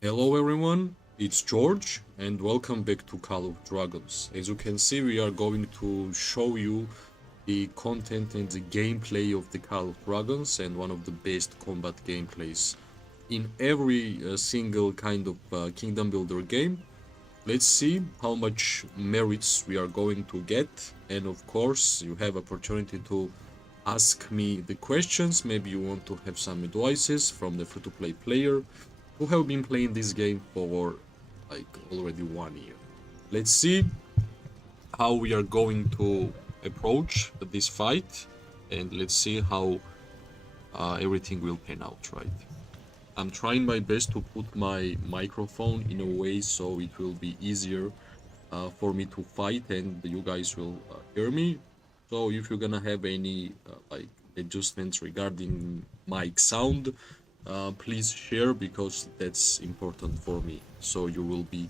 Hello everyone, it's George and welcome back to Call of Dragons. As you can see, we are going to show you the content and the gameplay of the Call of Dragons and one of the best combat gameplays in every single kind of kingdom builder game. Let's see how much merits we are going to get, and of course you have opportunity to ask me the questions. Maybe you want to have some advices from the free-to-play player who have been playing this game for like already 1 year. Let's see how we are going to approach this fight, and let's see how everything will pan out, right? I'm trying my best to put my microphone in a way so it will be easier for me to fight and you guys will hear me. So if you're gonna have any like adjustments regarding mic sound, please share because that's important for me. So you will be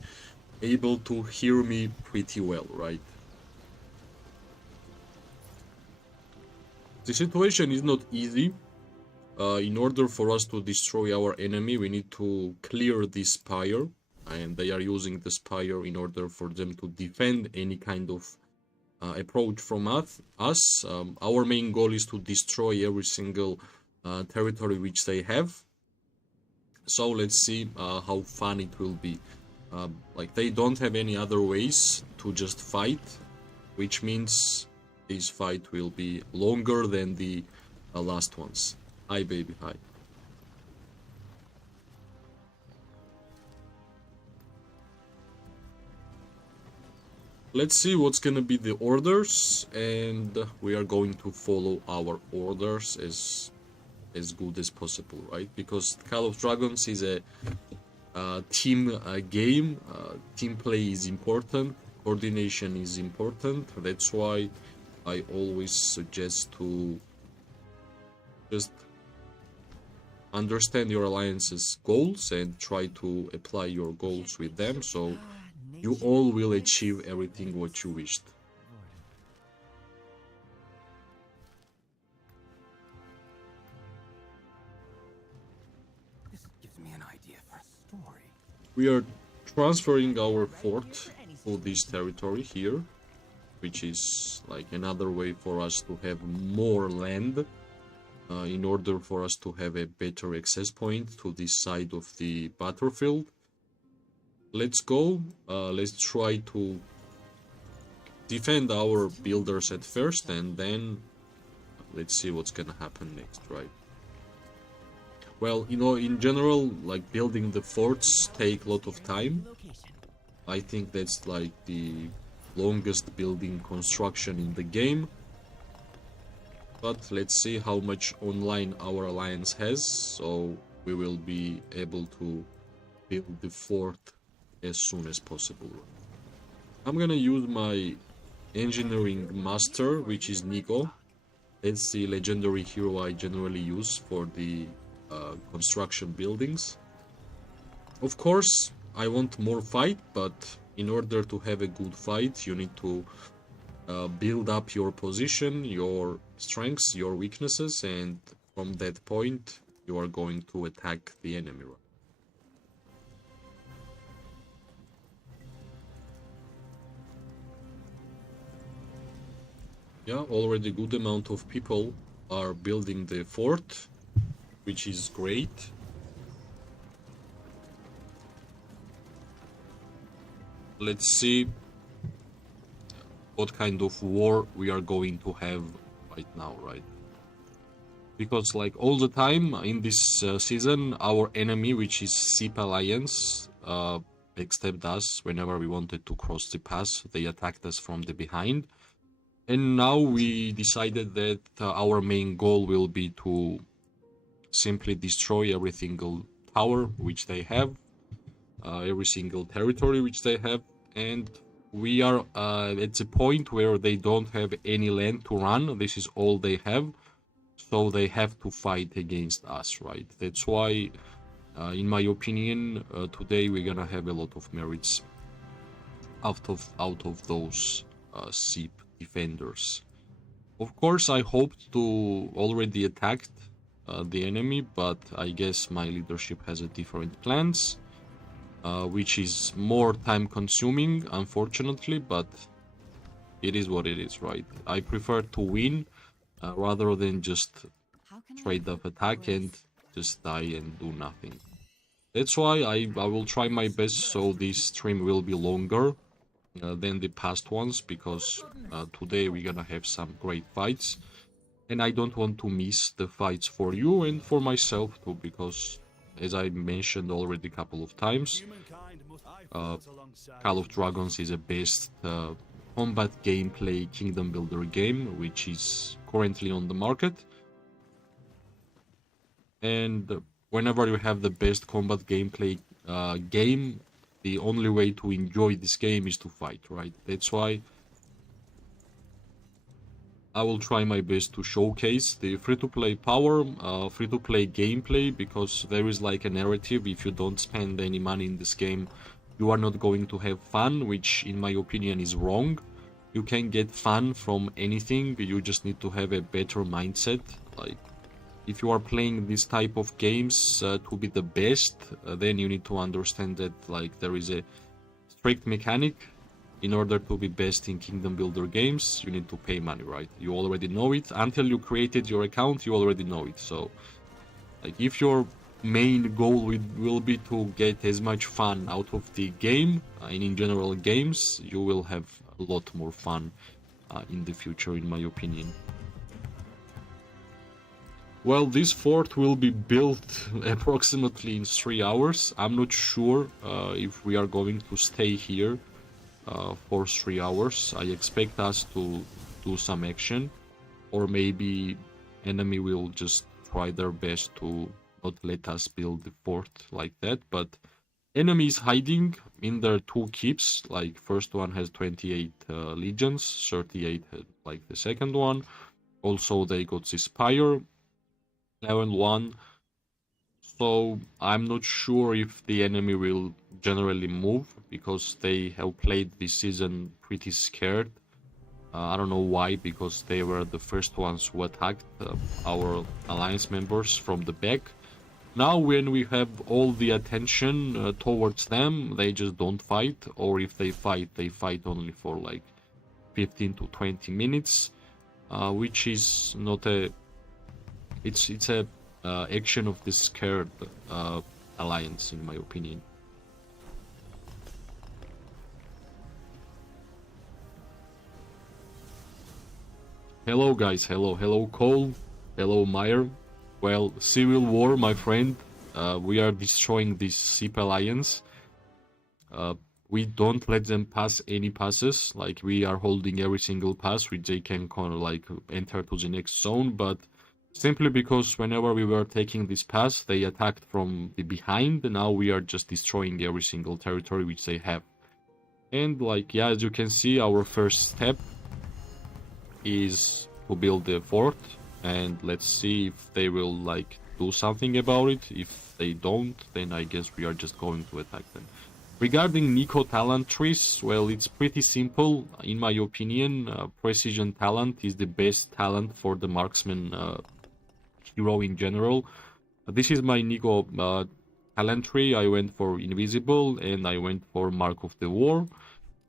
able to hear me pretty well, right? The situation is not easy. In order for us to destroy our enemy, we need to clear this spire, and they are using the spire in order for them to defend any kind of approach from us. Our main goal is to destroy every single territory which they have. So let's see how fun it will be. Like they don't have any other ways to just fight, which means this fight will be longer than the last ones. Hi baby, hi. Let's see what's gonna be the orders, and we are going to follow our orders as good as possible, right? Because Call of Dragons is a team game. Team play is important, coordination is important. That's why I always suggest to just understand your alliance's goals and try to apply your goals with them, so you all will achieve everything what you wished. This gives me an idea for a story. We are transferring our fort to this territory here, which is like another way for us to have more land. In order for us to have a better access point to this side of the battlefield. Let's go. Let's try to defend our builders at first, and then let's see what's gonna happen next, right? Well, you know, in general, like building the forts take a lot of time. I think that's like the longest building construction in the game. But let's see how much online our alliance has, so we will be able to build the fort as soon as possible. I'm gonna use my engineering master, which is Nico. That's the legendary hero I generally use for the construction buildings. Of course, I want more fight, but in order to have a good fight, you need to build up your position, your strengths, your weaknesses, and from that point you are going to attack the enemy. Yeah, already good amount of people are building the fort, which is great. Let's see what kind of war we are going to have right now, right? Because like all the time in this season, our enemy, which is SIP Alliance, backstabbed us whenever we wanted to cross the pass. They attacked us from the behind. And now we decided that our main goal will be to simply destroy every single tower which they have, every single territory which they have, and we are at the point where they don't have any land to run. This is all they have, so they have to fight against us, right? That's why, in my opinion, today we're gonna have a lot of merits out of those SIP defenders. Of course, I hoped to already attack the enemy, but I guess my leadership has a different plans, which is more time consuming, unfortunately, but it is what it is, right? I prefer to win rather than just trade up attack and just die and do nothing. That's why I will try my best so this stream will be longer than the past ones, because today we're gonna have some great fights. And I don't want to miss the fights for you and for myself too, because as I mentioned already a couple of times, Call of Dragons is a best combat gameplay kingdom builder game, which is currently on the market. And whenever you have the best combat gameplay game, the only way to enjoy this game is to fight, right? That's why I will try my best to showcase the free-to-play power, free-to-play gameplay, because there is like a narrative. If you don't spend any money in this game, you are not going to have fun, which in my opinion is wrong. You can get fun from anything, you just need to have a better mindset. Like, if you are playing this type of games to be the best, then you need to understand that like there is a strict mechanic. In order to be best in kingdom builder games, you need to pay money, right? You already know it. Until you created your account, you already know it. So, like, if your main goal will be to get as much fun out of the game, and in general games, you will have a lot more fun in the future, in my opinion. Well, this fort will be built approximately in 3 hours. I'm not sure if we are going to stay here for 3 hours. I expect us to do some action, or maybe enemy will just try their best to not let us build the fort like that. But enemy is hiding in their 2 keeps. Like, first one has 28 legions, 38 like the second one. Also they got this spire, level 1. So I'm not sure if the enemy will generally move, because they have played this season pretty scared. I don't know why, because they were the first ones who attacked our alliance members from the back. Now when we have all the attention towards them, they just don't fight, or if they fight only for like 15 to 20 minutes, which is not a... It's a action of the scared alliance, in my opinion. Hello guys, hello Cole, hello Meyer. Well, civil war, my friend. We are destroying this SIP alliance. We don't let them pass any passes. Like, we are holding every single pass which they can kind of like enter to the next zone, but simply because whenever we were taking this pass, they attacked from the behind. Now we are just destroying every single territory which they have. And like, yeah, as you can see, our first step is to build the fort. And let's see if they will like do something about it. If they don't, then I guess we are just going to attack them. Regarding Nico talent trees, well, it's pretty simple. In my opinion, precision talent is the best talent for the marksman hero in general. This is my Nico talent tree. I went for invisible and I went for mark of the war.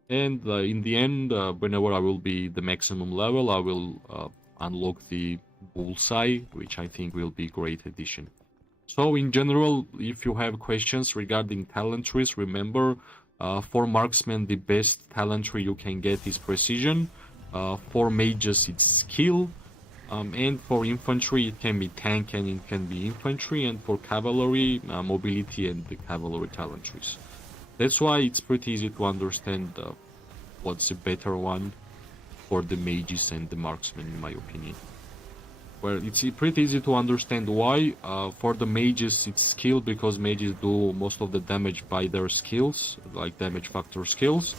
And in the end, whenever I will be the maximum level, I will unlock the bullseye, which I think will be great addition. So in general, if you have questions regarding talent trees, remember, for marksman the best talent tree you can get is precision. For mages it's skill. And for infantry it can be tank and it can be infantry, and for cavalry, mobility and the cavalry talent trees. That's why it's pretty easy to understand what's a better one for the mages and the marksmen, in my opinion. Well, it's pretty easy to understand why. For the mages it's skill, because mages do most of the damage by their skills, like damage factor skills.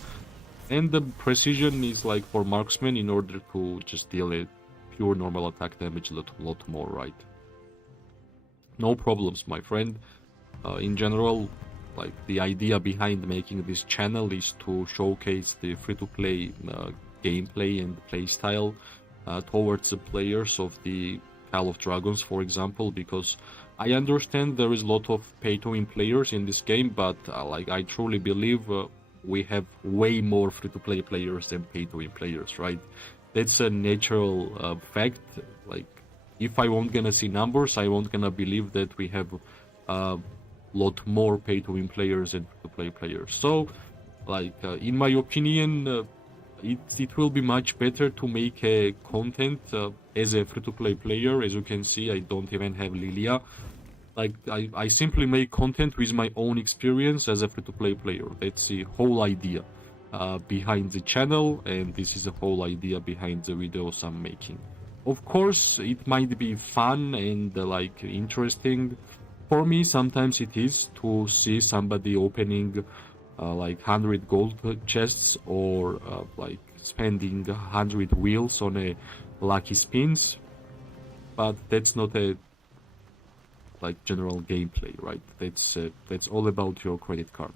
And the precision is like for marksmen, in order to just deal a pure normal attack damage a lot more, right? No problems, my friend. In general, like, the idea behind making this channel is to showcase the free-to-play gameplay and playstyle towards the players of the Call of Dragons, for example, because I understand there is a lot of pay-to-win players in this game, but like I truly believe we have way more free-to-play players than pay-to-win players, right? That's a natural fact. Like, if I won't gonna see numbers, I won't gonna believe that we have a lot more pay-to-win players than free-to-play players. So, like, in my opinion, it will be much better to make a content as a free-to-play player. As you can see, I don't even have Lilia. Like, I simply make content with my own experience as a free-to-play player. That's the whole idea behind the channel, and this is the whole idea behind the videos I'm making. Of course, it might be fun and like interesting. For me, sometimes it is to see somebody opening like 100 gold chests, or like spending 100 wheels on a lucky spins, but that's not a like general gameplay, right? That's all about your credit card.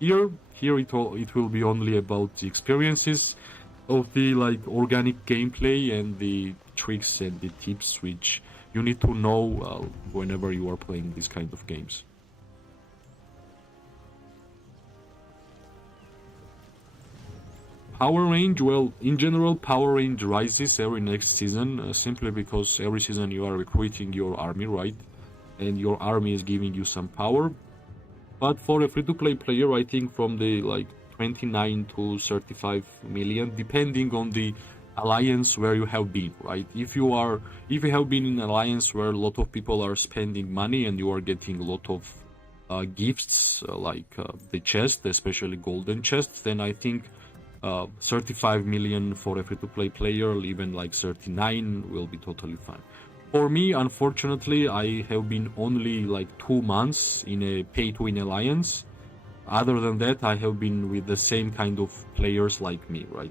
Here it will be only about the experiences of the like organic gameplay and the tricks and the tips which you need to know whenever you are playing these kind of games. Power range, well, in general, power range rises every next season, simply because every season you are recruiting your army, right? And your army is giving you some power. But for a free-to-play player, I think from the like 29 to 35 million, depending on the alliance where you have been, right? If you have been in an alliance where a lot of people are spending money and you are getting a lot of gifts, like the chest, especially golden chests, then I think 35 million for a free-to-play player, even like 39 will be totally fine. For me, unfortunately, I have been only like 2 months in a pay-to-win alliance. Other than that, I have been with the same kind of players like me, right?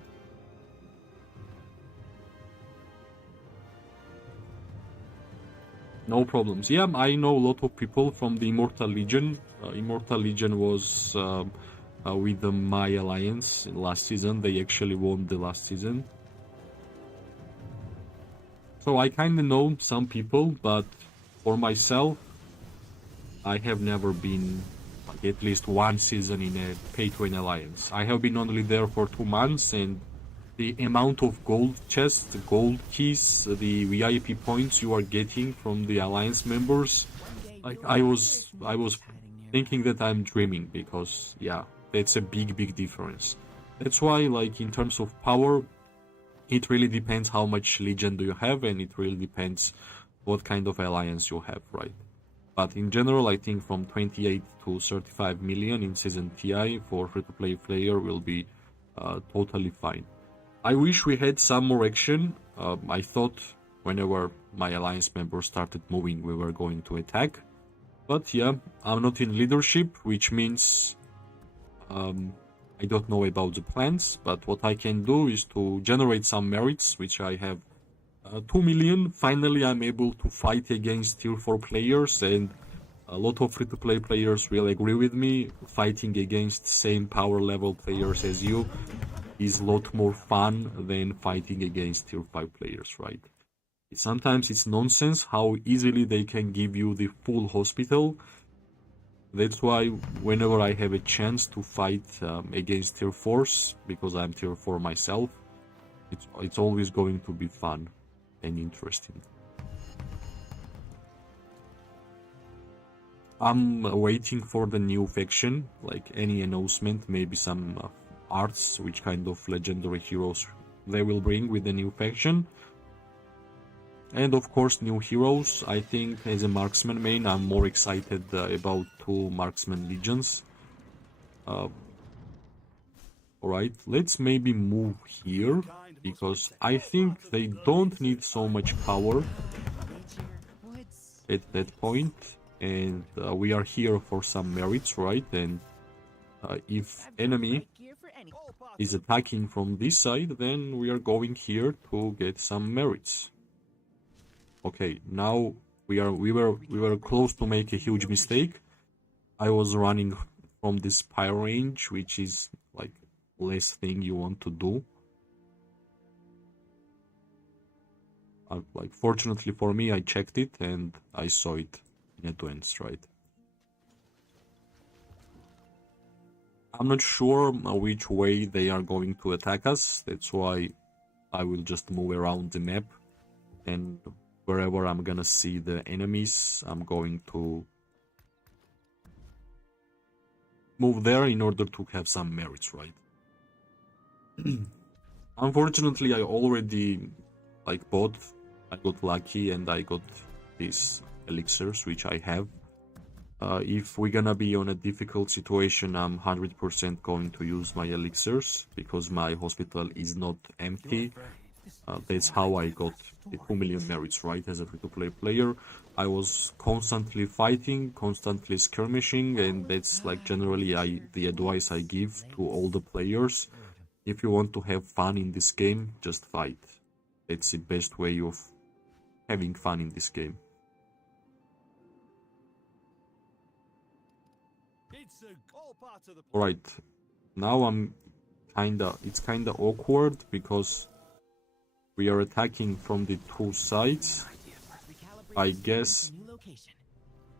No problems. Yeah, I know a lot of people from the Immortal Legion. Immortal Legion was with my alliance last season. They actually won the last season. So I kind of know some people, but for myself, I have never been like at least one season in a pay-to-win alliance. I have been only there for 2 months, and the amount of gold chests, gold keys, the VIP points you are getting from the alliance members, like I was thinking that I'm dreaming, because yeah, that's a big difference. That's why, like, in terms of power, it really depends how much Legion do you have, and it really depends what kind of alliance you have, right? But in general, I think from 28 to 35 million in season TI for free-to-play player will be totally fine. I wish we had some more action. I thought whenever my alliance members started moving, we were going to attack. But yeah, I'm not in leadership, which means I don't know about the plans. But what I can do is to generate some merits, which I have 2 million. Finally, I'm able to fight against tier 4 players, and a lot of free-to-play players will agree with me. Fighting against same power level players as you is a lot more fun than fighting against tier 5 players, right? Sometimes it's nonsense how easily they can give you the full hospital. That's why whenever I have a chance to fight against tier 4s, because I'm tier 4 myself, it's always going to be fun and interesting. I'm waiting for the new faction, like any announcement, maybe some arts, which kind of legendary heroes they will bring with the new faction. And of course, new heroes. I think as a marksman main, I'm more excited about 2 marksman legions. Alright, let's maybe move here, because I think they don't need so much power at that point. And we are here for some merits, right? And if enemy is attacking from this side, then we are going here to get some merits. Okay, now we were close to make a huge mistake. I was running from this pyre range, which is like less thing you want to do. Like, fortunately for me, I checked it and I saw it in advance, right? I'm not sure which way they are going to attack us. That's why I will just move around the map, and wherever I'm gonna see the enemies, I'm going to move there in order to have some merits, right? Unfortunately, I already bought. I got lucky and I got these elixirs, which I have. If we're gonna be on a difficult situation, I'm 100% going to use my elixirs because my hospital is not empty. That's how I got the 2 million merits, right? As a free-to-play player, I was constantly fighting, constantly skirmishing, and that's like generally the advice I give to all the players. If you want to have fun in this game, just fight. It's the best way of having fun in this game. Alright, now it's kinda awkward because we are attacking from the two sides. I guess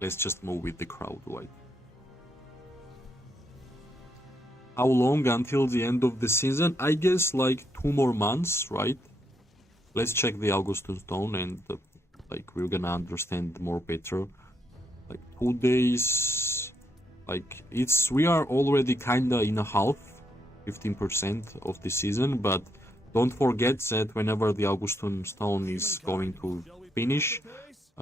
let's just move with the crowd, right? How long until the end of the season? I guess like 2 more months, right? Let's check the Augustus Stone and we're gonna understand more better. Like 2 days, we are already kinda in a half, 15% of the season, but don't forget that whenever the Augustus Stone is going to finish,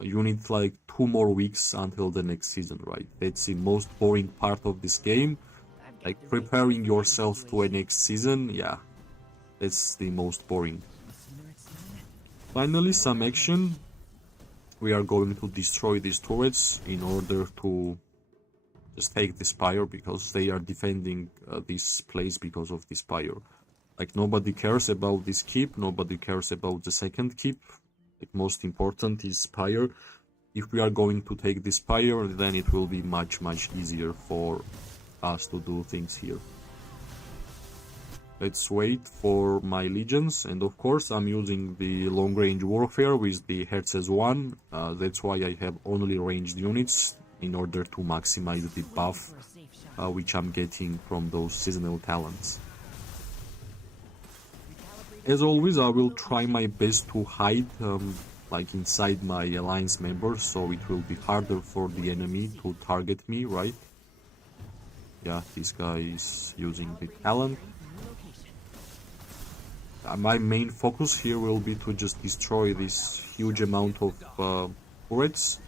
you need like 2 more weeks until the next season, right? That's the most boring part of this game. Like preparing yourself to a next season, yeah, that's the most boring. Finally, some action. We are going to destroy these turrets in order to just take the spire because they are defending this place because of the spire. Like nobody cares about this keep, nobody cares about the second keep. Like most important is spire. If we are going to take the spire, then it will be much easier for us to do things here. Let's wait for my legions, and of course I'm using the long range warfare with the ST1. That's why I have only ranged units in order to maximize the buff which I'm getting from those seasonal talents. As always, I will try my best to hide inside my alliance members, so it will be harder for the enemy to target me, right? Yeah, this guy is using the talent. My main focus here will be to just destroy this huge amount of turrets,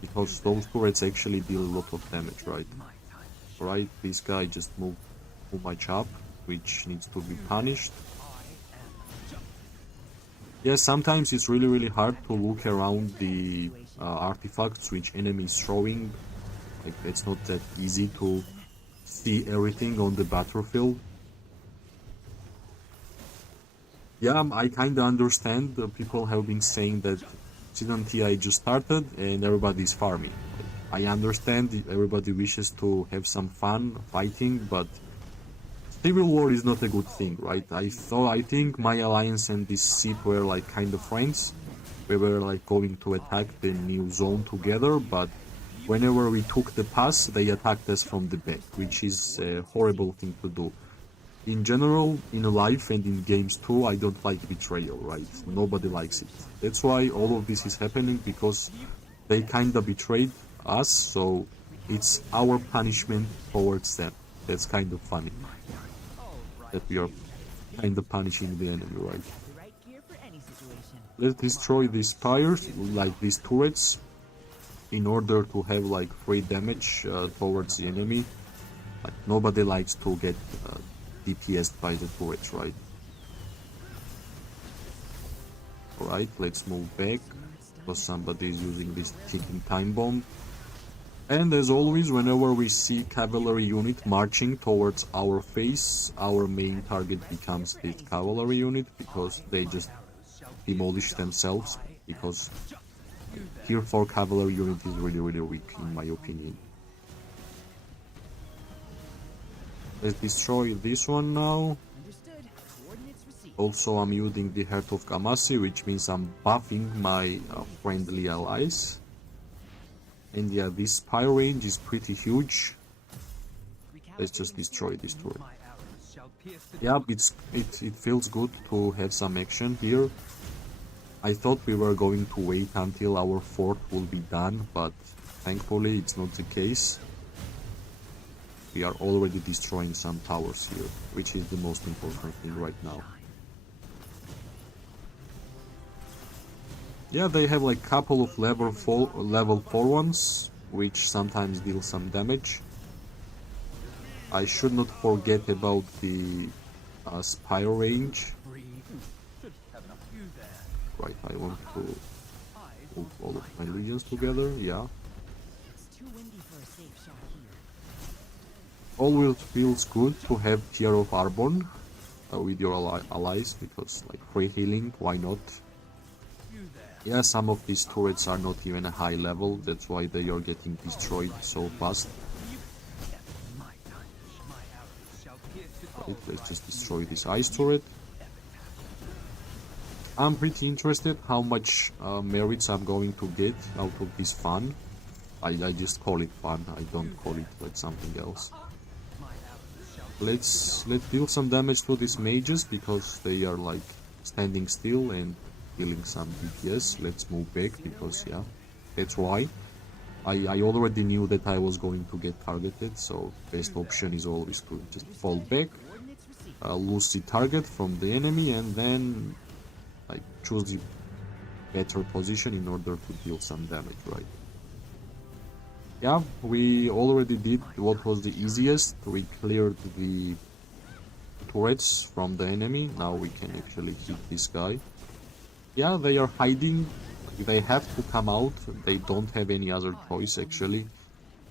because those turrets actually deal a lot of damage, right? Right, this guy just moved too much up, which needs to be punished. Yeah, sometimes it's really hard to look around the artifacts which enemy is throwing. Like, it's not that easy to see everything on the battlefield. Yeah, I kinda understand. People have been saying that Season TI just started and everybody's farming. I understand everybody wishes to have some fun fighting, but civil war is not a good thing, right? I think my alliance and this seat were like kind of friends. We were like going to attack the new zone together, but whenever we took the pass, they attacked us from the back, which is a horrible thing to do. In general, in life and in games too, I don't like betrayal, right? Nobody likes it. That's why all of this is happening, because they kinda betrayed us, so it's our punishment towards them. That's kind of funny. That we are kinda punishing the enemy, right? Let's destroy these spires, like these turrets, in order to have like free damage towards the enemy. Like nobody likes to get DPS'd by the turrets, right? Alright, let's move back, because somebody is using this ticking time bomb. And as always, whenever we see cavalry unit marching towards our face, our main target becomes this cavalry unit, because they just demolish themselves, because tier 4 cavalry unit is really weak in my opinion. Let's destroy this one now. Also, I'm using the Heart of Kamasi, which means I'm buffing my friendly allies. And yeah, this spire range is pretty huge. Let's just destroy this turret. Yeah, it feels good to have some action here. I thought we were going to wait until our fort will be done, but thankfully it's not the case. We are already destroying some towers here, which is the most important thing right now. Yeah, they have like couple of level 4 ones, which sometimes deal some damage. I should not forget about the spire range. Right, I want to move all of my legions together, yeah. Always feels good to have Tier of Arbon with your allies, because like free healing, why not? Yeah, some of these turrets are not even a high level, that's why they are getting destroyed so fast. Right, let's just destroy this ice turret. I'm pretty interested how much merits I'm going to get out of this fun. I just call it fun, I don't call it like something else. Let's deal some damage to these mages, because they are like standing still and dealing some DPS. Let's move back, because yeah, that's why. I already knew that I was going to get targeted, so best option is always to just fall back, lose the target from the enemy, and then like choose the better position in order to deal some damage, right? Yeah, we already did what was the easiest. We cleared the turrets from the enemy. Now we can actually hit this guy. Yeah, they are hiding. They have to come out. They don't have any other choice, actually.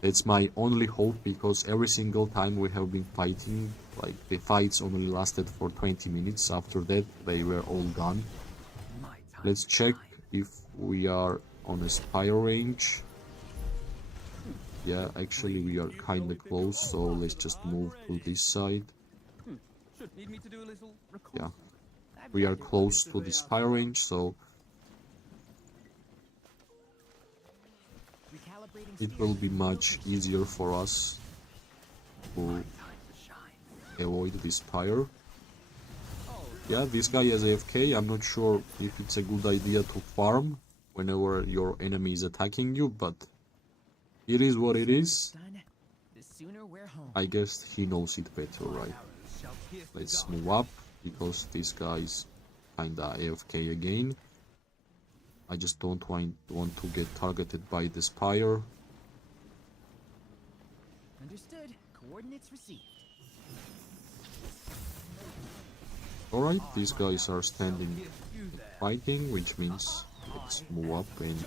That's my only hope, because every single time we have been fighting, like the fights only lasted for 20 minutes. After that, they were all gone. Let's check if we are on a spire range. Yeah, actually we are kinda close, so let's just move to this side. Yeah, we are close to the spire range, so it will be much easier for us to avoid this spire. Yeah, this guy is AFK. I'm not sure if it's a good idea to farm whenever your enemy is attacking you, but it is what it is. I guess he knows it better, right? Let's move up, because this guy is kinda AFK again. I just don't want to get targeted by the spire. Understood. Coordinates received. Alright, these guys are standing fighting, which means let's move up. And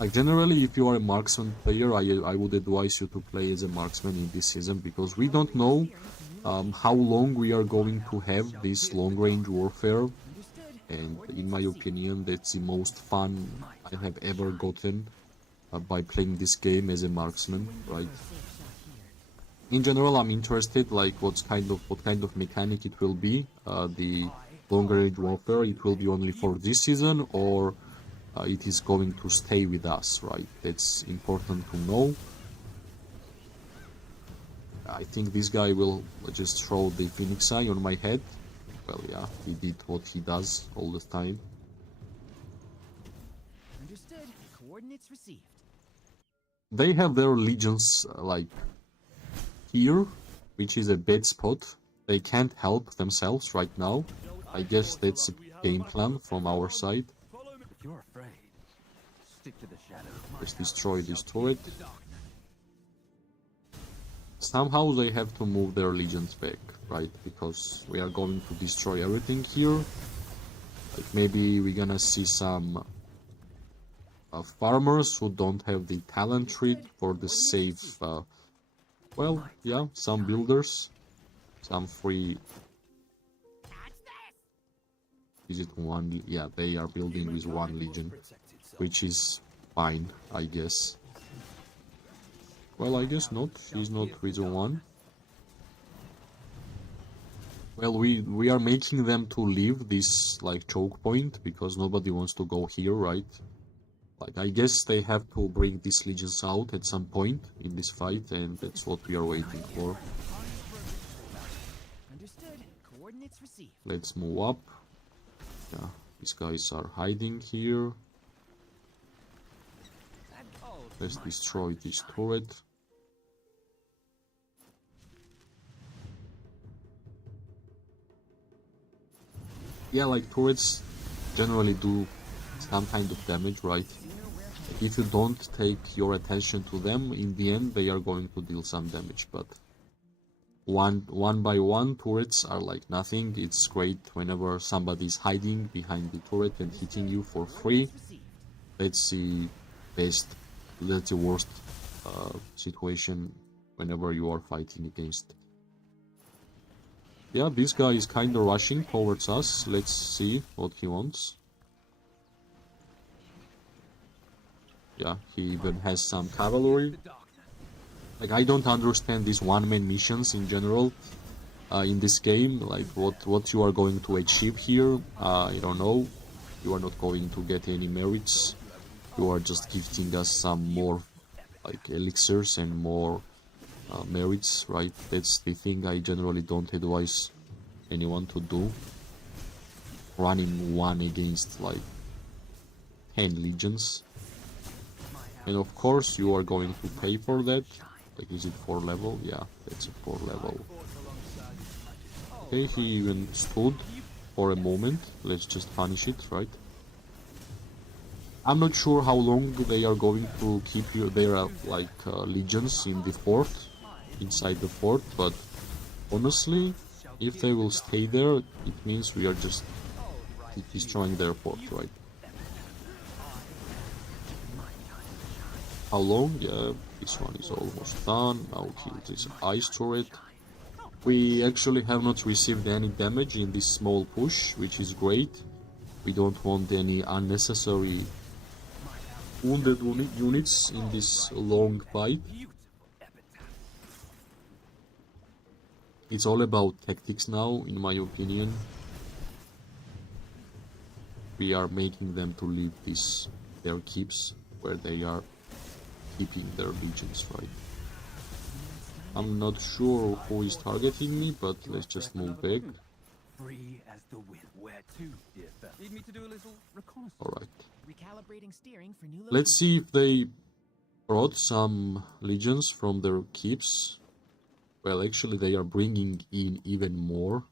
like generally, if you are a marksman player, I would advise you to play as a marksman in this season, because we don't know how long we are going to have this long-range warfare, and in my opinion that's the most fun I have ever gotten by playing this game as a marksman, right? In general, I'm interested like what kind of mechanic it will be. The longer-range warfare, it will be only for this season, or it is going to stay with us, right? That's important to know. I think this guy will just throw the Phoenix Eye on my head. Well, yeah, he did what he does all the time. Understood. Coordinates received. They have their legions like here, which is a bad spot. They can't help themselves right now. I guess that's a game plan from our side. If you're afraid, stick to the shadow. Let's destroy this turret. Somehow they have to move their legions back, right? Because we are going to destroy everything here. Like maybe we're gonna see some farmers who don't have the talent tree for the safe. Well, yeah, some builders, some free. Is it one? Yeah, they are building with one legion, which is fine, I guess. Well, I guess not. She's not with one. Well, we are making them to leave this like choke point because nobody wants to go here, right? Like, I guess they have to bring these legions out at some point in this fight, and that's what we are waiting for. Understood. Coordinates received. Let's move up. Yeah, these guys are hiding here. Let's destroy this turret. Yeah, like turrets generally do some kind of damage, right? If you don't take your attention to them, in the end they are going to deal some damage, but one by one turrets are like nothing. It's great whenever somebody's hiding behind the turret and hitting you for free. That's the best, that's the worst situation whenever you are fighting against. Yeah, this guy is kind of rushing towards us. Let's see what he wants. Yeah, he even has some cavalry. Like, I don't understand these one-man missions in general in this game. Like, what you are going to achieve here, I don't know. You are not going to get any merits. You are just gifting us some more, like, elixirs and more merits, right? That's the thing I generally don't advise anyone to do. Running one against, like, 10 legions. And of course, you are going to pay for that. Like, is it 4 level? Yeah, that's a 4 level. Okay, he even stood for a moment. Let's just punish it, right? I'm not sure how long they are going to keep you their legions in the fort, inside the fort, but honestly, if they will stay there, it means we are just destroying their fort, right? How long? Yeah, this one is almost done. Now kill this ice turret. We actually have not received any damage in this small push, which is great. We don't want any unnecessary wounded units in this long fight. It's all about tactics now, in my opinion. We are making them to leave their keeps where they are keeping their legions, right? I'm not sure who is targeting me, but let's just move back. Free as the wind. Where to, dear fellow? Need me to do a little reconnaissance? Alright. Recalibrating steering for new location. Let's see if they brought some legions from their keeps. Well, actually they are bringing in even more,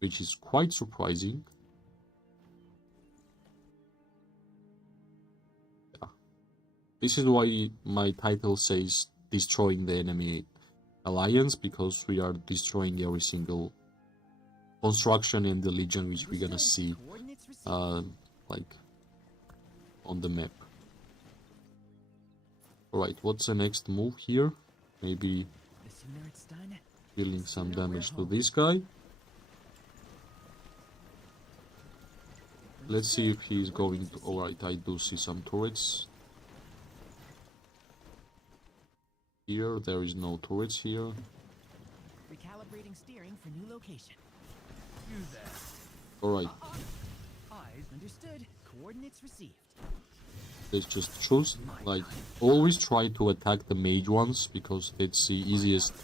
which is quite surprising. Yeah. This is why my title says destroying the enemy alliance, because we are destroying every single construction in the legion which we're gonna see like on the map. Alright, what's the next move here? Maybe dealing some damage to this guy. Let's see if he's going to... Alright, I do see some turrets. Here, there is no turrets here. Recalibrating steering for new location. Alright. Understood. Coordinates received. Let's just choose, like, always try to attack the mage ones, because that's the easiest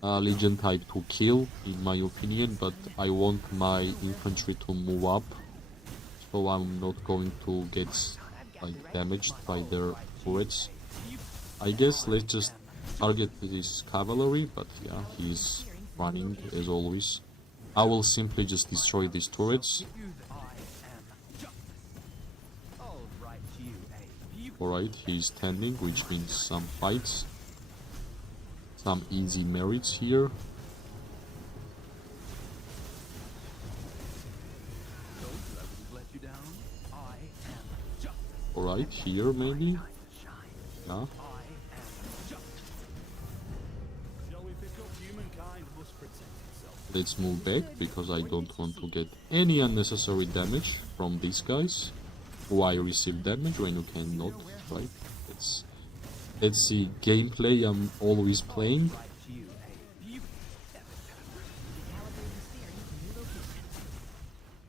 legion type to kill, in my opinion, but I want my infantry to move up, so I'm not going to get, like, damaged by their turrets. I guess let's just target this cavalry, but yeah, he's running as always. I will simply just destroy these turrets. Alright, he's standing, which means some fights. Some easy merits here. Alright, here maybe? Yeah. Let's move back, because I don't want to get any unnecessary damage from these guys. Why receive damage when you cannot, right? That's the gameplay I'm always playing.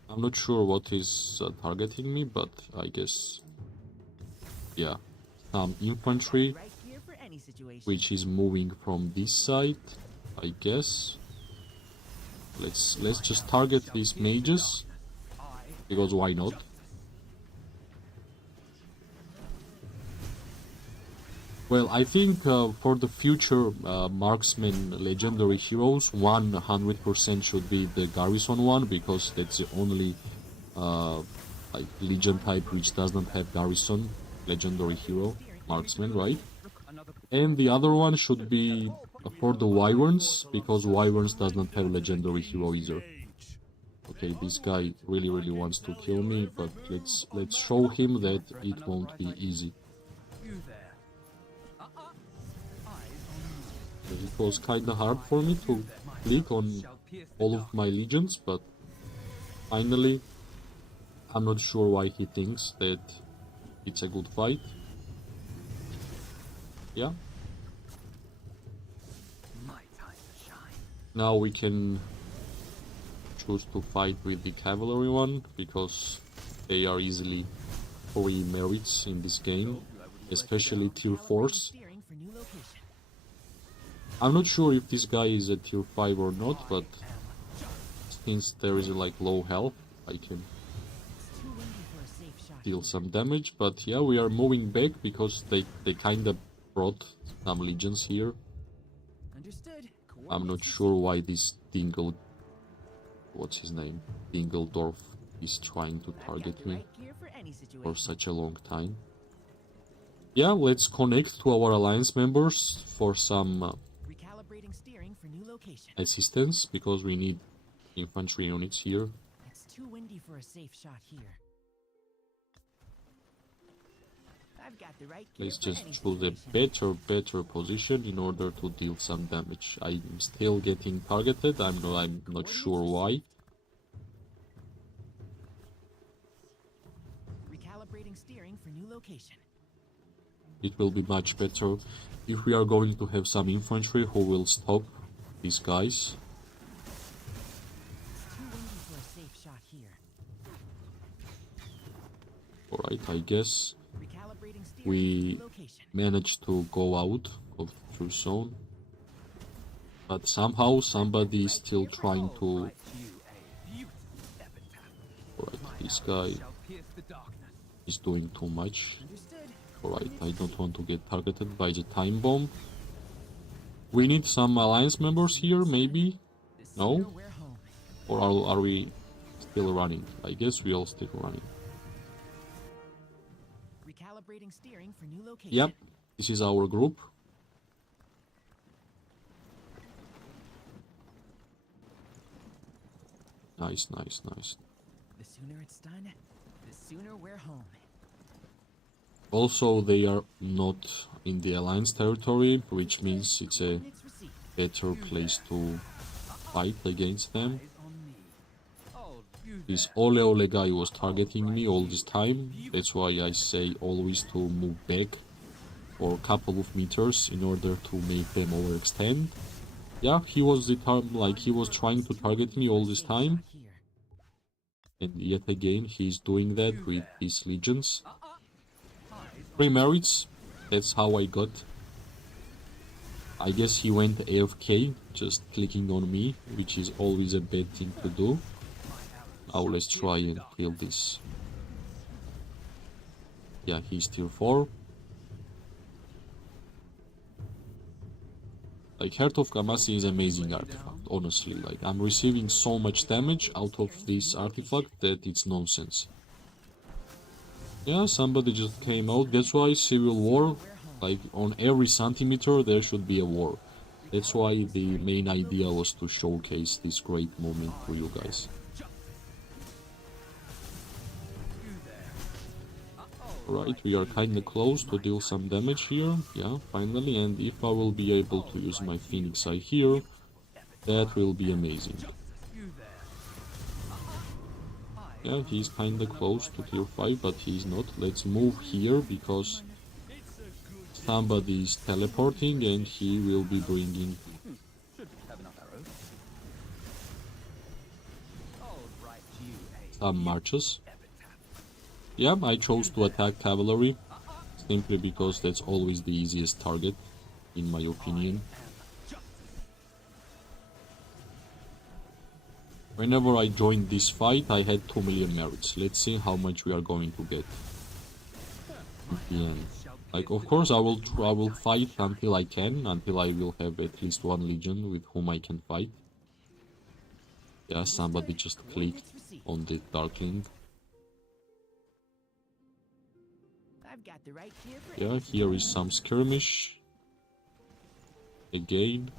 I'm not sure what is targeting me, but I guess, yeah, some infantry, Right gear for any situation. which is moving from this side, I guess. Let's just target these mages, because why not? Well, I think for the future marksman legendary heroes, 100% should be the garrison one, because that's the only like legion type which does not have garrison legendary hero marksman, right? And the other one should be for the wyverns, because wyverns does not have legendary hero either. Okay, this guy really wants to kill me, but let's show him that it won't be easy. It was kinda hard for me to click on all of my legions, but finally, I'm not sure why he thinks that it's a good fight. Yeah. Now we can choose to fight with the cavalry one, because they are easily free merits in this game, especially tier 4s. Steering for new location. I'm not sure if this guy is a tier 5 or not, but since there is like low health, I can It's too windy for a safe shot. deal some damage. But yeah, we are moving back because they kinda brought some legions here. Understood. I'm not sure why this Dingle, what's his name, Dingledorf, is trying to target me Right gear for any situation. for such a long time. Yeah, let's connect to our alliance members for some Recalibrating steering for new location. assistance, because we need infantry units here. It's too windy for a safe shot here. I've got the right gear Let's for just any choose a situation. better position in order to deal some damage. I'm still getting targeted. I'm not sure why. Recalibrating steering for new location. It will be much better if we are going to have some infantry who will stop these guys. It's too windy for a safe shot here. Alright, I guess Recalibrating steering we for new location. managed to go out of the true zone. But somehow somebody is still trying to... Alright, this guy is doing too much. Understood. Alright, I don't want to get targeted by the time bomb. We need some alliance members here, maybe? The sooner No? we're home. Or are we still running? I guess we all still running. Recalibrating steering for new location. Yep, this is our group. Nice. The sooner it's done, the sooner we're home. Also, they are not in the alliance territory, which means it's a Coordinates received. better place to fight against them. This Ole guy was targeting me all this time. That's why I say always to move back for a couple of meters in order to make them overextend. Yeah, he was he was trying to target me all this time, and yet again he's doing that with his legions. 3 merits, that's how I got. I guess he went AFK, just clicking on me, which is always a bad thing to do. Now let's try and kill this. Yeah, he's tier 4. Like, Heart of Kamasi is amazing artifact, honestly. Like, I'm receiving so much damage out of this artifact that it's nonsense. Yeah, somebody just came out. That's why Civil War, like, on every centimeter there should be a war. That's why the main idea was to showcase this great moment for you guys. Alright, we are kinda close to deal some damage here. Yeah, finally, and if I will be able to use my Phoenix Eye here, that will be amazing. Yeah, he's kinda close to tier 5, but he's not. Let's move here, because somebody is teleporting and he will be bringing... marches. Yeah, I chose to attack cavalry, simply because that's always the easiest target, in my opinion. Whenever I joined this fight, I had 2 million merits. Let's see how much we are going to get at the end. Like, of course, I will fight until I can, until I will have at least one legion with whom I can fight. Yeah, somebody just clicked on the Darkling. Yeah, here is some skirmish. Again.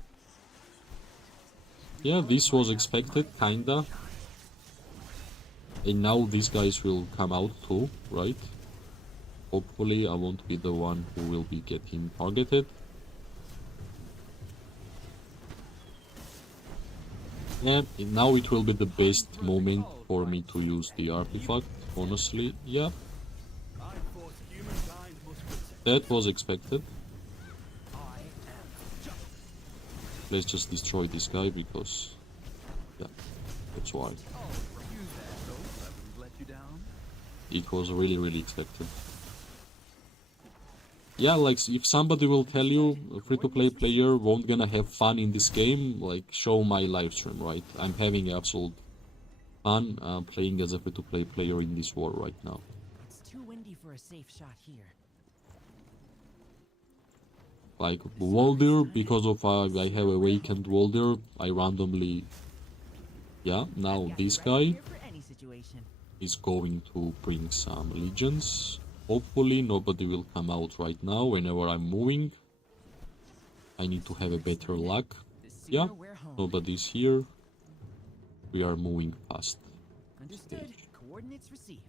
Yeah, this was expected, kinda. And now these guys will come out too, right? Hopefully I won't be the one who will be getting targeted. Yeah, now it will be the best moment for me to use the artifact, honestly. Yeah. That was expected. Let's just destroy this guy because... yeah, that's why. It was really expected. Yeah, like, if somebody will tell you a free-to-play player won't gonna have fun in this game, like, show my live stream, right? I'm having absolute fun playing as a free-to-play player in this war right now. It's too windy for a safe shot here. Like, Walder, because of I have awakened Walder, I randomly... yeah, now this guy is going to bring some legions. Hopefully nobody will come out right now whenever I'm moving. I need to have a better luck. Yeah, nobody's here. We are moving fast. Understood. Coordinates received.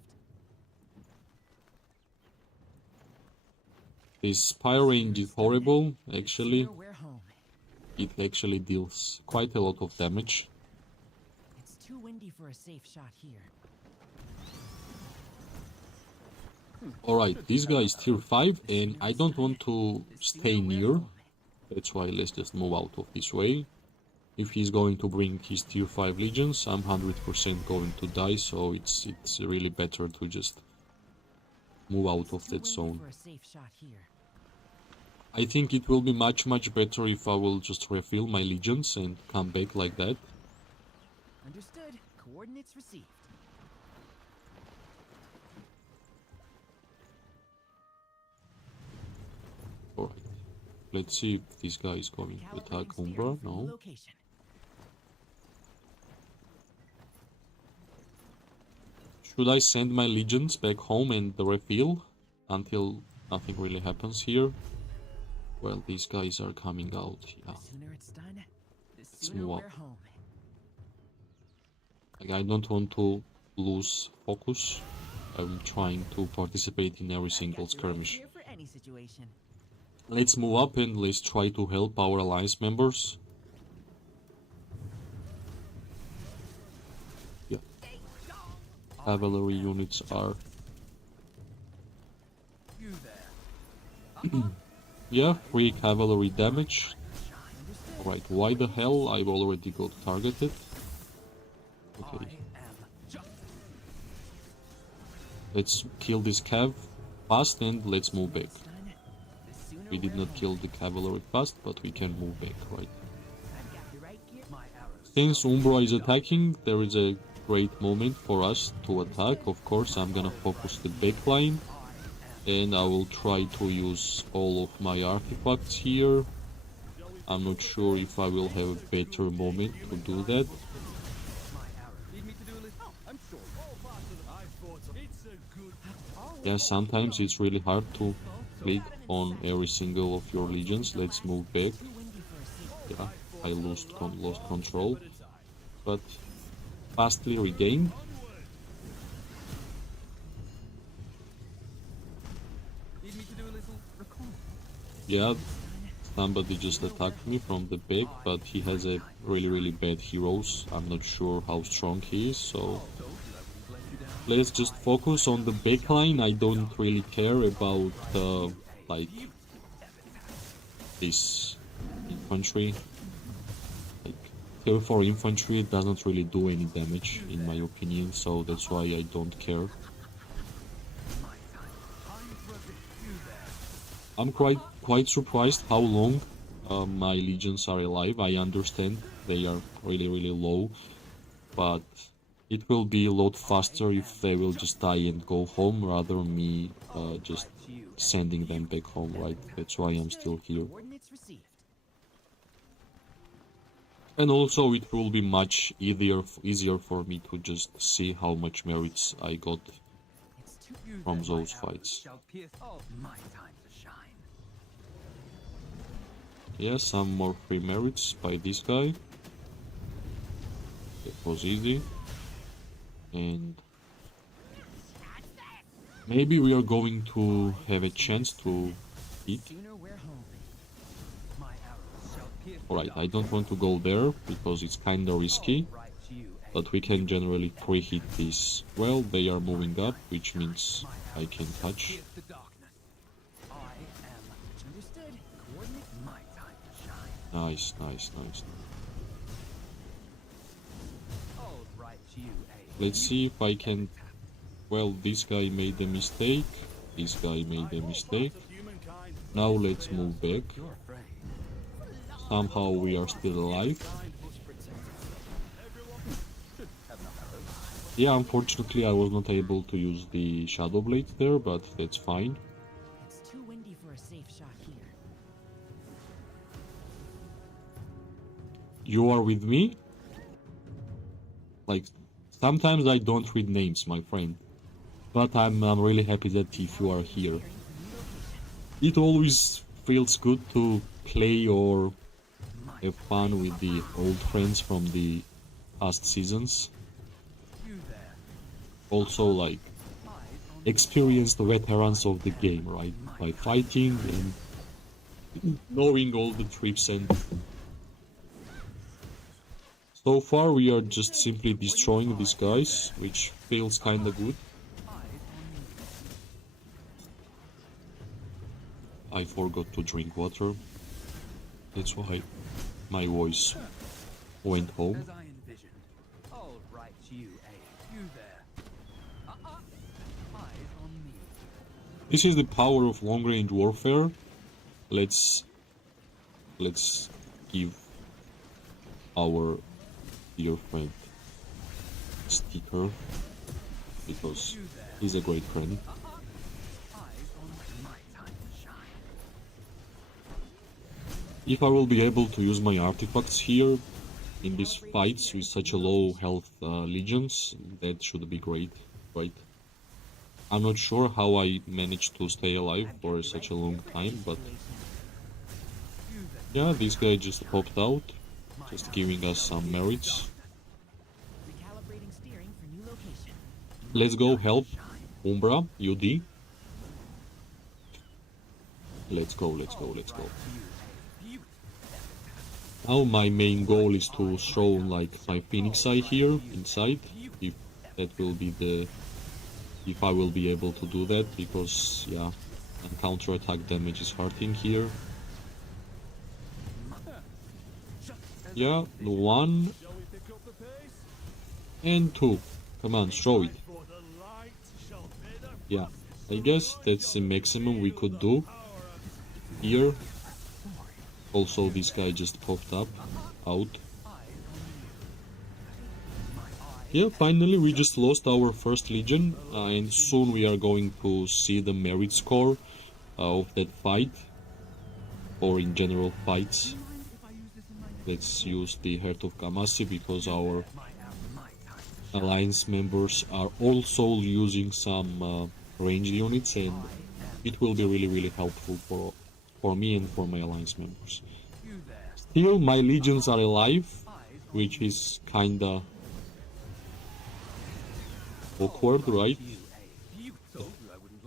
This spy range is horrible, actually. It actually deals quite a lot of damage. It's too windy for a safe shot here. Alright, this guy is tier 5 and I don't want to stay near. That's why let's just move out of this way. If he's going to bring his tier 5 legions, I'm 100% going to die, so it's really better to just move out of that zone. I think it will be much better if I will just refill my legions and come back like that. Understood. Coordinates received. Alright. Let's see if this guy is going to attack Umbra. No. Should I send my legions back home and refill until nothing really happens here? Well, these guys are coming out, yeah. Let's move up. Like, I don't want to lose focus. I'm trying to participate in every single skirmish. Let's move up and let's try to help our alliance members. Yeah. Cavalry units are... yeah, 3 cavalry damage. Alright, why the hell? I've already got targeted. Okay. Let's kill this cav fast and let's move back. We did not kill the cavalry fast, but we can move back, right? Since Umbra is attacking, there is a great moment for us to attack. Of course, I'm gonna focus the backline. And I will try to use all of my artifacts here. I'm not sure if I will have a better moment to do that. Yeah, sometimes it's really hard to click on every single of your legions. Let's move back. Yeah, I lost control, but fastly regained. Yeah, somebody just attacked me from the back, but he has a really bad heroes. I'm not sure how strong he is, so let's just focus on the backline. I don't really care about like this infantry. Like, Tier 4 infantry doesn't really do any damage, in my opinion, so that's why I don't care. I'm quite surprised how long my legions are alive. I understand they are really low, but it will be a lot faster if they will just die and go home rather than me just sending them back home, right? That's why I'm still here. Coordinates received. And also it will be much easier for me to just see how much merits I got from those fights. Yeah, some more free merits by this guy. It was easy. And maybe we are going to have a chance to hit. Sooner we're home. Alright, I don't want to go there because it's kinda risky. But we can generally pre-hit this. Well, they are moving up, which means I can touch. Understood. Coordinates. Nice. Let's see if I can... Well, this guy made a mistake. This guy made a mistake. Now let's move back. Somehow we are still alive. Yeah, unfortunately I was not able to use the Shadow Blade there, but that's fine. It's too windy for a safe shot here. You are with me? Like, sometimes I don't read names, my friend. But I'm really happy that if you are here. It always feels good to play or have fun with the old friends from the past seasons. Also, like, experienced veterans of the game, right? By fighting and knowing all the tricks. And so far we are just simply destroying these guys, which feels kinda good. I forgot to drink water. That's why my voice went home. This is the power of long-range warfare. Let's give our dear friend a sticker because he's a great friend. If I will be able to use my artifacts here in these fights with such a low health legions, that should be great, right? I'm not sure how I managed to stay alive for such a long time, but yeah, this guy just popped out, just giving us some merits. Recalibrating steering for new location. Let's go help Umbra, UD. Let's go. Now my main goal is to throw like my Phoenix Eye here inside, if that will be the... if I will be able to do that, because yeah, counter-attack damage is hurting here. Yeah, 1 and 2. Come on, throw it. Yeah, I guess that's the maximum we could do here. Also, this guy just popped up, out. Yeah, finally we just lost our first legion, and soon we are going to see the merit score of that fight, or in general fights. Let's use the Heart of Kamasi because our alliance members are also using some ranged units, and it will be really helpful for me and for my alliance members. Still, my legions are alive, which is kinda awkward, right?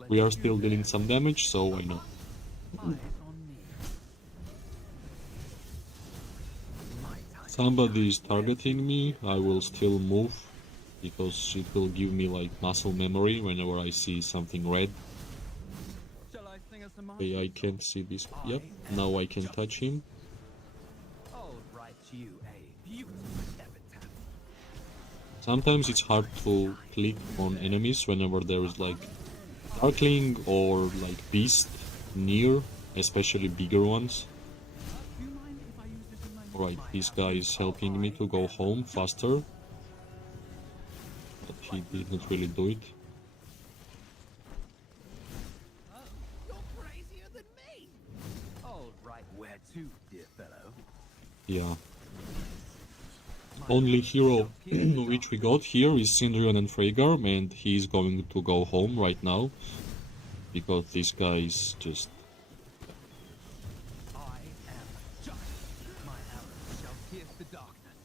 We are still dealing some damage, so why not? Somebody is targeting me. I will still move because it will give me like muscle memory whenever I see something red. Okay, I can't see this. Yep, now I can touch him. Sometimes it's hard to click on enemies whenever there is like Darkling or like Beast near, especially bigger ones. Alright, this guy is helping me to go home faster. But he didn't really do it. Where to, dear fellow? Yeah. Only hero which we got here is Sindrion and Freygar, and he's going to go home right now. Because this guy is just... I am just. My arrows shall pierce the darkness.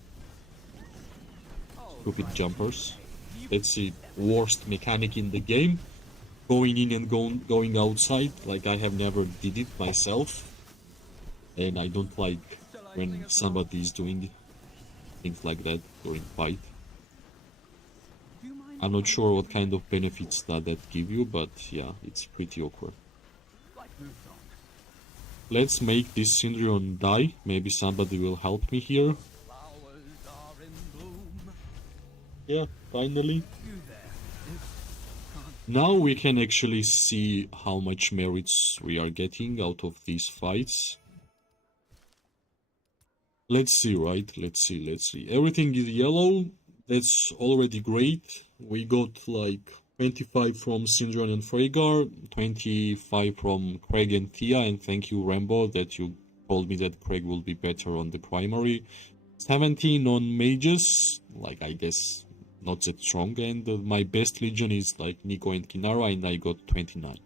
stupid jumpers. That's the worst mechanic in the game. Going in and going outside, like I have never did it myself. And I don't like when somebody is doing things like that during fight. I'm not sure what kind of benefits that give you, but yeah, it's pretty awkward. Let's make this Sindrion die. Maybe somebody will help me here. Yeah, finally. Now we can actually see how much merits we are getting out of these fights. Let's see, right? Let's see. Everything is yellow. That's already great. We got like 25 from Sindrion and Freygar, 25 from Craig and Thea, and thank you, Rambo, that you told me that Craig will be better on the primary. 17 on mages, like I guess not that strong, and my best legion is like Nico and Kinara, and I got 29.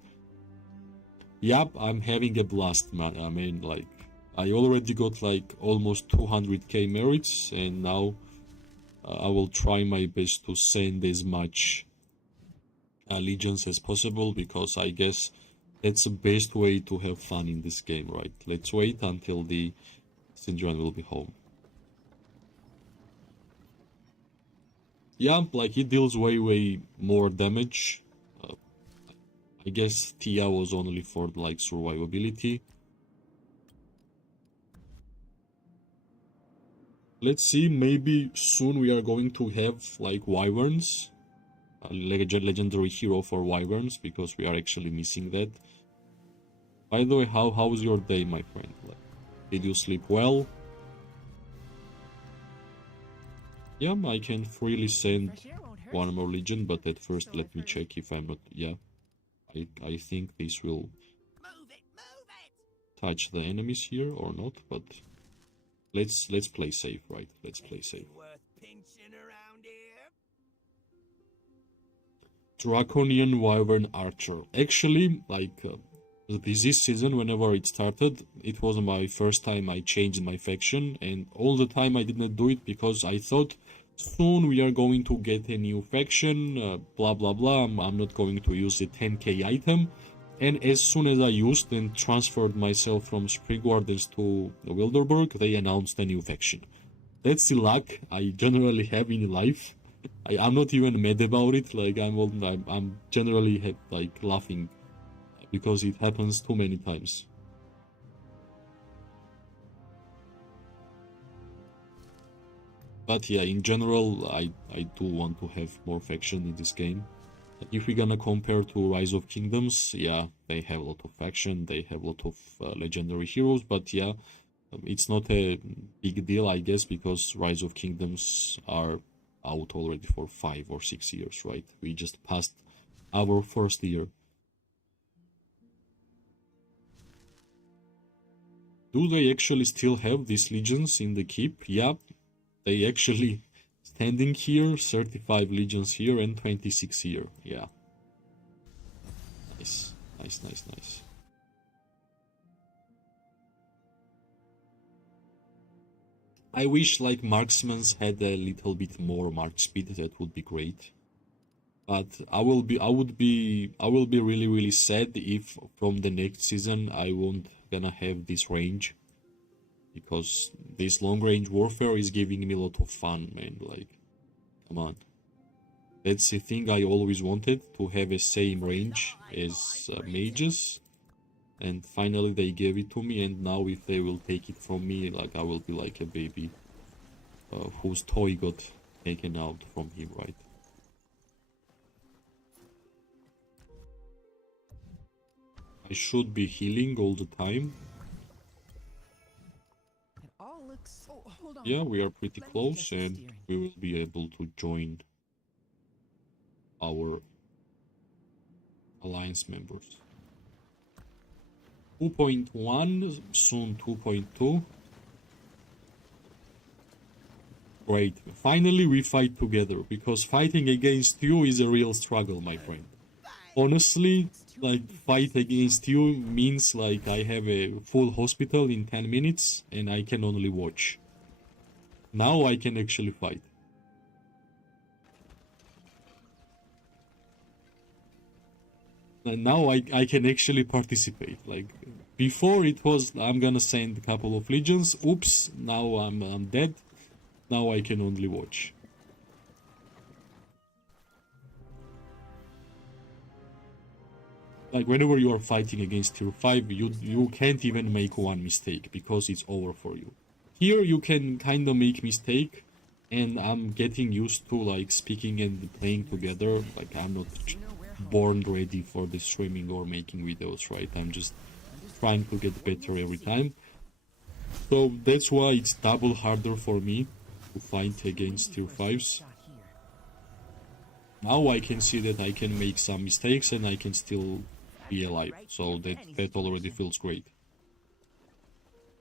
Yep, I'm having a blast, man. I mean, like, I already got like almost 200k merits, and now I will try my best to send as much legions as possible, because I guess that's the best way to have fun in this game, right? Let's wait until the Sindrion will be home. Yeah, like it deals way more damage. I guess Tia was only for like survivability. Let's see, maybe soon we are going to have like wyverns, a legendary hero for wyverns, because we are actually missing that. By the way, how's your day, my friend? Like, did you sleep well? Yeah, I can freely send one more legion, but at first let me check if I'm not... Yeah, I think this will touch the enemies here or not, but let's play safe, right? Let's play safe. Draconian Wyvern Archer. Actually, like this season, whenever it started, it was my first time I changed my faction, and all the time I did not do it because I thought soon we are going to get a new faction, blah blah blah. I'm not going to use the 10k item. And as soon as I used and transferred myself from Sprigwardens to Wilderburg, they announced a new faction. That's the luck I generally have in life. I'm not even mad about it. Like I'm generally like laughing because it happens too many times. But yeah, in general, I do want to have more faction in this game. If we're gonna compare to Rise of Kingdoms, yeah, they have a lot of faction, they have a lot of legendary heroes, but yeah, it's not a big deal, I guess, because Rise of Kingdoms are out already for 5 or 6 years, right? We just passed our first year. Do they actually still have these legions in the keep? Yeah, they actually standing here, 35 legions here and 26 here. Yeah. Nice. I wish like marksmans had a little bit more march speed. That would be great. But I will be really sad if from the next season I won't gonna have this range, because this long range warfare is giving me a lot of fun, man. Like, come on. That's the thing I always wanted, to have a same range as mages. And finally they gave it to me, and now if they will take it from me, like I will be like a baby whose toy got taken out from him, right? I should be healing all the time. It all looks. Oh, hold on. Yeah, we are pretty Let me close adjust the and steering. we will be able to join our alliance members. 2.1, soon 2.2. Great. Finally we fight together, because fighting against you is a real struggle, my friend. Honestly, like, fight against you means like I have a full hospital in 10 minutes and I can only watch. Now I can actually fight. And now I can actually participate. Like, before it was, I'm gonna send a couple of legions. Oops, now I'm dead. Now I can only watch. Like, whenever you are fighting against tier 5, you can't even make one mistake, because it's over for you. Here you can kind of make mistake, and I'm getting used to like speaking and playing together. Like, I'm not born ready for the streaming or making videos, right? I'm just trying to get better every time. So that's why it's double harder for me to fight against tier 5s. Now I can see that I can make some mistakes and I can still be alive, so that already feels great.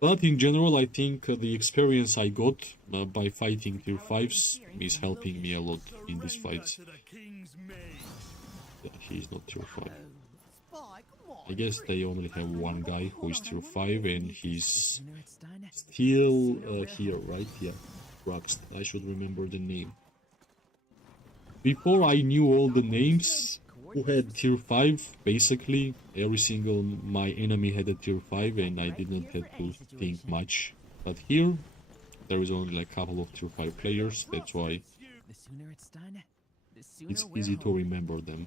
But in general, I think the experience I got by fighting tier 5s is helping me a lot in these fights. Yeah, he's not tier 5. I guess they only have one guy who is tier 5 and he's still here, right? Yeah, Roxt. I should remember the name. Before I knew all the names who had tier 5, basically every single my enemy had a tier 5 and I didn't have to think much. But here, there is only like a couple of tier 5 players, that's why it's easy to remember them.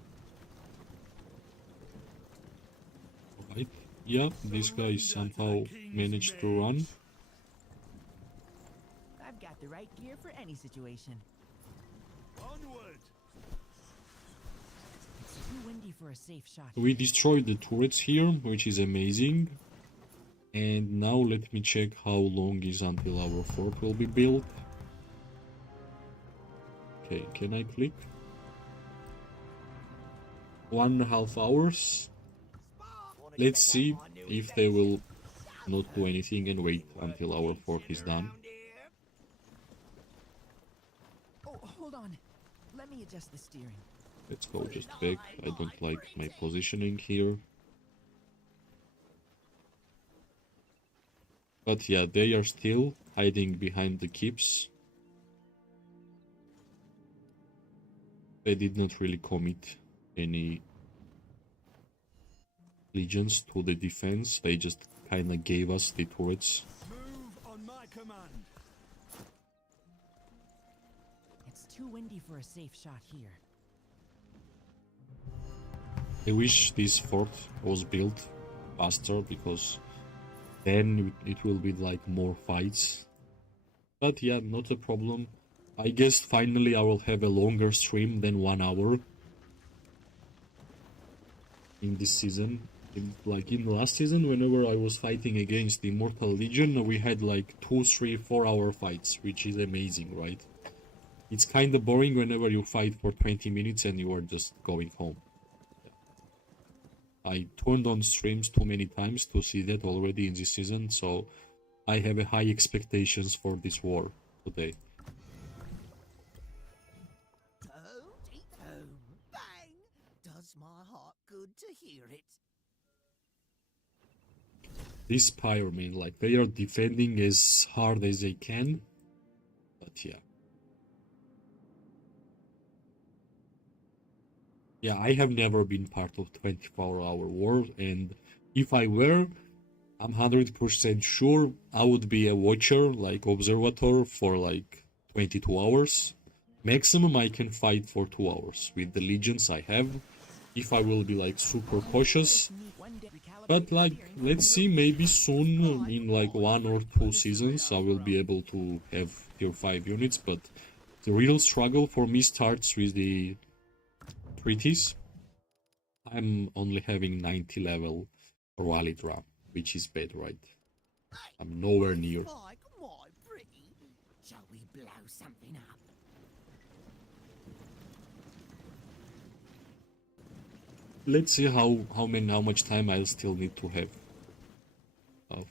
Alright, yeah, this guy somehow managed to run. I've got the right gear for any situation. It's too windy for a safe shot. We destroyed the turrets here, which is amazing. And now let me check how long is until our fort will be built. Okay, can I click? 1.5 hours. Let's see if they will not do anything and wait until our fort is done. Oh, hold on. Let me adjust the steering. Let's go just back. I don't like my positioning here. But yeah, they are still hiding behind the keeps. They did not really commit any legions to the defense. They just kind of gave us the turrets. Move on my command. It's too windy for a safe shot here. I wish this fort was built faster, because then it will be like more fights. But yeah, not a problem. I guess finally I will have a longer stream than 1 hour in this season. Like in the last season, whenever I was fighting against the Immortal Legion, we had like 2, 3, 4 hour fights, which is amazing, right? It's kind of boring whenever you fight for 20 minutes and you are just going home. I turned on streams too many times to see that already in this season, so I have a high expectations for this war today. Bang! Does my heart good to hear it. This Spire, man, like, they are defending as hard as they can, but yeah. Yeah, I have never been part of 24-hour war, and if I were, I'm 100% sure I would be a watcher, like observator, for like 22 hours. Maximum I can fight for 2 hours with the legions I have, if I will be like super cautious. But like, let's see, maybe soon, in like 1 or 2 seasons, I will be able to have tier 5 units, but The real struggle for me starts with the treaties. I'm only having 90 level rally drum, which is bad, right? I'm nowhere near. Fly, come on, pretty. Shall we blow something up? Let's see how much time I'll still need to have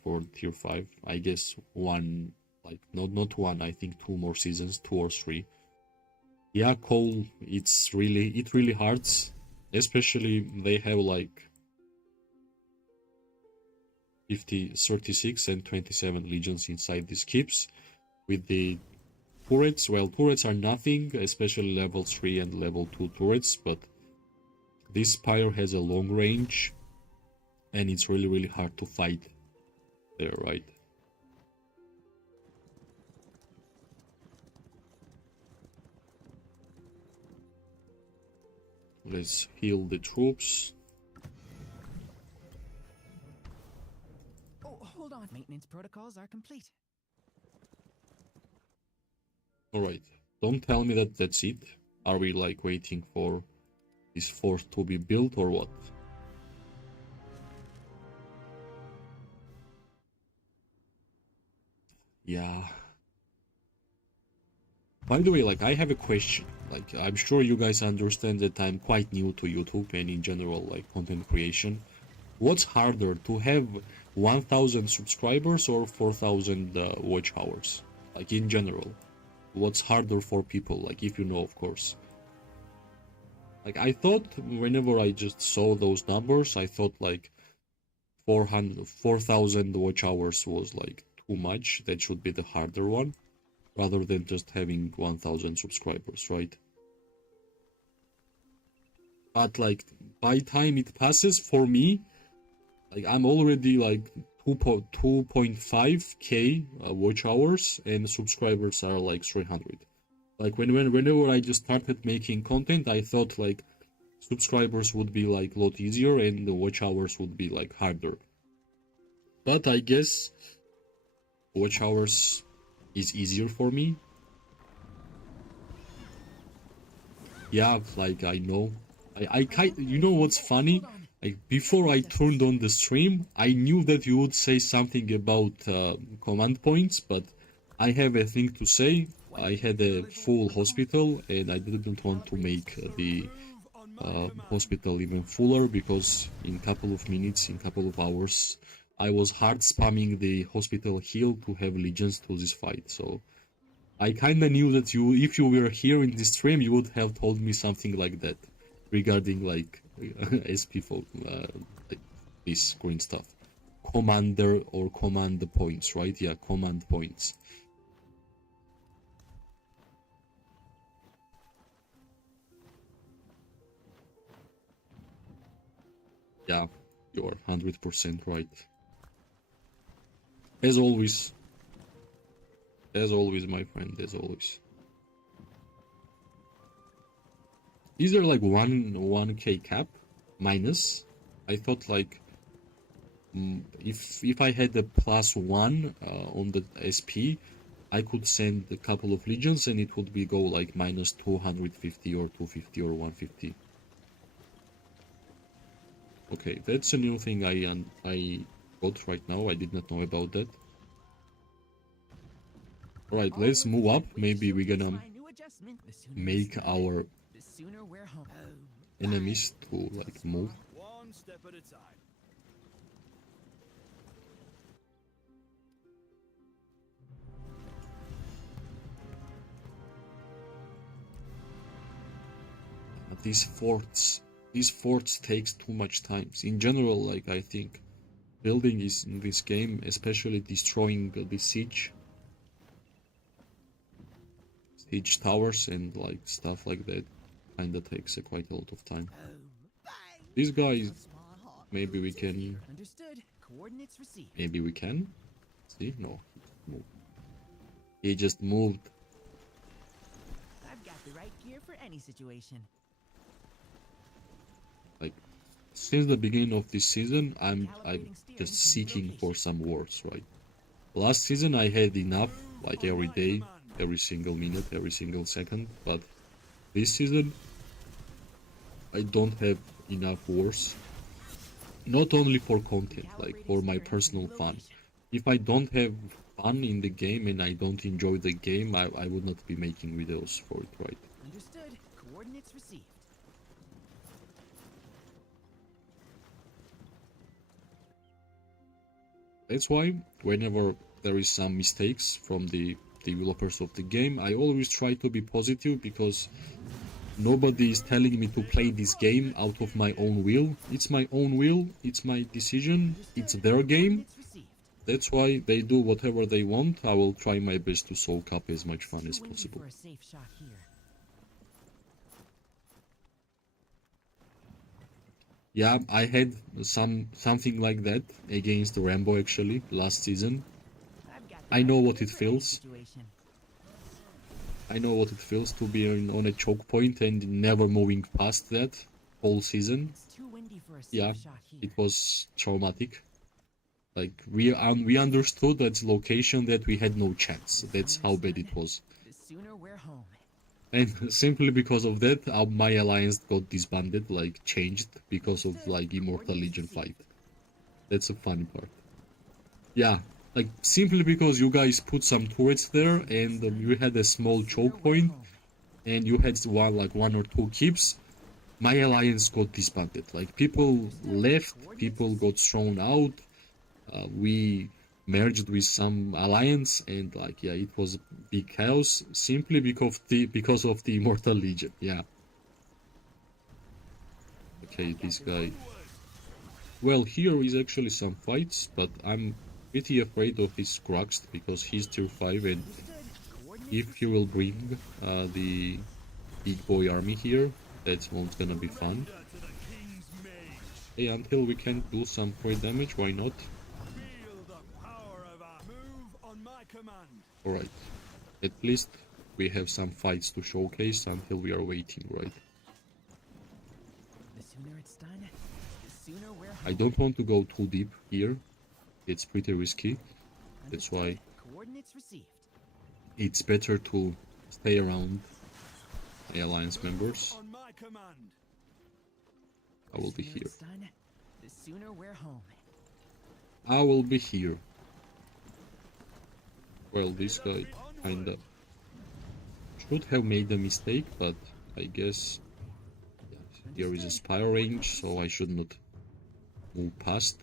for tier 5. I guess one, like not one, I think 2 more seasons, 2 or 3. Yeah, coal, it really hurts, especially they have like 36 and 27 legions inside these keeps. With the turrets, well, turrets are nothing, especially level 3 and level 2 turrets, but this spire has a long range and it's really hard to fight there, right? Let's heal the troops. Oh, hold on. Maintenance protocols are complete. Alright, don't tell me that that's it. Are we like waiting for this fort to be built or what? Yeah. By the way, like, I have a question. Like, I'm sure you guys understand that I'm quite new to YouTube and in general, like, content creation. What's harder, to have 1,000 subscribers or 4,000 watch hours? Like, in general, what's harder for people? Like, if you know, of course. Like, I thought whenever I just saw those numbers, I thought like 4,000 watch hours was like too much. That should be the harder one, rather than just having 1,000 subscribers, right? But like, by time it passes, for me, like, I'm already like 2.5k watch hours and subscribers are like 300. Like, whenever I just started making content, I thought like subscribers would be like a lot easier and the watch hours would be like harder. But I guess watch hours is easier for me. Yeah, like, I know. I you know what's funny? Like, before I turned on the stream, I knew that you would say something about command points, but I have a thing to say. I had a full hospital and I didn't want to make the hospital even fuller, because in couple of minutes, in couple of hours, I was hard spamming the hospital heal to have legions to this fight. So I kinda knew that if you were here in this stream, you would have told me something like that regarding like SP folk, like this green stuff, commander or command points, right? Yeah, command points. Yeah, you're 100% right. As always, my friend, as always. These are like 1k cap minus. I thought like if I had a +1 on the SP, I could send a couple of legions and it would be go like minus 250 or 250 or 150. Okay, that's a new thing I got right now. I did not know about that. Alright, let's move up. Maybe we're gonna make our enemies to like move. One step at a time. These forts takes too much time. In general, like, I think building is in this game, especially destroying the siege towers and like stuff like that, kinda takes quite a lot of time. These guys, maybe we can. Understood. Coordinates received. Maybe we can. See, no, he just moved. I've got the right gear for any situation. Like, since the beginning of this season, I'm just seeking for some wars, right? Last season I had enough, like every day, every single minute, every single second. But this season, I don't have enough wars. Not only for content, like for my personal fun. If I don't have fun in the game and I don't enjoy the game, I would not be making videos for it, right? Understood. Coordinates received. That's why whenever there is some mistakes from the developers of the game, I always try to be positive, because nobody is telling me to play this game out of my own will. It's my own will, it's my decision, it's their game. Coordinates received. That's why they do whatever they want. I will try my best to soak up as much fun as Too windy possible. for a safe shot here. Yeah, I had something like that against Rambo actually last season. I've got I the know right what gear it for any feels. situation. I know what it feels to be on a choke point and never moving past that whole season. It's too windy for a safe Yeah, shot here. it was traumatic. Like we understood that's location that we had no chance. That's how bad it was. The sooner we're home. And simply because of that, my alliance got disbanded, like changed, because of like Immortal Legion fight. That's a funny part. Yeah, like simply because you guys put some turrets there and you had a small choke point and you had one or two keeps, my alliance got disbanded. Like people left, people got thrown out. We merged with some alliance, and like yeah, it was big chaos simply because of the Immortal Legion. Yeah. Okay, this guy. Well, here is actually some fights, but I'm pretty afraid of his Grux because he's tier 5, and if he will bring the big boy army here, that's what's gonna be fun. Hey, until we can do some free damage, why not? Alright, at least we have some fights to showcase until we are waiting, right? The sooner it's done, the sooner we're home. I don't want to go too deep here, it's pretty risky, that's why Coordinates received. it's better to stay around my alliance members. I will be The sooner here. it's done, the sooner we're home. I will be here. Well, this guy kinda should have made a mistake, but I guess yeah, here is a spire range, so I should not move past.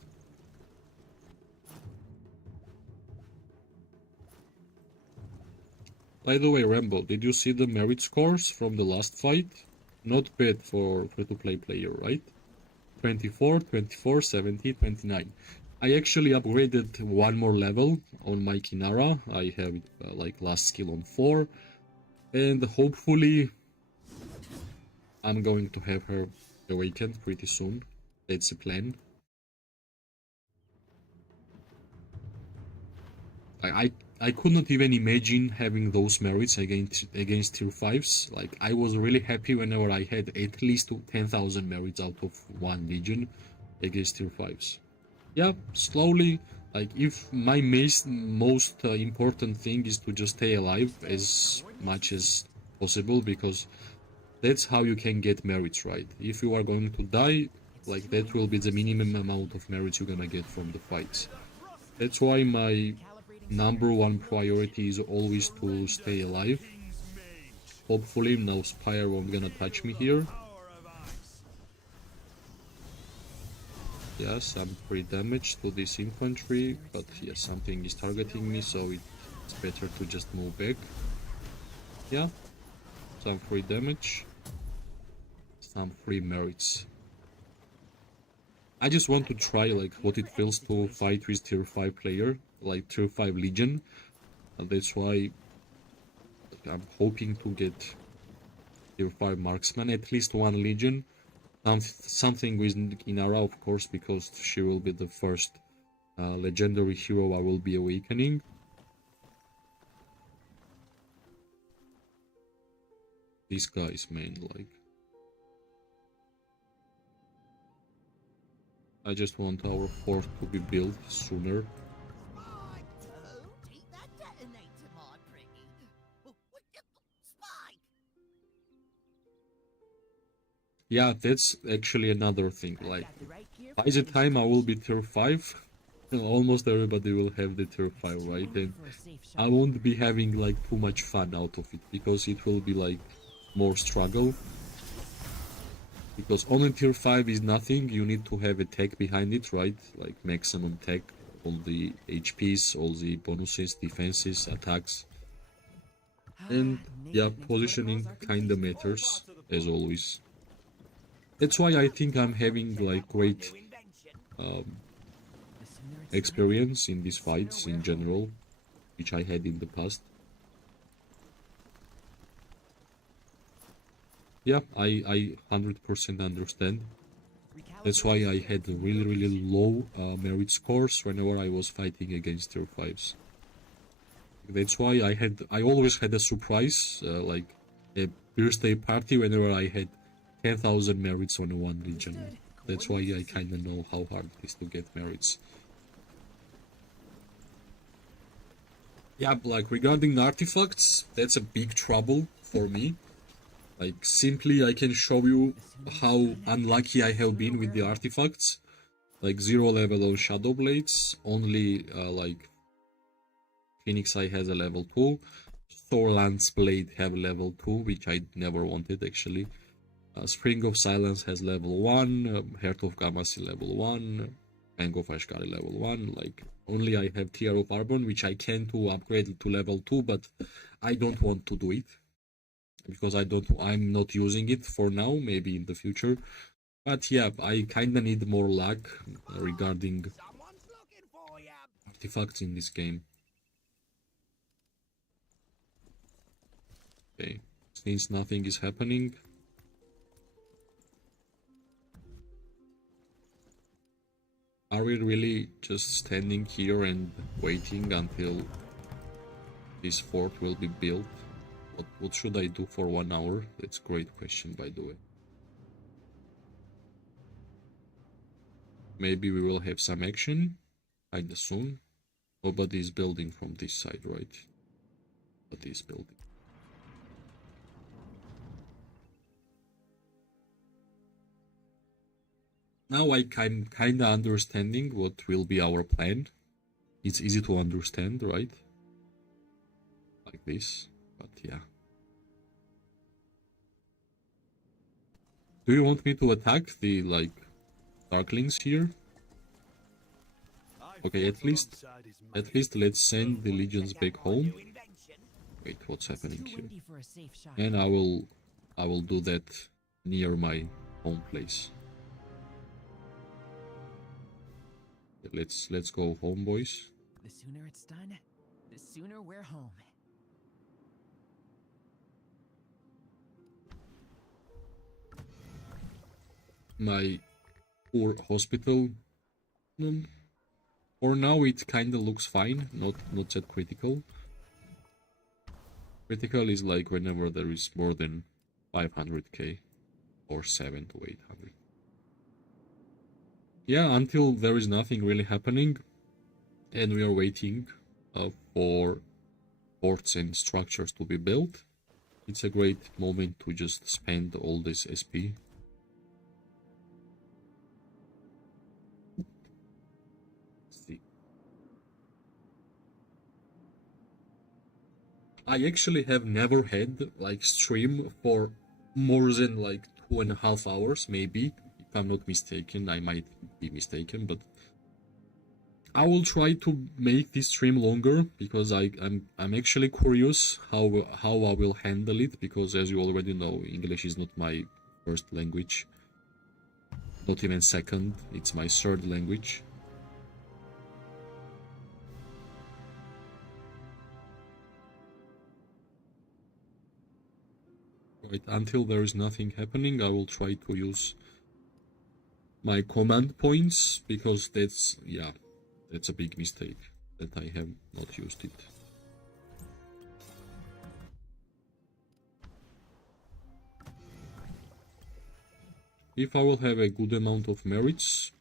By the way, Rambo, did you see the merit scores from the last fight? Not bad for free-to-play player, right? 24, 24, 70, 29. I actually upgraded one more level on my Kinara. I have like last skill on 4, and hopefully I'm going to have her awakened pretty soon. That's the plan. I could not even imagine having those merits against tier 5s. Like I was really happy whenever I had at least 10,000 merits out of one legion against tier 5s. Yeah, slowly, like if my most important thing is to just stay alive as much as possible, because that's how you can get merits, right? If you are going to die, like that will be the minimum amount of merits you're gonna get from the fights. That's why my number one priority is always to stay alive. Hopefully no Spire won't gonna touch me here. Yeah, some free damage to this infantry, but yeah, something is targeting me, so it's better to just move back. Yeah, some free damage, some free merits. I just want to try like what it feels to fight with tier 5 player, like tier 5 legion. That's why I'm hoping to get tier 5 marksman, at least one legion. Something with Inara, of course, because she will be the first legendary hero I will be awakening. These guys, man, like... I just want our fort to be built sooner. My turn. Keep that detonator, my pretty. Yeah, that's actually another thing. Like, Got the right gear by for the any time I will be situation. tier 5, almost everybody will have the tier 5, right? ST1 And for a safe I shot. won't be having like too much fun out of it because it will be like more struggle. Because only tier 5 is nothing, you need to have a tech behind it, right? Like maximum tech, all the HPs, all the bonuses, defenses, attacks. And yeah, Maintenance protocols positioning are kinda complete. matters, as always. That's why I think I'm having like great The sooner it's done, experience in the these sooner fights we're in home. general, which I had in the past. Yeah, I 100% understand. That's why Recalibrating I steering had for new really, really location. low merit scores whenever I was fighting against tier 5s. That's why I always had a surprise, like a birthday party whenever I had 10,000 merits on one region. Understood. That's why Coordinates I received. kinda know how hard it is to get merits. Yeah, like regarding artifacts, that's a big trouble for me. Like simply I can show you The sooner it's how done, unlucky I the have sooner been with we're the home. artifacts. Like 0 level on Shadow Blades, only like Phoenix Eye has a level 2. Thor Lance Blade have level 2, which I never wanted actually. Spring of Silence has level 1, Heart of Gamasi level 1, Fang of Ashkari level 1. Like, only I have Tear of Arbon, which I can to upgrade to level 2, but I don't want to do it. Because I'm not using it for now, maybe in the future. But yeah, I kinda need more luck regarding Someone's looking for you. artifacts in this game. Okay, since nothing is happening, are we really just standing here and waiting until this fort will be built? What should I do for 1 hour? That's a great question, by the way. Maybe we will have some action kinda soon. Nobody is building from this side, right? Nobody is building. Now I'm kinda understanding what will be our plan. It's easy to understand, right? Like this, but yeah. Do you want me to attack the, like, Darklings here? Okay, at least let's send the legions back home. Wait, what's It's happening too here? windy for a safe shot. And I will do that near my home place. Let's go home, boys. The sooner it's done, the sooner we're home. My poor hospital. For now it kinda looks fine, not that critical. Critical is like whenever there is more than 500k or 7 to 800. Yeah, until there is nothing really happening and we are waiting for ports and structures to be built. It's a great moment to just spend all this SP. See. I actually have never had like stream for more than like 2.5 hours, maybe. If I'm not mistaken, I might be mistaken, but I will try to make this stream longer because I'm actually curious how I will handle it, because as you already know, English is not my first language, not even second. It's my third language. Right, until there is nothing happening, I will try to use my command points, because that's a big mistake that I have not used it. If I will have a good amount of merits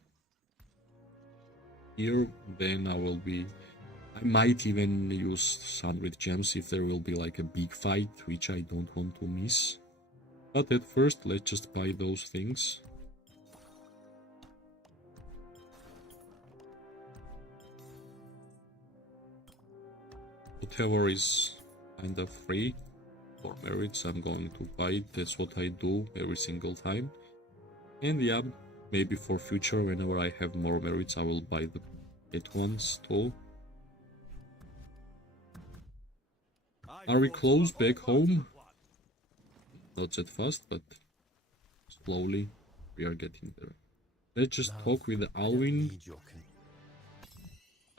here, then I might even use 100 gems if there will be like a big fight, which I don't want to miss. But at first, let's just buy those things. Whatever is kind of free for merits, I'm going to buy it. That's what I do every single time. And yeah, maybe for future, whenever I have more merits, I will buy the pet ones too. Are we close back home? Not that fast, but slowly we are getting there. Let's just talk with Alvin.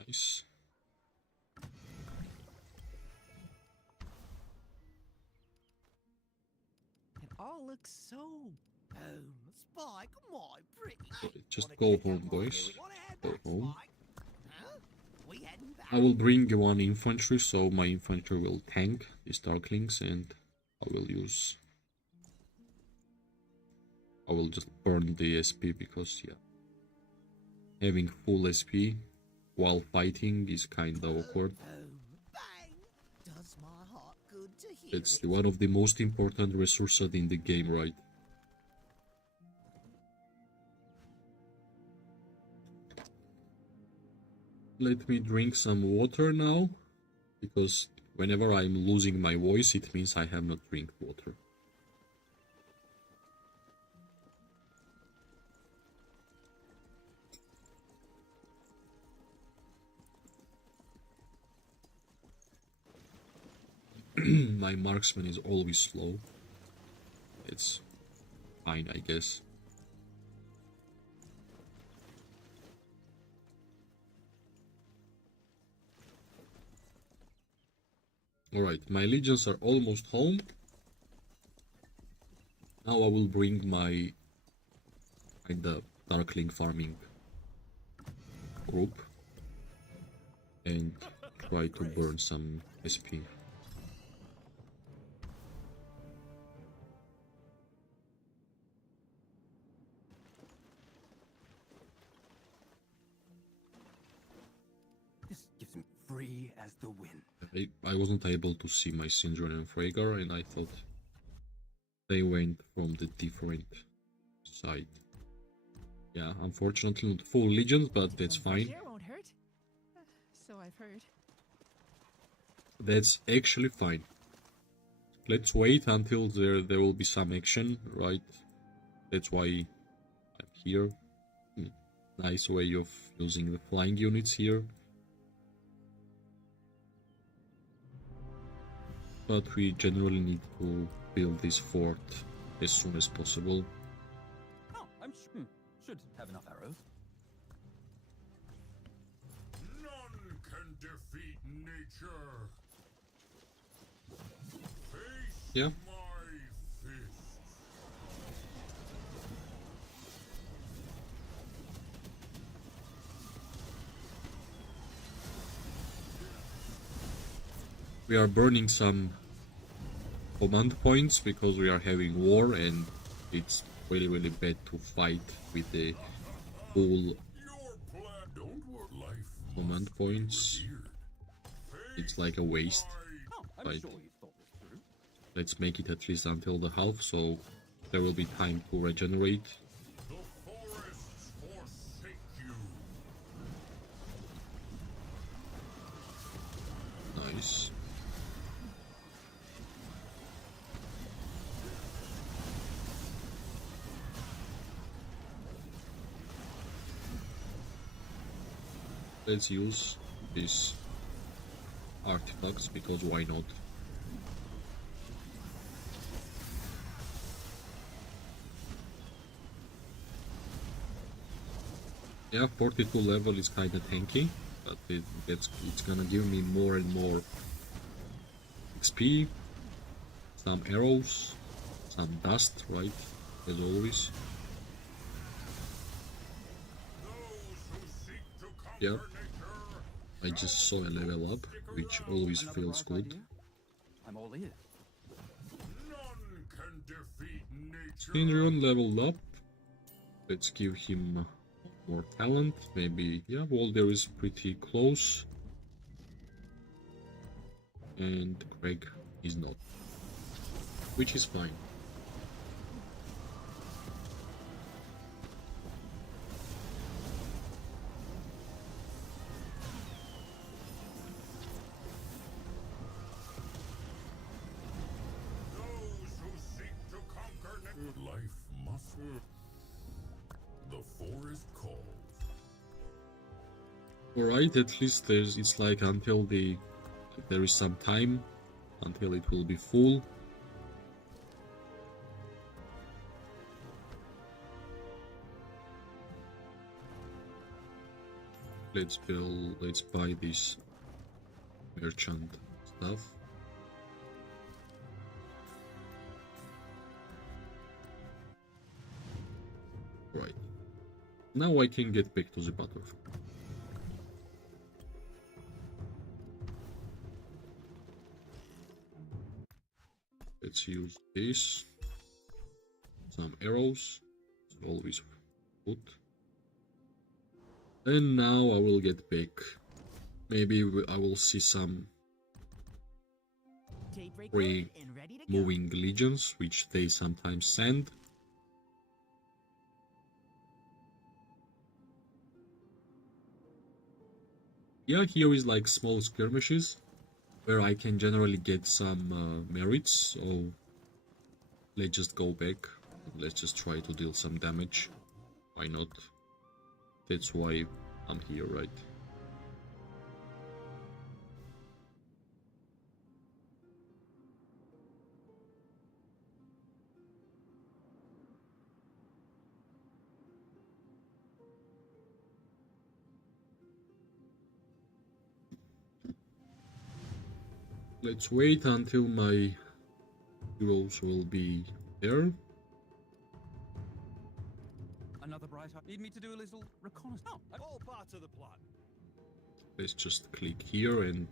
Nice. It all looks so Spike, my pretty. So just go home, boys. Go home. Huh? We heading back? I will bring one infantry, so my infantry will tank these Darklings, and I will just burn the SP because, yeah, having full SP while fighting is kinda awkward. Bang! Does my heart good to hear It's it. one of the most important resources in the game, right? Let me drink some water now, because whenever I'm losing my voice, it means I have not drink water. My marksman is always slow. It's fine, I guess. Alright, my legions are almost home. Now I will bring my kinda Darkling farming group and try to burn some SP. This gives me free as the wind. I wasn't able to see my Syndron and Freygar, and I thought they went from the different side. Yeah, unfortunately not full legions, but that's some fresh fine. air won't hurt. So I've heard. That's actually fine. Let's wait until there will be some action, right? That's why I'm here. Nice way of using the flying units here. But we generally need to build this fort as soon as possible. Oh, I'm should have enough arrows. None can defeat nature. Face Yeah. my fist. We are burning some command points because we are having war, and it's really bad to fight with the full Your plan don't work. Life command points. weird. It's like a waste. Oh, I'm Right. sure you've thought this through. Let's make it at least until the half, so there will be time to regenerate. The forests forsake you. Nice. Let's use these artifacts because why not? Yeah, 42 level is kinda tanky, but it's gonna give me more and more XP, some arrows, some dust, right? As always. Those who seek to conquer Yep. nature. I just saw a level up, which always Another feels bright good. idea? I'm all ears. None can defeat nature. Syndron leveled up. Let's give him more talent. Maybe, yeah, Walder is pretty close. And Craig is not. Which is fine. Alright, at least it's like until there is some time until it will be full. Let's buy this merchant stuff. Right. Now I can get back to the battlefield. Let's use this. Some arrows. It's always good. And now I will get back. Maybe I will see some free moving legions, which they sometimes send. Yeah, here is like small skirmishes where I can generally get some merits. So let's just go back. Let's just try to deal some damage. Why not? That's why I'm here, right? Let's wait until my heroes will be there. Another bright eye. Need me to do a little reconnaissance? Oh, all part of the plan. Let's just click here and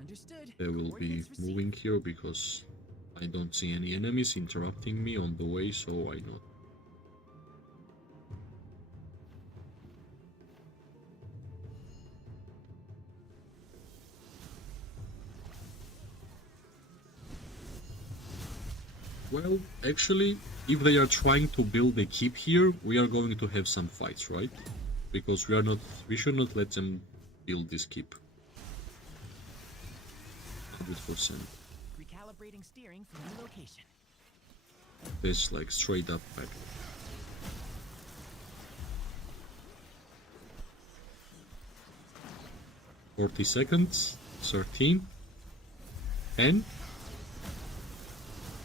Understood. they will be Coordinates received. moving here because I don't see any enemies interrupting me on the way, so why not? Well, actually, if they are trying to build a keep here, we are going to have some fights, right? Because we should not let them build this keep. 100%. Recalibrating steering for new location. This like straight up back. "40 seconds, 13, 10.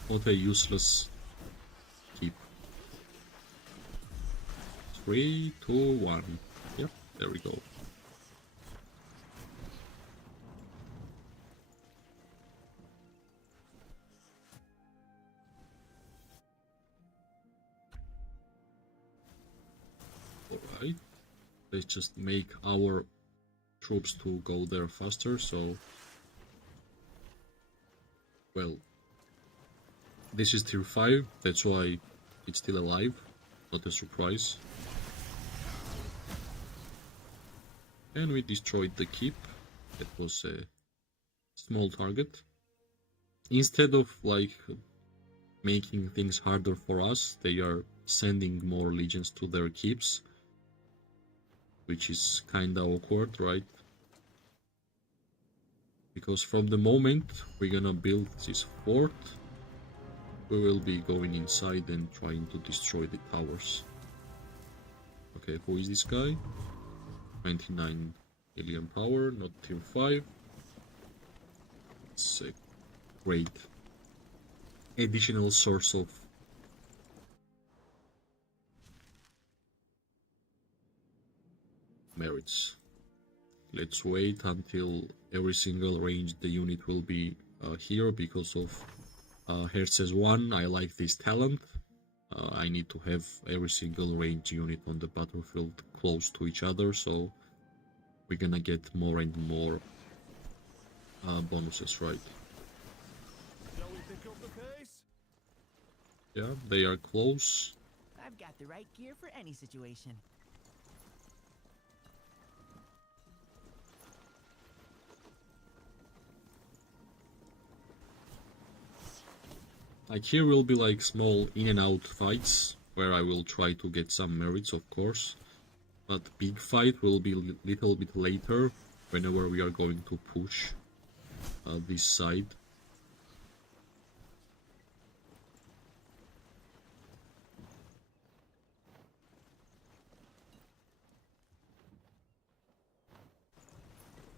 What a useless keep. 3, 2, 1. Yep, there we go. Alright. Let's just make our troops to go there faster, so... Well... This is tier 5, that's why it's still alive. Not a surprise. And we destroyed the keep. That was a small target. Instead of like making things harder for us, they are sending more legions to their keeps, which is kinda awkward, right? Because from the moment we're gonna build this fort, we will be going inside and trying to destroy the towers. Okay, who is this guy? 99 million power, not tier 5. It's a great additional source of merits. Let's wait until every single ranged unit will be here because of ST1. I like this talent. I need to have every single ranged unit on the battlefield close to each other, so we're gonna get more and more bonuses, right? Shall we pick up the pace? Yeah, they are close. I've got the right gear for any situation. Like here will be like small in and out fights where I will try to get some merits, of course, but big fight will be little bit later whenever we are going to push this side.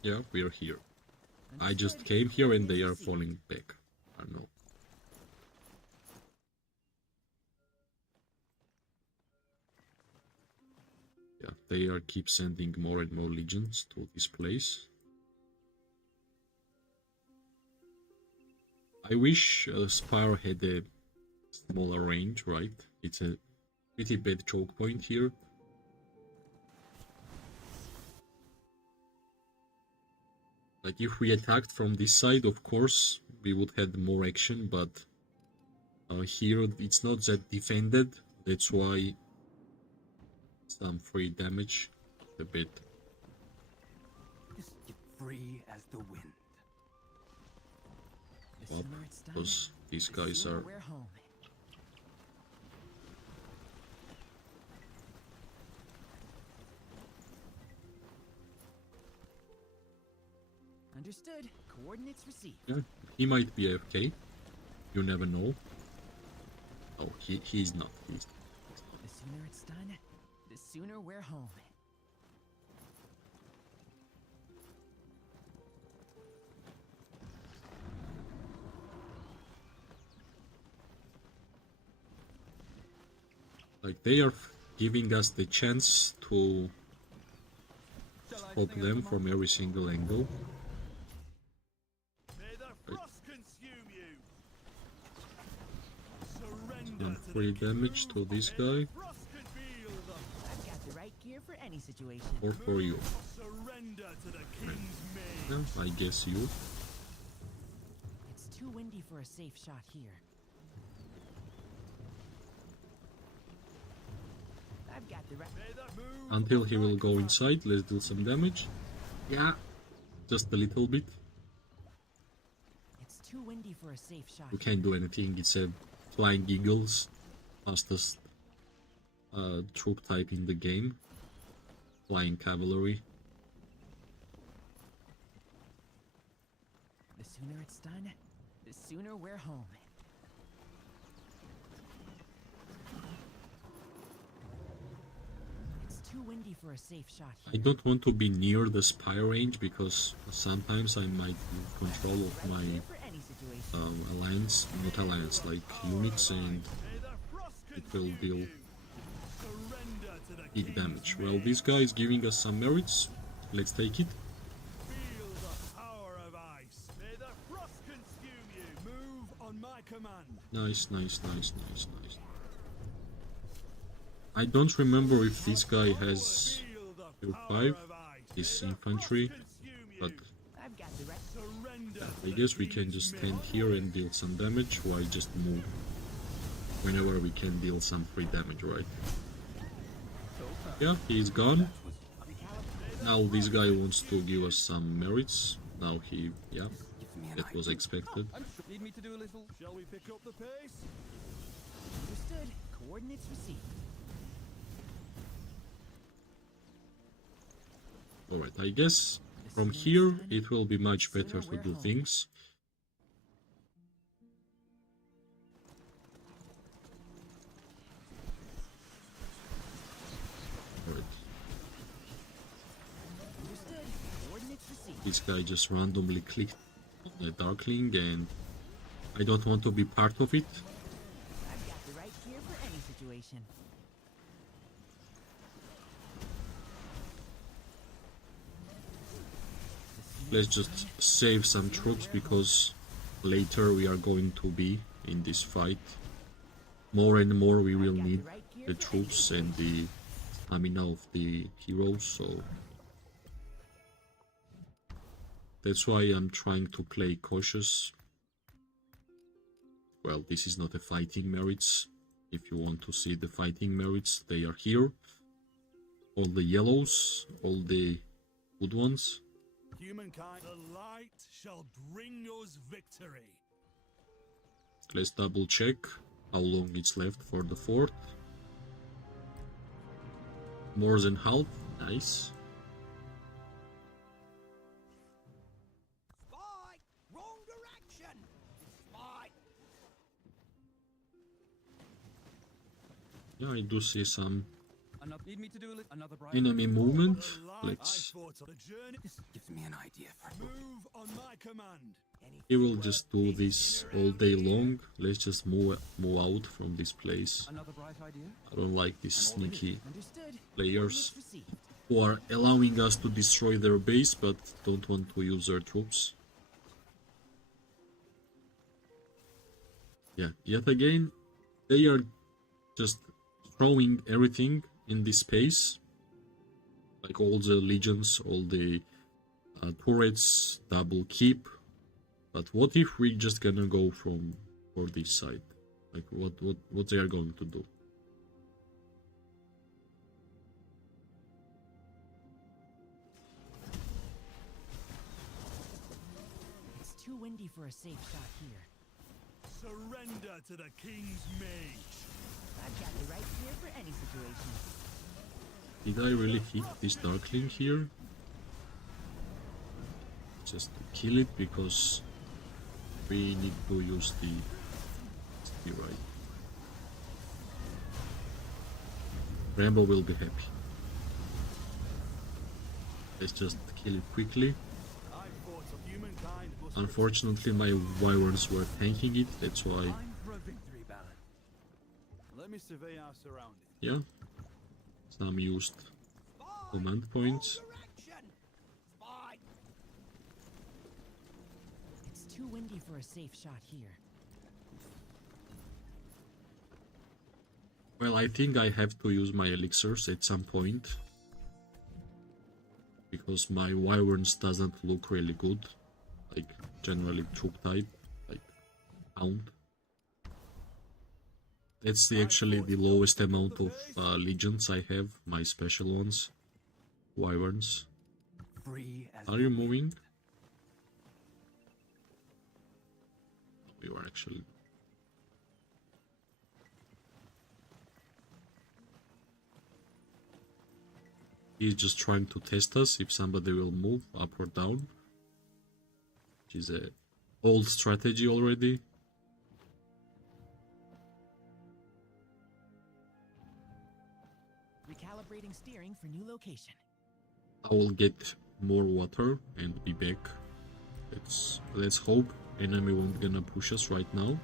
Yeah, we're here. I just came here and they are falling back. I don't know. Yeah, they are keep sending more and more legions to this place. I wish Spire had a smaller range, right? It's a pretty bad choke point here. Like, if we attacked from this side, of course, we would have more action, but here it's not that defended. That's why some free damage, a bit. Just get free as the wind. The Up, sooner it's done, because these the guys sooner are... we're home. Understood. Coordinates received. Yeah, he might be AFK. You never know. Oh, he's not. He's not. The sooner it's done, the sooner we're home. Like, they are giving us the chance to stop them from every single angle. Some free damage to this guy. I've got the right gear for any situation. Or for you. Yeah, I guess you. It's too windy for a safe shot here. I've got the right. Until he will go inside, let's do some damage. Yeah, just a little bit. It's too windy for a safe shot. We can't do anything. It's a flying eagles, fastest troop type in the game. Flying cavalry. The sooner it's done, the sooner we're home. It's too windy for a safe shot I here. don't want to be near the spire range because sometimes I might lose control of my Gear for any situation. alliance, not alliance, like units, and it will deal big damage. Well, this guy is giving us some merits. Let's take it. Feel the power of ice. May the frost consume you. Move on my command. Nice, nice, nice, nice, nice. I don't remember if this guy has Feel the tier power 5, of ice. his infantry, but I've got the right. Surrender. I guess we can just stand here and deal some damage, while just move whenever we can deal some free damage, right? Yeah, he's gone. Now this guy wants to give us some merits. Now he, yeah, that was expected. Need me to do a little? Shall we pick up the pace? Understood. Coordinates received. Alright, I guess from here it will be much better to do things. Alright, Understood. Coordinates received. this guy just randomly clicked on the Darkling and I don't want to be part of it. I've got the right gear for any situation. Let's just save some troops because later we are going to be in this fight. More and more we will need the troops and the stamina of the heroes, so that's why I'm trying to play cautious. Well, this is not a fighting merits. If you want to see the fighting merits, they are here. All the yellows, all the good ones. Humankind, the light shall bring us victory. Let's double check how long it's left for the fort. More than half. Nice. Spy! Wrong direction! Spy! Yeah, I do see some Need me to do another bright enemy idea? movement. The light I Let's. fought on the journey. This gives me an idea for Move on my command. He will just do this all day long. Let's just move out from this place. another bright idea. I don't like these sneaky Understood. players Orders received. who are allowing us to destroy their base but don't want to use their troops. Yeah, yet again, they are just throwing everything in this space. Like all the legions, all the turrets, double keep. But what if we just gonna go for this side? Like what they are going to do? It's too windy for a safe shot here. Surrender to the king's mage. I've got the right gear for any situation. Did I really hit this Darkling here? Just to kill it because we need to use the right. Rambo will be happy. Let's just kill it quickly. I fought so humankind must Unfortunately, my wyverns were tanking it. That's why, Time for a victory ballad. Let me survey our surroundings. yeah, some used command points. Direction! Spy! It's too windy for a safe shot here. Well, I think I have to use my elixirs at some point because my wyverns doesn't look really good, like generally troop type, like hound. That's actually the lowest amount of legions I have, my special ones, wyverns. Free as Are you moving? You are actually. He's just trying to test us if somebody will move up or down, which is a old strategy already. Recalibrating steering for new location. I will get more water and be back. Let's hope enemy won't gonna push us right now,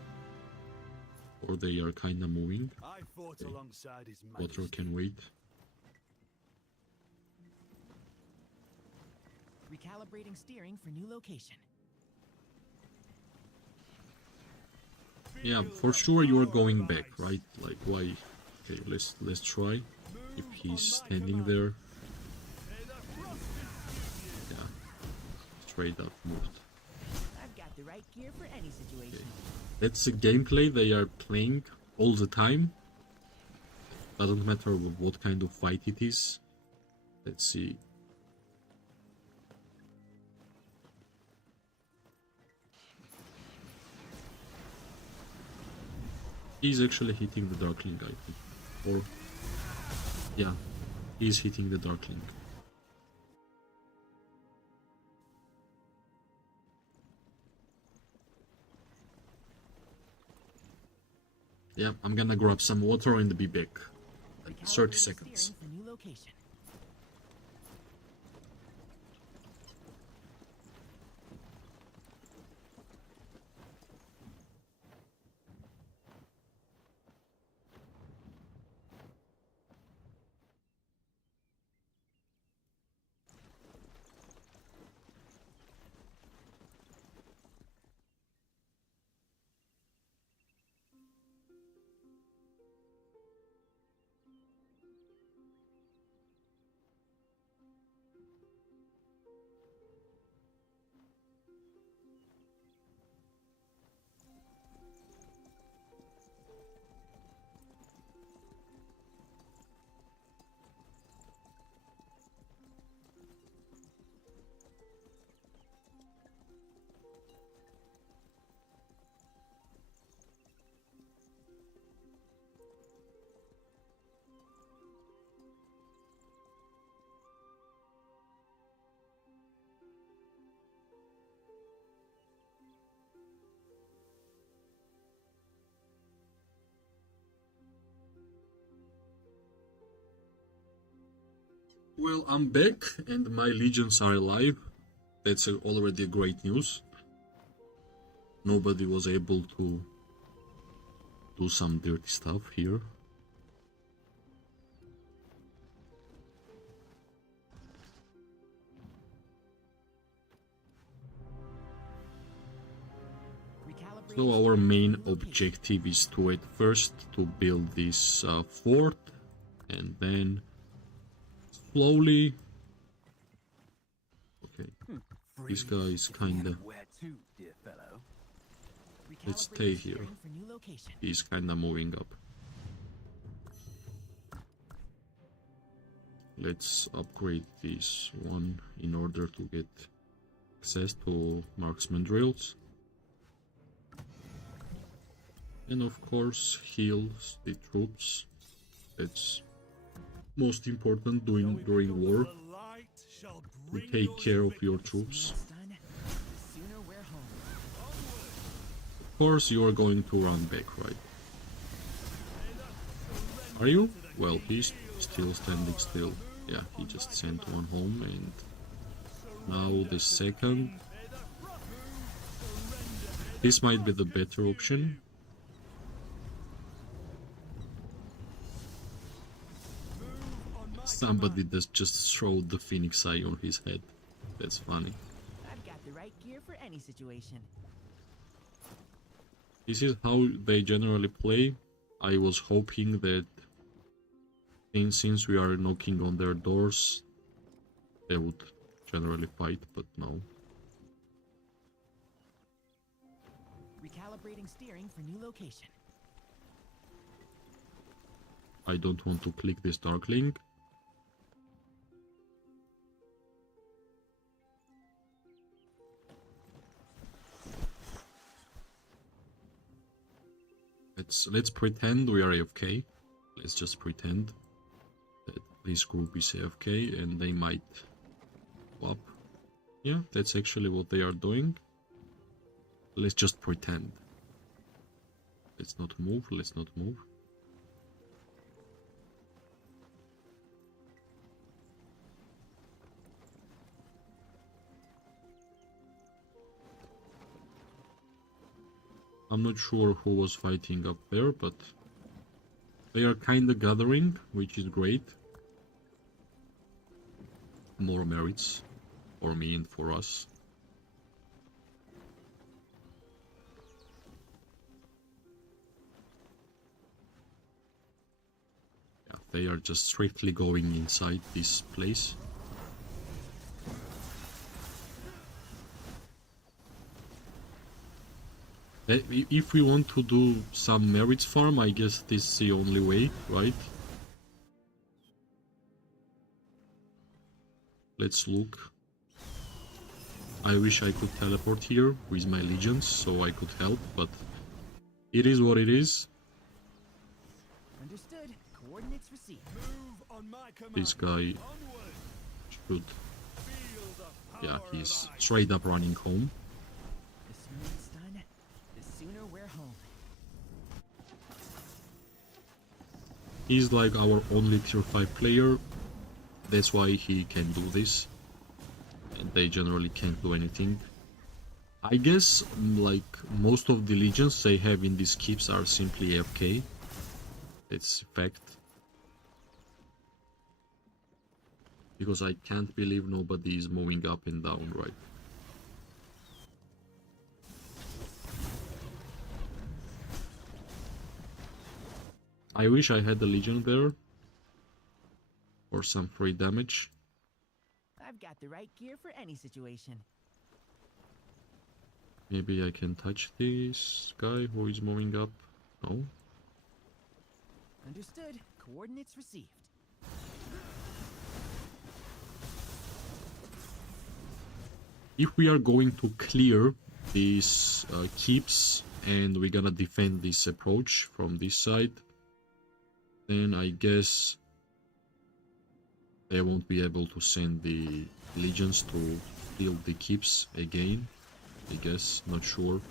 or they are kinda moving. I fought Okay. alongside his Water majesty. can wait. Recalibrating steering for new location. Yeah, for sure you are going back, right? Like why? Okay, let's try. If he's standing there, yeah, straight up moved. I've got the right gear for any situation. That's the gameplay they are playing all the time. Doesn't matter what kind of fight it is. Let's see. He's actually hitting the Darkling, I think. Or, yeah, he's hitting the Darkling. Yeah, I'm gonna grab some water and be back. Like 30 Recalibrating seconds. steering for new location. Well, I'm back and my legions are alive. That's already great news. Nobody was able to do some dirty stuff here. So our main objective is to at first to build this fort, and then slowly. Okay, this guy is kinda. Where to, dear fellow? Let's stay here. He's kinda moving up. Let's upgrade this one in order to get access to marksman drills. And of course, heals the troops. That's most important during war. To take care of your troops. Of course, you are going to run back, right? Are you? Well, he's still standing still. Yeah, he just sent one home, and now the second. This might be the better option. Somebody just throwed the phoenix eye on his head. That's funny. I've got the right gear for any situation. This is how they generally play. I was hoping that since we are knocking on their doors, they would generally fight, but no. Recalibrating steering for new location. I don't want to click this darkling. Let's pretend we are AFK. Let's just pretend that this group is AFK and they might swap. Yeah, that's actually what they are doing. Let's just pretend. Let's not move, let's not move. I'm not sure who was fighting up there, but they are kinda gathering, which is great. More merits for me and for us. Yeah, they are just strictly going inside this place. If we want to do some merits farm, I guess this is the only way, right? Let's look. I wish I could teleport here with my legions so I could help, but it is what it is. Understood. Coordinates received. This guy should... Yeah, he's straight up running home. The sooner it's done, the sooner we're home. He's like our only tier 5 player. That's why he can do this. And they generally can't do anything. I guess, like, most of the legions they have in these keeps are simply AFK. That's a fact. Because I can't believe nobody is moving up and down, right? I wish I had a legion there. For some free damage. I've got the right gear for any situation. Maybe I can touch this guy who is moving up. No? Understood. Coordinates received. If we are going to clear these keeps and we're gonna defend this approach from this side, then I guess they won't be able to send the legions to steal the keeps again. I guess, not sure.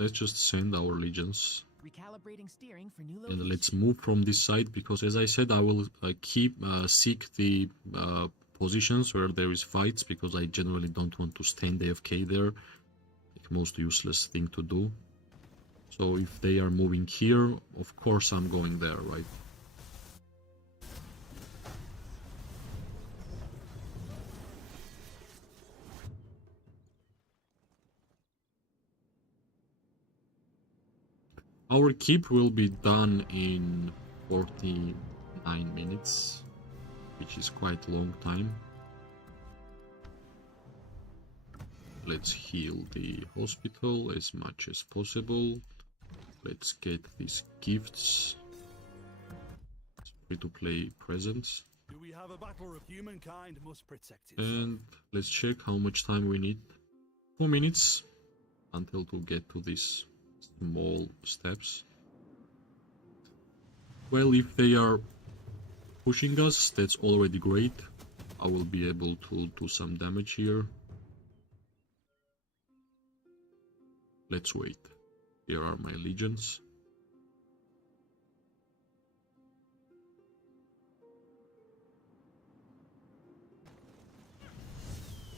Let's just send our legions. Recalibrating steering for new And location. let's move from this side, because as I said, I will seek the positions where there is fights, because I generally don't want to stand AFK there. Like, most useless thing to do. So if they are moving here, of course I'm going there, right? Our keep will be done in 49 minutes, which is quite a long time. Let's heal the hospital as much as possible. Let's get these gifts. Free-to-play presents. Do we have a battle of humankind must protect itself? And let's check how much time we need. 4 minutes until to get to these small steps. Well, if they are pushing us, that's already great. I will be able to do some damage here. Let's wait. Here are my legions.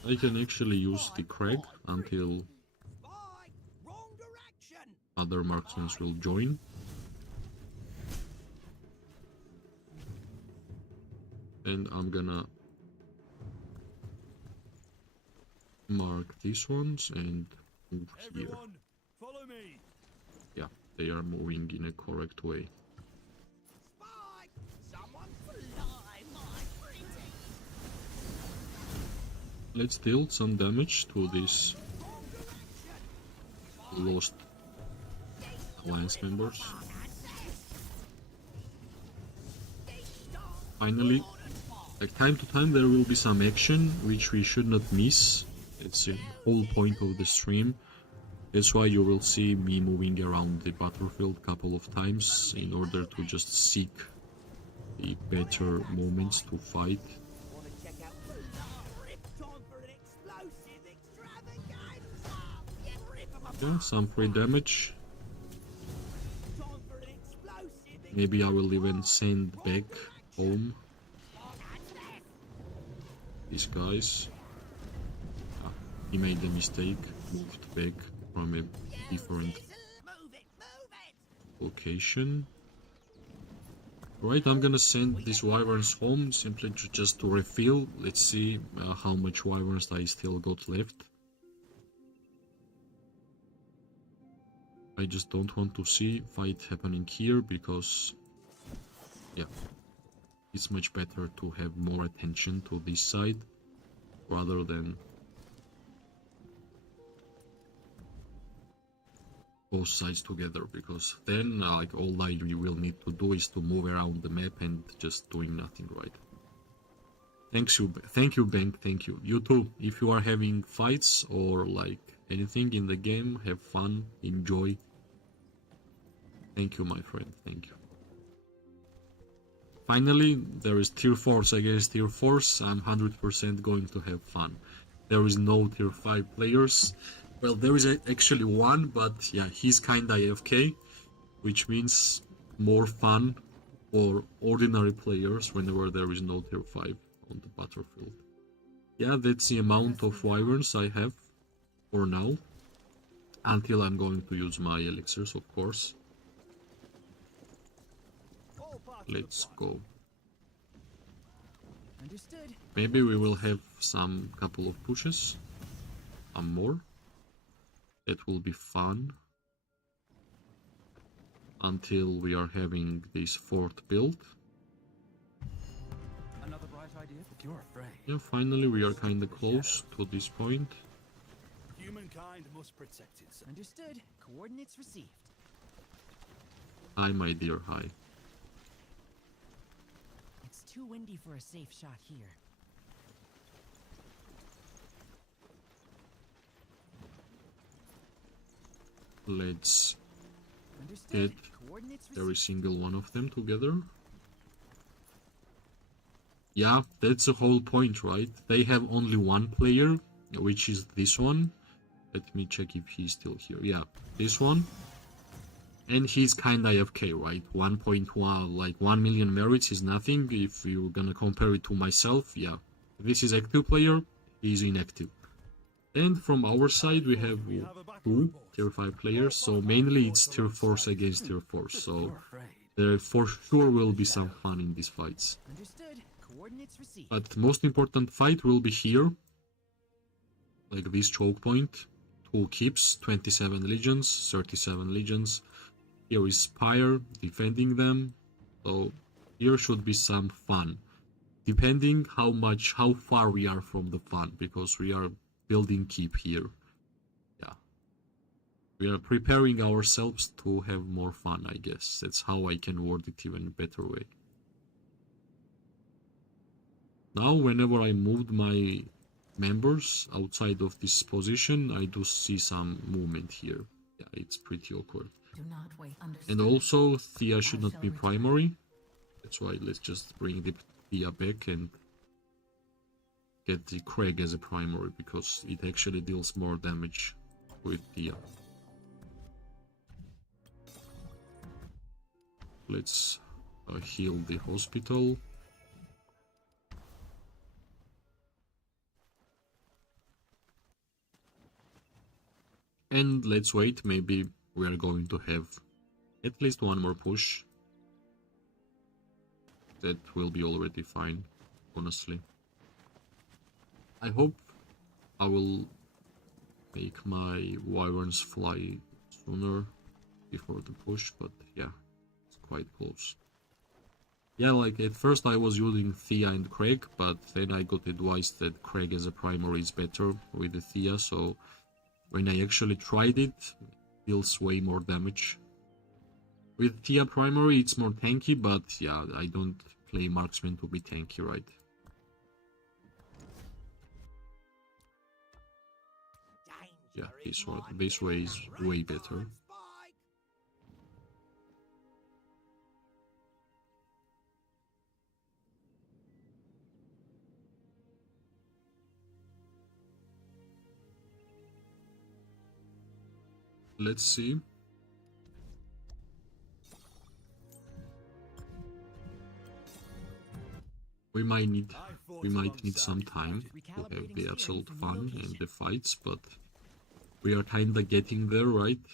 I can actually use the Crag until other marksmen will join. And I'm gonna mark these ones and move here. Everyone, follow me. Yeah, they are moving in a correct way. Spy! Someone fly my pretty! Let's deal some damage to these lost alliance members. Finally, like time to time there will be some action which we should not miss. It's the whole point of the stream. That's why you will see me moving around the battlefield a couple of times in order to just seek the better moments to fight. Wanna check out the time for an explosive extravaganza! Rip 'em apart! Yeah, some free damage. Time for an explosive Maybe I will even send back home these guys. Ah, he made a mistake, moved back from a different Move it! Move it! location. Right, I'm gonna send these wyverns home simply just to refill. Let's see how much wyverns I still got left. I just don't want to see fight happening here because, yeah, it's much better to have more attention to this side rather than both sides together, because then like all I will need to do is to move around the map and just doing nothing, right? Thank you, Bank, thank you. You too. If you are having fights or like anything in the game, have fun, enjoy. Thank you, my friend, thank you. Finally, there is tier 4s against tier 4s. I'm 100% going to have fun. There is no tier 5 players. Well, there is actually one, but yeah, he's kinda AFK, which means more fun for ordinary players whenever there is no tier 5 on the battlefield. Yeah, that's the amount of wyverns I have for now, until I'm going to use my elixirs, of course. Let's go. Understood. Maybe we will have some couple of pushes, some more. That will be fun until we are having this fort built. Another bright idea? You're afraid. Yeah, finally we are kinda close to this point. Humankind must protect itself. Understood. Coordinates received. Hi, my dear, hi. It's too windy for a safe shot here. Let's Understood. get Coordinates every received. single one of them together. Yeah, that's the whole point, right? They have only one player, which is this one, Let me check if he's still here. Yeah, this one. And he's kinda AFK, right? 1.1, like 1 million merits is nothing. If you're gonna compare it to myself, yeah. This is active player, he's inactive. And from our side, we have two tier 5 players, so mainly it's tier 4s against tier 4s. So there for sure will be some fun in these fights. Understood. Coordinates received. But most important fight will be here. Like this choke point. 2 keeps, 27 legions, 37 legions. Here is Spire defending them. So here should be some fun. Depending how far we are from the fun, because we are building keep here. Yeah. We are preparing ourselves to have more fun, I guess. That's how I can word it even better way. Now, whenever I moved my members outside of this position, I do see some movement here. Yeah, it's pretty awkward. Do not wait. And also, Thea should not be primary. That's why let's just bring the Thea back and get the Craig as a primary, because it actually deals more damage with Thea. Let's heal the hospital. And let's wait, maybe we are going to have at least one more push. That will be already fine, honestly. I hope I will make my wyverns fly sooner before the push, but yeah, it's quite close. Yeah, like at first I was using Thea and Craig, but then I got advice that Craig as a primary is better with the Thea, so when I actually tried it, it deals way more damage. With Thea primary it's more tanky, but yeah, I don't play marksman to be tanky, right? Yeah, this way is way better. Let's see. We might need some time to have the absolute fun and the fights, but we are kinda getting there, right?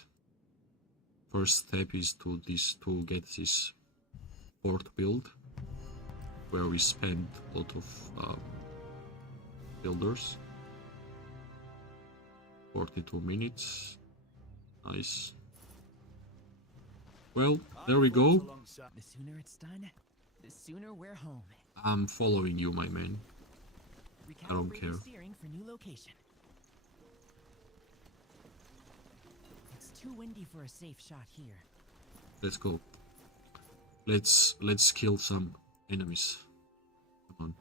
First step is to get this port build, where we spend a lot of builders. 42 minutes. Nice. Well, there we go. The sooner it's done, the sooner we're home. I'm following you, my man. I don't care. Steering for new location. It's too windy for a safe shot here. Let's go. Let's kill some enemies. Come on.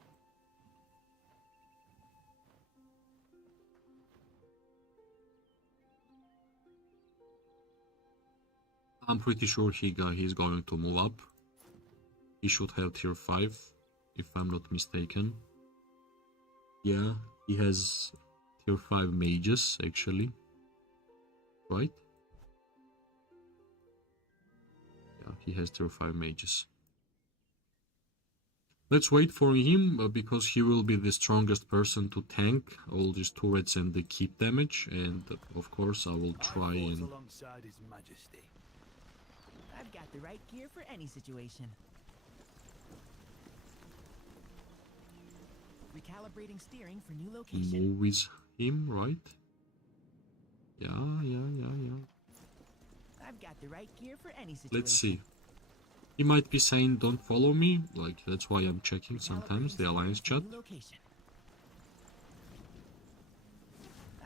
I'm pretty sure he's going to move up. He should have tier 5, if I'm not mistaken. Yeah, he has tier 5 mages, actually. Right? Yeah, he has tier 5 mages. Let's wait for him, because he will be the strongest person to tank all these turrets and the keep damage. And of course I will try and... alongside His Majesty. I've got the right gear for any situation. Recalibrating steering for new location. move with him, right? Yeah. I've got the right gear for any situation. Let's see. He might be saying don't follow me, like that's why I'm checking sometimes the alliance chat.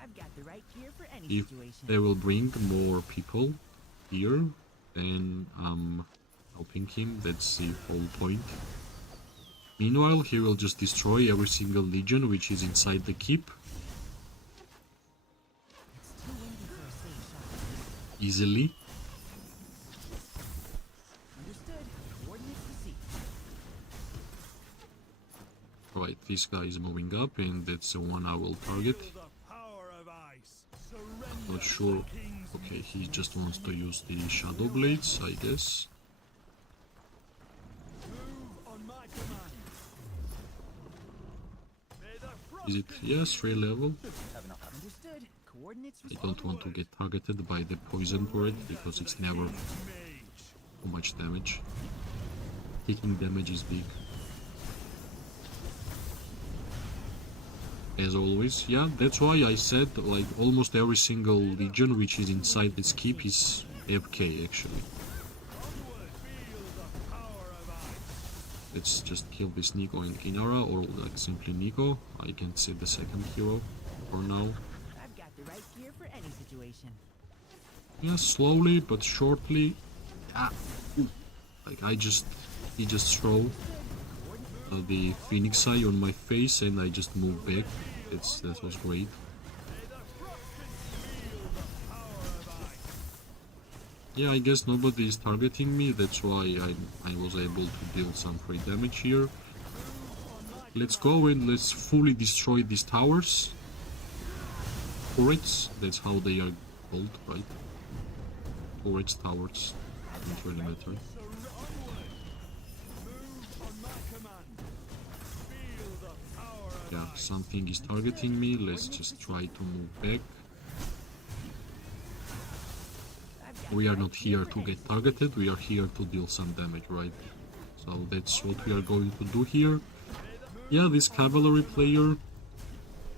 I've got the right gear for any If situation. they will bring more people here, then I'm helping him, that's the whole point. Meanwhile, he will just destroy every single legion which is inside the keep. It's too windy for a safe shot. Easily. Understood. Coordinates received. Right, this guy is moving up and that's the one I will target. Feel the power of ice. Surrender Not sure. Okay, he just wants to use the shadow blades, I guess. Is it? Yes, 3 level. Understood. Coordinates I don't want to get targeted by the poison turret because it's never too much damage. Taking damage is big. As always, yeah, that's why I said like almost every single legion which is inside this keep is AFK actually. Let's just kill this Nico and Kinara, or like simply Nico. I can see the second hero for now. I've got the right gear for any situation. Yeah, slowly but shortly. Ah, like he just throw the Phoenix Eye on my face and I just moved back. That was great. Yeah, I guess nobody is targeting me, that's why I was able to deal some free damage here. Let's go and let's fully destroy these towers. Turrets, that's how they are called, right? Turrets, towers, don't really matter. Yeah, something is targeting me, let's just try to move back. We are not here to get targeted, we are here to deal some damage, right? So that's what we are going to do here. Yeah, this cavalry player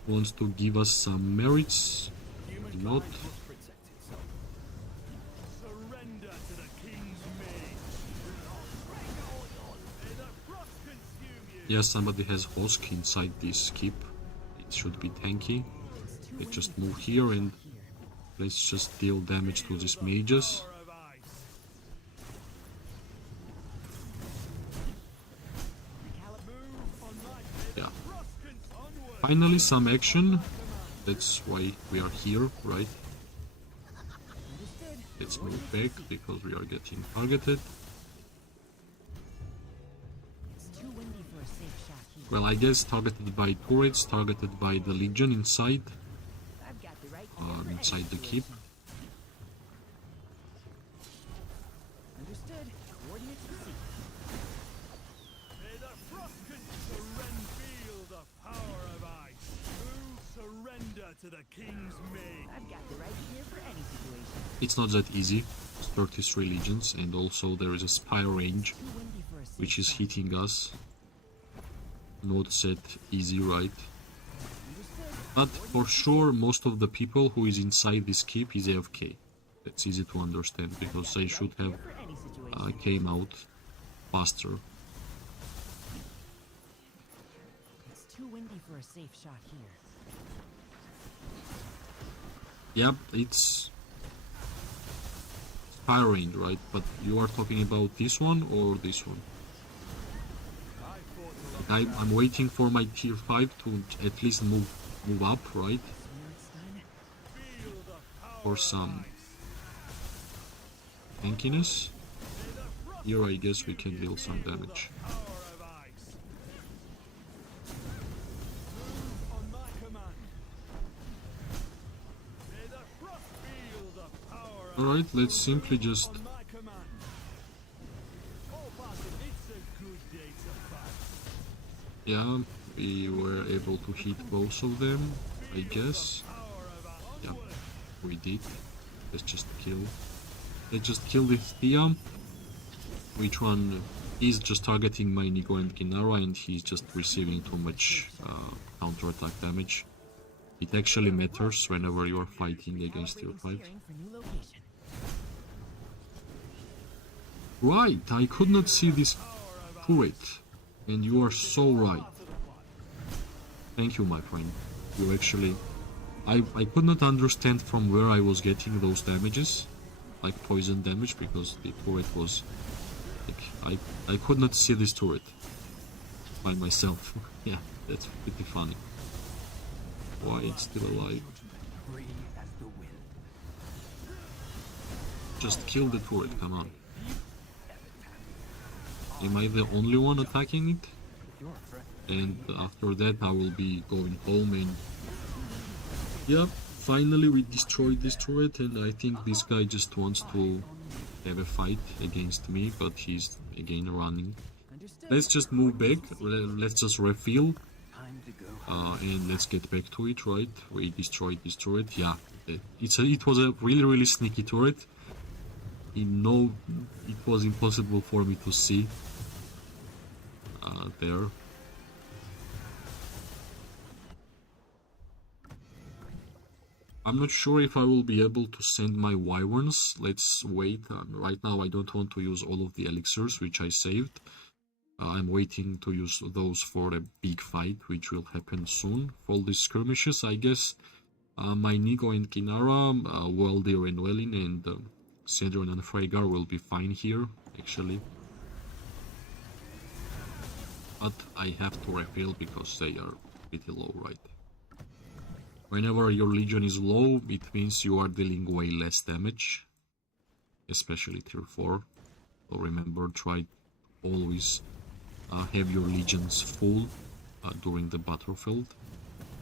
wants to give us some merits. Not. Yeah, somebody has Hosk inside this keep. It should be tanky. Let's just move here and let's just deal damage to these mages. Yeah. Finally some action. That's why we are here, right? Let's move back because we are getting targeted. Well, I guess targeted by turrets, targeted by the Legion inside the keep. Understood. Coordinates received. May the frost feel the power of ice. Who surrender to the king's maid? I've got the right gear for any situation. It's not that easy. It's 33 legions, and also there is a spire range, Too windy for a safe which is shot. hitting us. Not that easy, right? But for sure, most of the people who is inside this keep is AFK. That's easy to understand because they should have For any situation. came out faster. It's too windy for a safe shot here. Yep, it's spire range, right? But you are talking about this one or this one? I'm waiting for my tier 5 to at least move up, right? For some tankiness. Here I guess we can deal some damage. Alright, let's simply just... Yeah, we were able to hit both of them, I guess. Yeah, we did. Let's just kill this Tia. Which one is just targeting my Nico and Kinara, and he's just receiving too much counter-attack damage. It actually matters whenever you are fighting against tier 5. Steering for new location. Right, I could not see this turret. And you are so right. Thank you, my friend. You actually... I could not understand from where I was getting those damages. Like poison damage, because the turret was... Like, I could not see this turret by myself. Yeah, that's pretty funny. Why it's still alive. Free as the wind. Just kill the turret, come on. Am I the only one attacking it? And after that I will be going home and... Yep, finally we destroyed this turret, and I think this guy just wants to have a fight against me, but he's again running. Understood. Let's just move back, let's just refill, Time to go. and let's get back to it, right? We destroyed this turret, yeah. It was a really sneaky turret. It was impossible for me to see there. I'm not sure if I will be able to send my wyverns. Let's wait. Right now I don't want to use all of the elixirs which I saved. I'm waiting to use those for a big fight which will happen soon. For all these skirmishes, I guess my Nigo and Kinara, Waldir and Welin, and Cedron and Freygar will be fine here, actually. But I have to refill because they are pretty low, right? Whenever your legion is low, it means you are dealing way less damage, especially tier 4. So remember, try always have your legions full during the battlefield.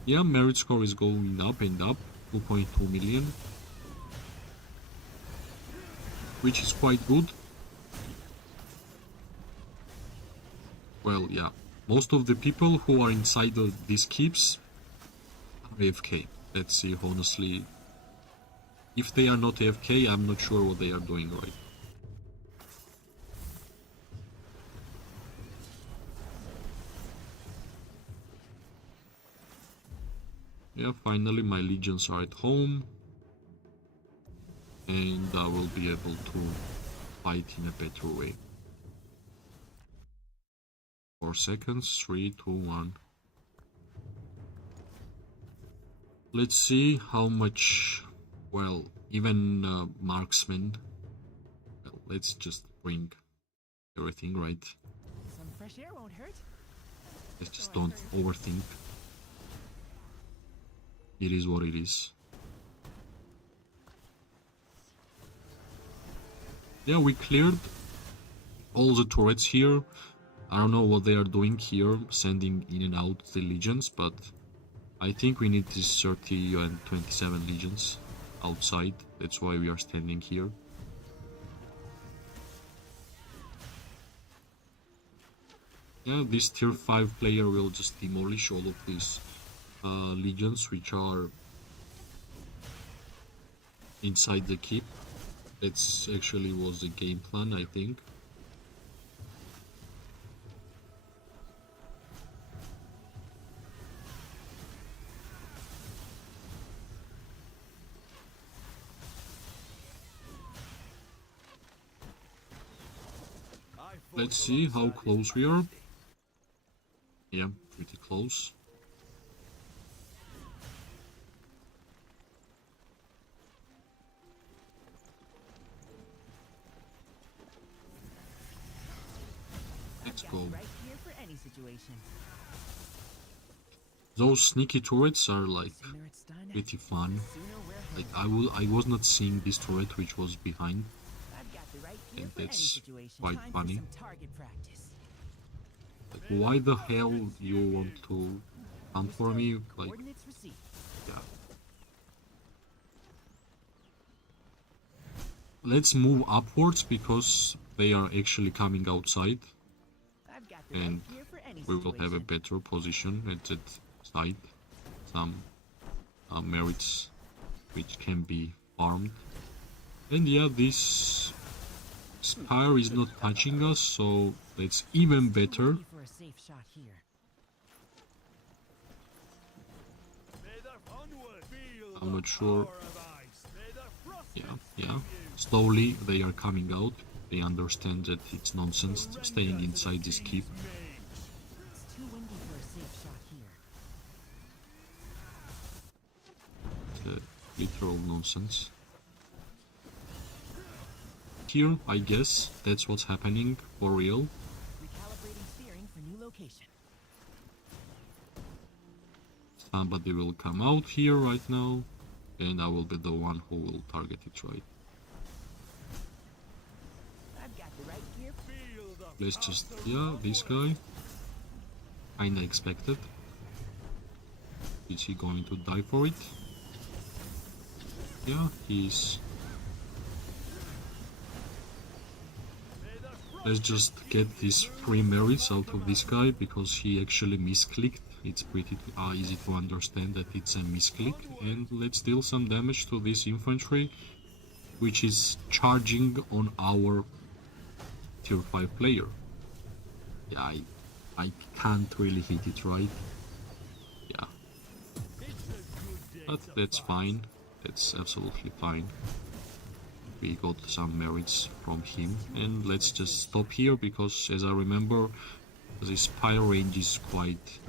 Yeah, merit score is going up and up, 2.2 million, which is quite good. Well, yeah, most of the people who are inside of these keeps AFK. Let's see, honestly, if they are not AFK, I'm not sure what they are doing right. Yeah, finally my legions are at home, and I will be able to fight in a better way. 4 seconds, 3, 2, 1. Let's see how much, well, even marksmen, well, let's just bring everything, right? Some fresh air won't hurt. Let's just don't overthink. It is what it is. Yeah, we cleared all the turrets here. I don't know what they are doing here, sending in and out the legions, but I think we need these 30 and 27 legions outside. That's why we are standing here. Yeah, this tier 5 player will just demolish all of these legions which are inside the keep. That's actually was the game plan, I think. Let's see how close we are. Yeah, pretty close. Let's go. Right here for any situation. Those sneaky turrets are like Sooner it's done, pretty fun. sooner we're Like home. I was not seeing this turret which was behind. I've got the right gear And for any that's situation. quite Time funny. for some target practice. Like, why the hell you want to hunt for me? Like, Coordinates received. yeah. Let's move upwards because they are actually coming outside, I've got the and right gear for any we will have a situation. better position at that side. Some merits which can be farmed. And yeah, this Spire is not touching us, so that's even better. Ready for a safe shot here. I'm not sure. Yeah. Slowly they are coming out. They understand that it's nonsense staying inside this keep. It's too windy for a safe shot here. It's literal nonsense. Here, I guess, that's what's happening for real. Recalibrating steering for new location. Somebody will come out here right now, and I will be the one who will target it, right? I've got the right gear. Let's just, yeah, this guy. Kinda expected. Is he going to die for it? Yeah, he's... Let's just get these 3 merits out of this guy, because he actually misclicked. It's pretty easy to understand that it's a misclick. And let's deal some damage to this infantry, which is charging on our tier 5 player. Yeah, I can't really hit it right. Yeah. But that's fine. That's absolutely fine. We got some merits from him, and let's just stop here, because as I remember, the spire range is quite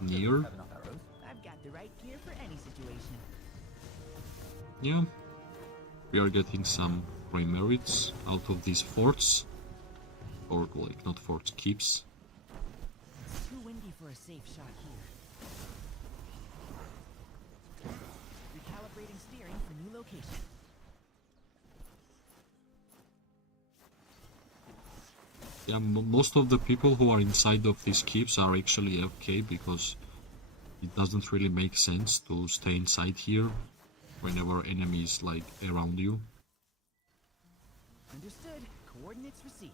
near. I've got the right gear for any situation. Yeah, we are getting some free merits out of these forts, or like not forts, keeps. It's too windy for a safe shot here. Recalibrating steering for new location. Yeah, most of the people who are inside of these keeps are actually AFK, because it doesn't really make sense to stay inside here whenever enemy is like around you. Understood. Coordinates received.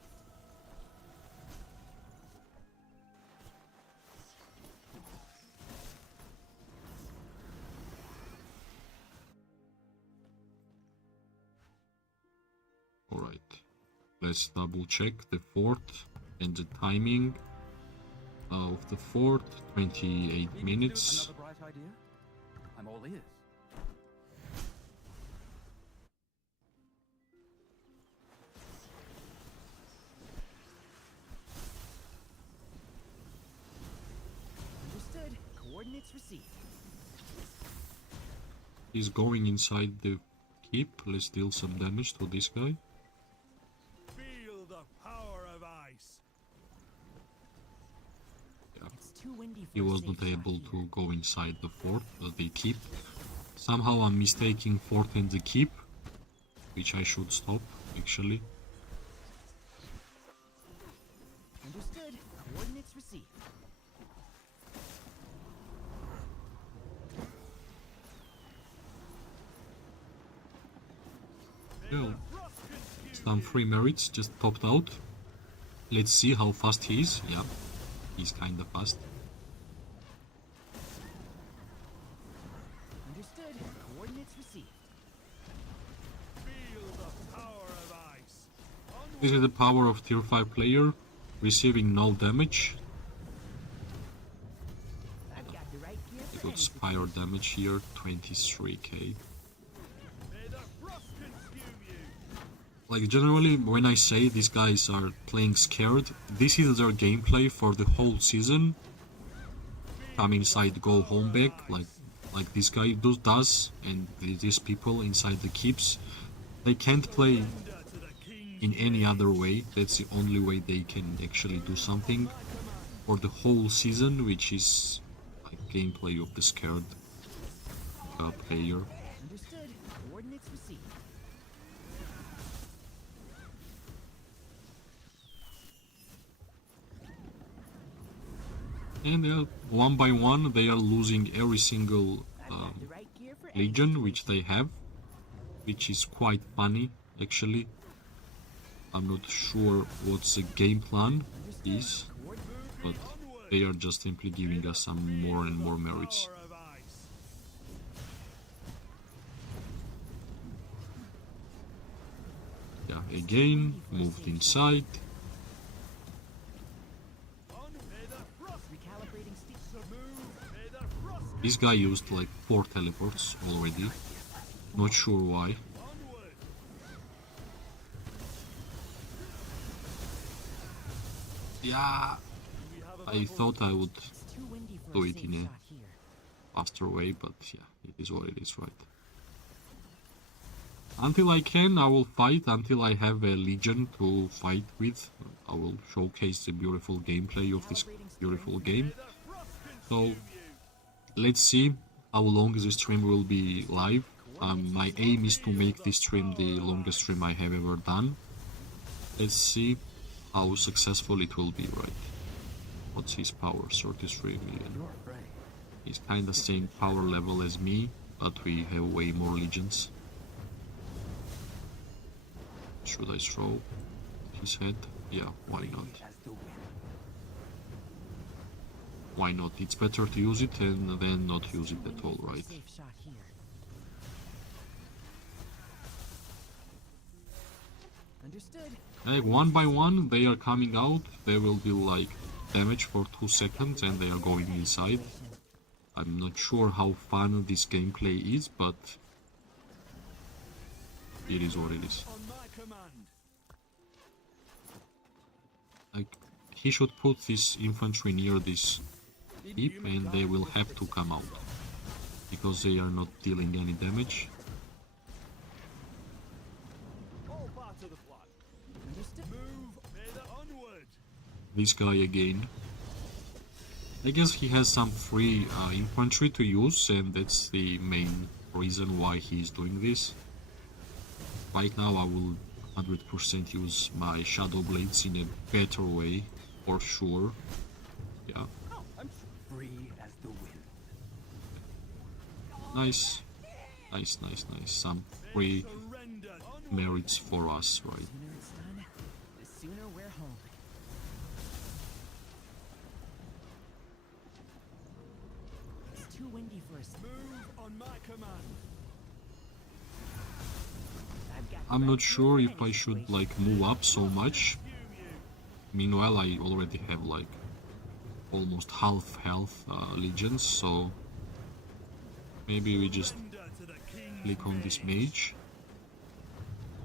Alright, let's double check the fort and the timing of the fort. 28 minutes. Another bright idea? I'm all ears. Understood. Coordinates received. He's going inside the keep. Let's deal some damage to this guy. Feel the power of ice. It's too windy for He a was safe not shot able here. to go inside the fort, the keep. Somehow I'm mistaking fort and the keep, which I should stop, actually. Understood. Coordinates received. Well, some free merits just topped out. Let's see how fast he is. Yeah, he's kinda fast. Understood. Coordinates received. Feel the power of ice. This is the power of tier 5 player, receiving no damage. I've got the right gear He for got any spire damage here, 23k. May the frost consume you. Like, generally, when I say these guys are playing scared, this is their gameplay for the whole season. Come inside, go home back, like this guy does, and these people inside the keeps. They can't play in any other way. That's the only way they can actually do something for the whole season, which is like gameplay of the scared player. Understood. Coordinates received. And one by one they are losing every single I've got the right gear for any legion which they have, which is quite funny actually. I'm not sure what's the game plan is, but they are just simply giving us some more and more merits. Power of ice. Yeah, again, moved inside. May the frost recalibrating steering. May the frost This guy used like 4 teleports already. Not sure why. onward. Yeah, I thought I would It's too windy for do a it safe in a shot here. faster way, but yeah, it is what it is, right? Until I can, I will fight. Until I have a legion to fight with, I will showcase the beautiful gameplay of this beautiful game. So, let's see how long this stream will be live. My aim is to make this stream the longest stream I have ever done. Let's see how successful it will be, right? What's his power? 33 million. You're afraid. He's kinda same power level as me. but we have way more legions. Should I throw his head? Yeah, why not? As the wind. Why not? It's better to use it and then not use it at all, right? Safe shot here. Understood. Like one by one, they are coming out. There will be like damage for 2 seconds and they are going inside. I'm not sure how fun this gameplay is, but it is what it is. On my command. Like, he should put his infantry near this heap and they will have to come out, because they are not dealing any damage. All part of the plan. Understood. Move onward. This guy again. I guess he has some free infantry to use, and that's the main reason why he's doing this. Right now I will 100% use my shadow blades in a better way, for sure. Yeah, I'm free as the wind. nice. Nice, nice, nice. Some free Surrender. Onward. merits for us, right? The sooner it's done, the sooner we're home. It's too windy for us. Move on my command. I've got I'm the not right sure gear if for I any should situation. like move up so much. Meanwhile, I already have like almost half health legions, so maybe we just Surrender to the king's click on this mage.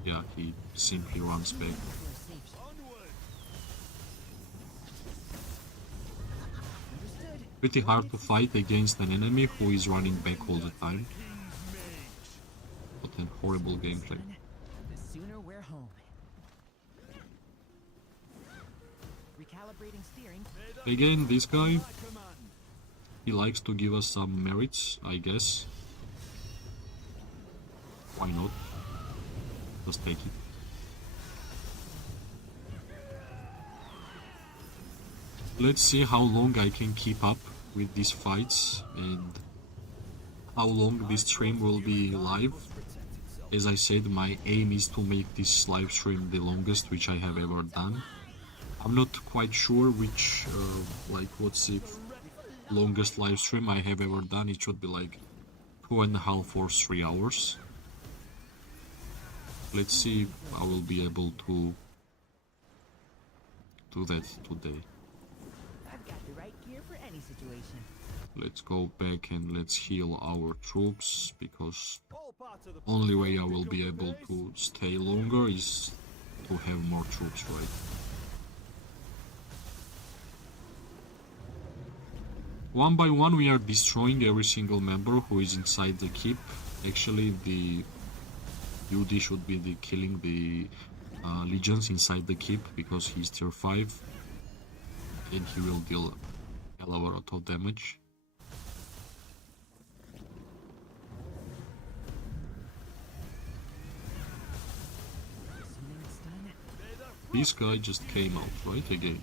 Yeah, he simply runs back. For a safe shot. Onward. Understood. Pretty hard to fight against an enemy who is running back all the time. King's mage. What a horrible gameplay. The sooner we're home. Recalibrating steering. Again, this guy, My command. he likes to give us some merits, I guess. Why not? Just take it. Let's see how long I can keep up with these fights and how long this stream will be live. As I said, my aim is to make this live stream the longest which I have ever done. I'm not quite sure which, what's the longest live stream I have ever done. It should be like 2.5 or 3 hours. Let's see if I will be able to do that today. I've got the right gear for any situation. Let's go back and let's heal our troops, because All part of the only way I will be able to stay longer is to have more troops, right? One by one we are destroying every single member who is inside the keep. Actually, the UD should be killing the legions inside the keep, because he's tier 5 and he will deal a lot of damage. The sooner it's done, This guy just came out, right, again.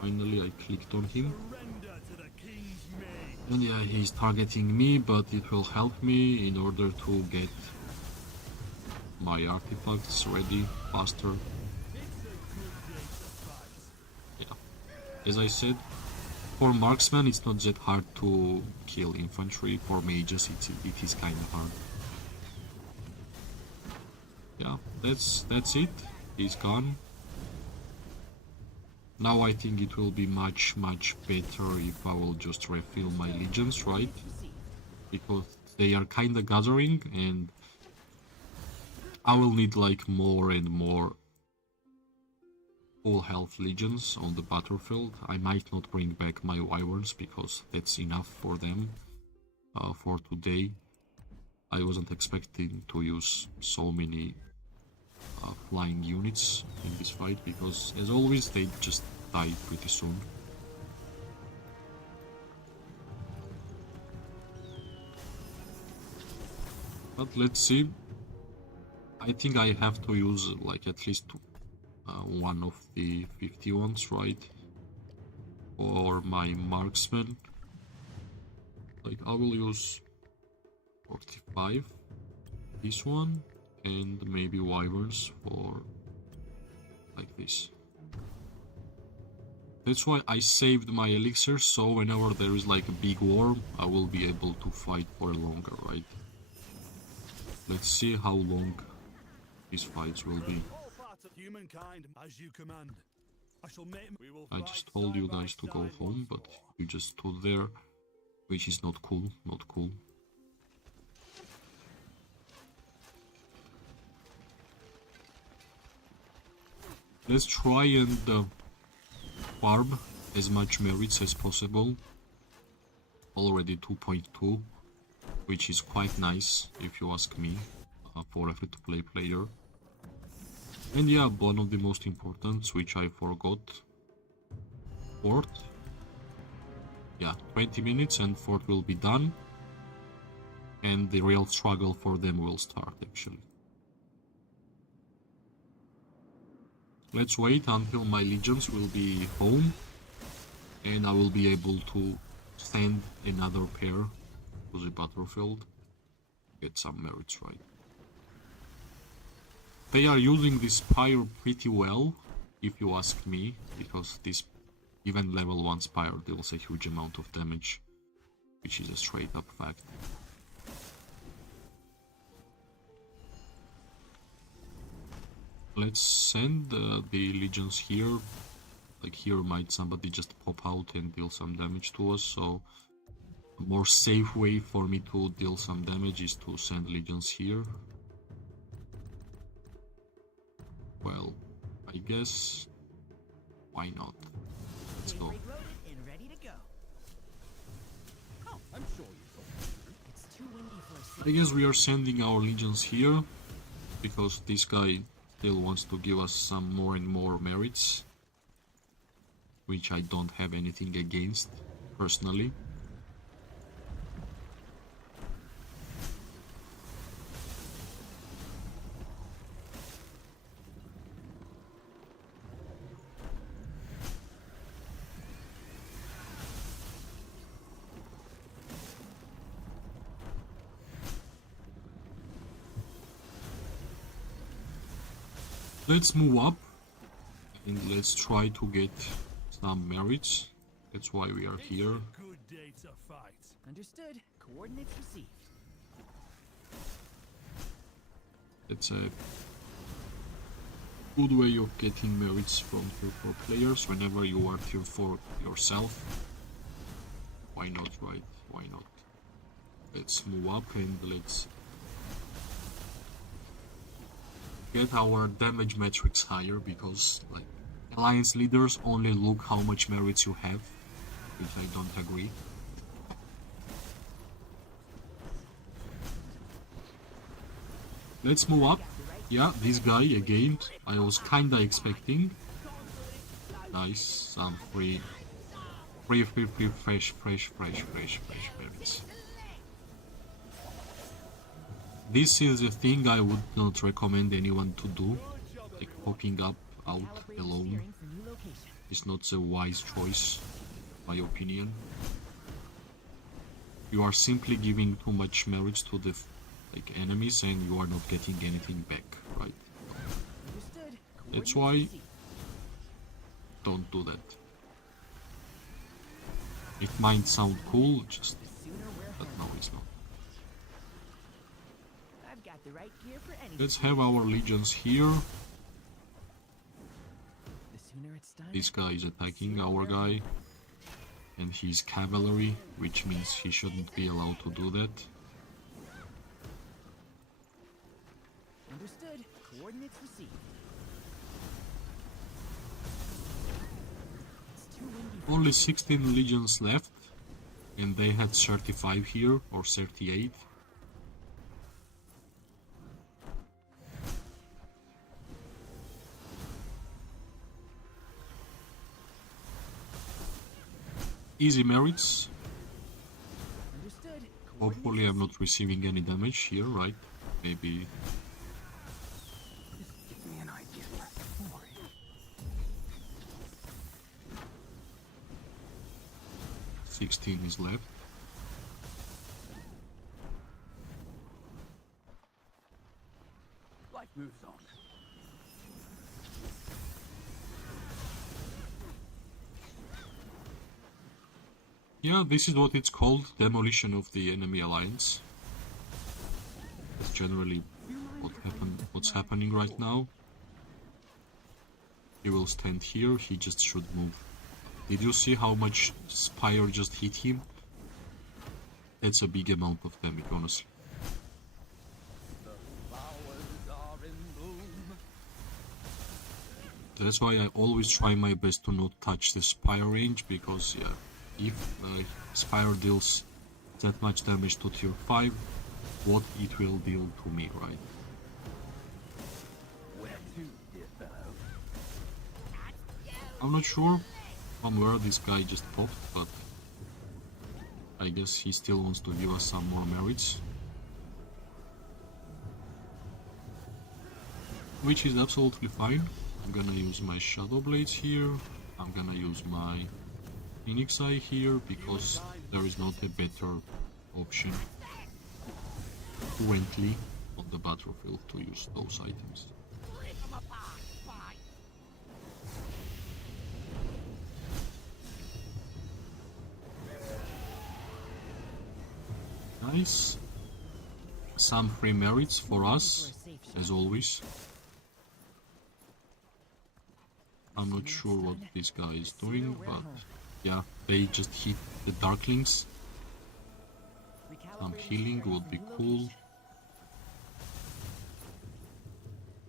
Finally I clicked on him. surrender to the king's mage. And yeah, he's targeting me, but it will help me in order to get my artifacts ready faster. Yeah, as I said, for marksmen it's not that hard to kill infantry. For mages it is kind of hard. Yeah, that's it. He's gone. Now I think it will be much better if I will just refill my legions, right? Because they are kinda gathering and I will need like more and more full health legions on the battlefield. I might not bring back my wyverns because that's enough for them for today. I wasn't expecting to use so many flying units in this fight, because as always they just die pretty soon. But let's see. I think I have to use like at least one of the 51s, right? For my marksman. Like, I will use 45, this one, and maybe wyverns for like this. That's why I saved my elixir, so whenever there is like a big war, I will be able to fight for longer, right? Let's see how long these fights will be. All part of humankind as you command. I shall make. We will I fight just told you side by guys to go side home, once but more. you just stood there, which is not cool, not cool. Let's try and farm as much merits as possible. Already 2.2, which is quite nice if you ask me, for a free-to-play player. And yeah, one of the most important, which I forgot, fort. Yeah, 20 minutes and fort will be done. And the real struggle for them will start, actually. Let's wait until my legions will be home. And I will be able to send another pair to the battlefield. Get some merits, right? They are using this spire pretty well, if you ask me, because this even level 1 spire deals a huge amount of damage, which is a straight up fact. Let's send the legions here. Like, here might somebody just pop out and deal some damage to us, so a more safe way for me to deal some damage is to send legions here. Well, I guess, why not? Let's go. Loaded and ready to go. Oh, I'm sure you It's too windy for a I guess we are sending our legions here, because this guy still wants to give us some more and more merits, which I don't have anything against, personally. Let's move up and let's try to get some merits. That's why we are here. Good day to fight. Understood. Coordinates received. It's a good way of getting merits from tier 4 players whenever you are tier 4 yourself. Why not, right? Why not? Let's move up and let's get our damage metrics higher, because like alliance leaders only look how much merits you have, which I don't agree. Let's move up. Yeah, this guy again, I was kinda expecting. Nice, some free fresh merits. This is a thing I would not recommend anyone to do, like popping up out Calibrating alone steering for new location. is not a wise choice, my opinion. You are simply giving too much merits to the enemies and you are not getting anything back, right? Understood. That's Coordinates why received. don't do that. It might sound cool, just The sooner we're but home. no, it's not. I've got the right gear for anything. Let's have our legions here. The sooner it's done. This guy is attacking our guy, and he's cavalry, which means he shouldn't be allowed to do that. Understood. Coordinates received. It's too windy for Only 16 legions left, and they had 35 here, or 38. Easy merits. Understood. Hopefully I'm not receiving any damage here, right? Maybe Give me an idea for a story. 16 is left. Life moves on. Yeah, this is what it's called, demolition of the enemy alliance. That's generally what's happening right now. He will stand here, he just should move. Did you see how much Spire just hit him? That's a big amount of damage, honestly. That's why I always try my best to not touch the Spire range, because yeah, if Spire deals that much damage to tier 5, what it will deal to me, right? Where to, dear fellow? I'm not sure from where this guy just popped, but I guess he still wants to give us some more merits. Which is absolutely fine. I'm gonna use my Shadow Blades here. I'm gonna use my Phoenix Eye here, because there is not a better option currently on the battlefield to use those items. Nice. Some free merits for us, as always. I'm not sure what this guy is doing, but yeah, they just hit the Darklings. Some healing would be cool.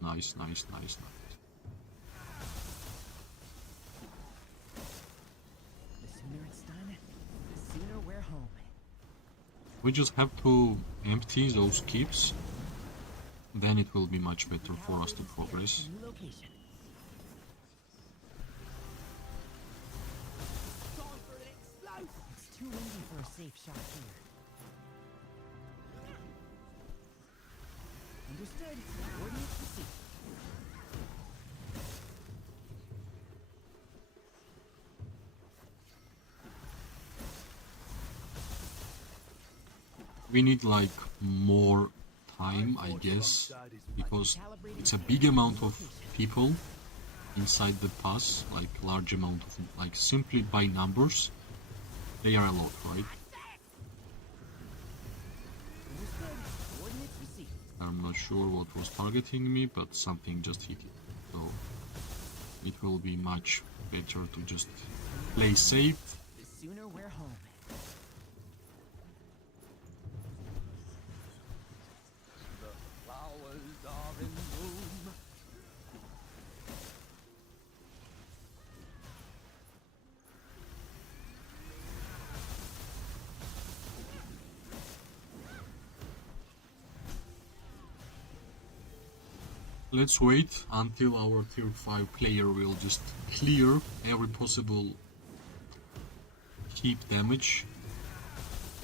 Nice, nice, nice, nice. The sooner it's done, the sooner we're home. We just have to empty those keeps, then it will be much better for us to progress. New location. Time for an explosive. It's too windy for a safe shot here. Understood. Coordinates received. We need like more time, I guess, because it's a big amount of people inside the pass, like large amount of, like simply by numbers, they are a lot, right? Understood. Coordinates received. I'm not sure what was targeting me, but something just hit it. So it will be much better to just play safe. The sooner we're home. Flowers are in bloom. Let's wait until our tier 5 player will just clear every possible keep damage,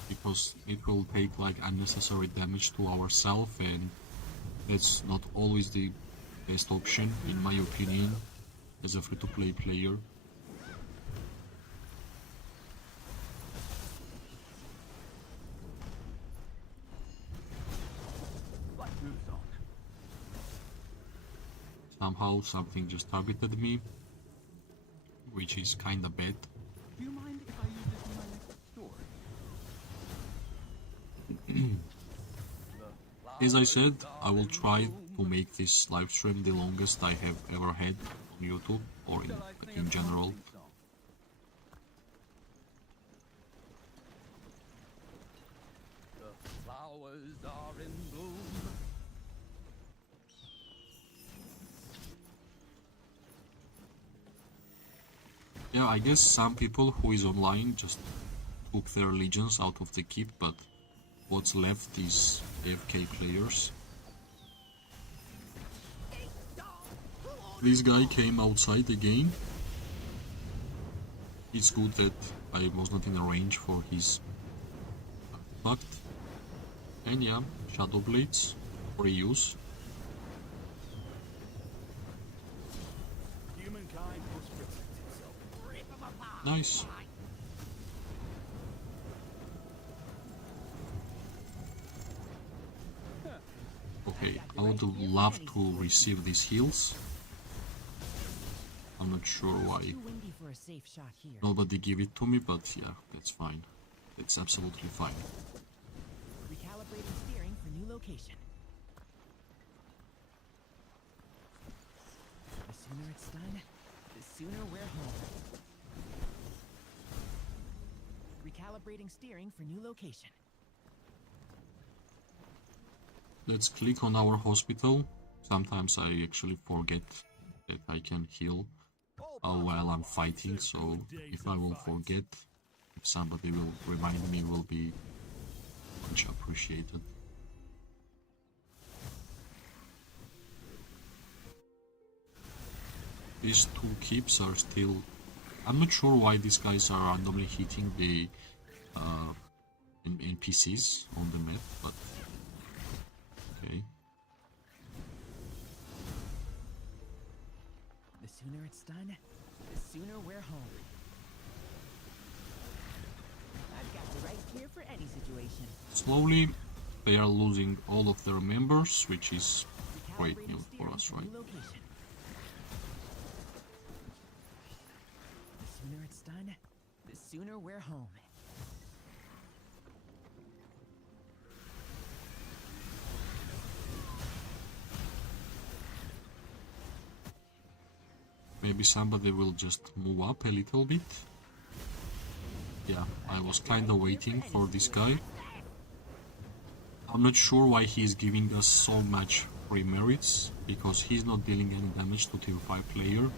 because it will take like unnecessary damage to ourselves, and that's not always the best option in my opinion as a free-to-play player. Life moves on. Somehow something just targeted me, which is kinda bad. Do you mind if I use this in my next story? As I said, I will try to make this live stream the longest I have ever had on YouTube or in general. The flowers are in bloom. Yeah, I guess some people who is online just took their legions out of the keep, but what's left is AFK players. This guy came outside again. It's good that I was not in a range for his artifact. And yeah, Shadow Blades for use. Humankind must protect itself. Nice. Okay, I would love to receive these heals. I'm not sure why Too windy for a safe shot here. nobody give it to me, but yeah, that's fine. That's absolutely fine. Recalibrating steering for new location. The sooner it's done, the sooner we're home. Recalibrating steering for new location. Let's click on our hospital. Sometimes I actually forget that I can heal while I'm fighting, so if I will forget, if somebody will remind me, will be much appreciated. These two keeps are still... I'm not sure why these guys are randomly hitting the NPCs on the map, but okay. The sooner it's done, the sooner we're home. I've got the right gear for any situation. Slowly, they are losing all of their members, which is great Recalibrating news for steering us, for right? new location. The sooner it's done, the sooner we're home. Maybe somebody will just move up a little bit. Yeah, I was kinda waiting for this guy. I'm not sure why he's giving us so much free merits, because he's not dealing any damage to tier 5 player.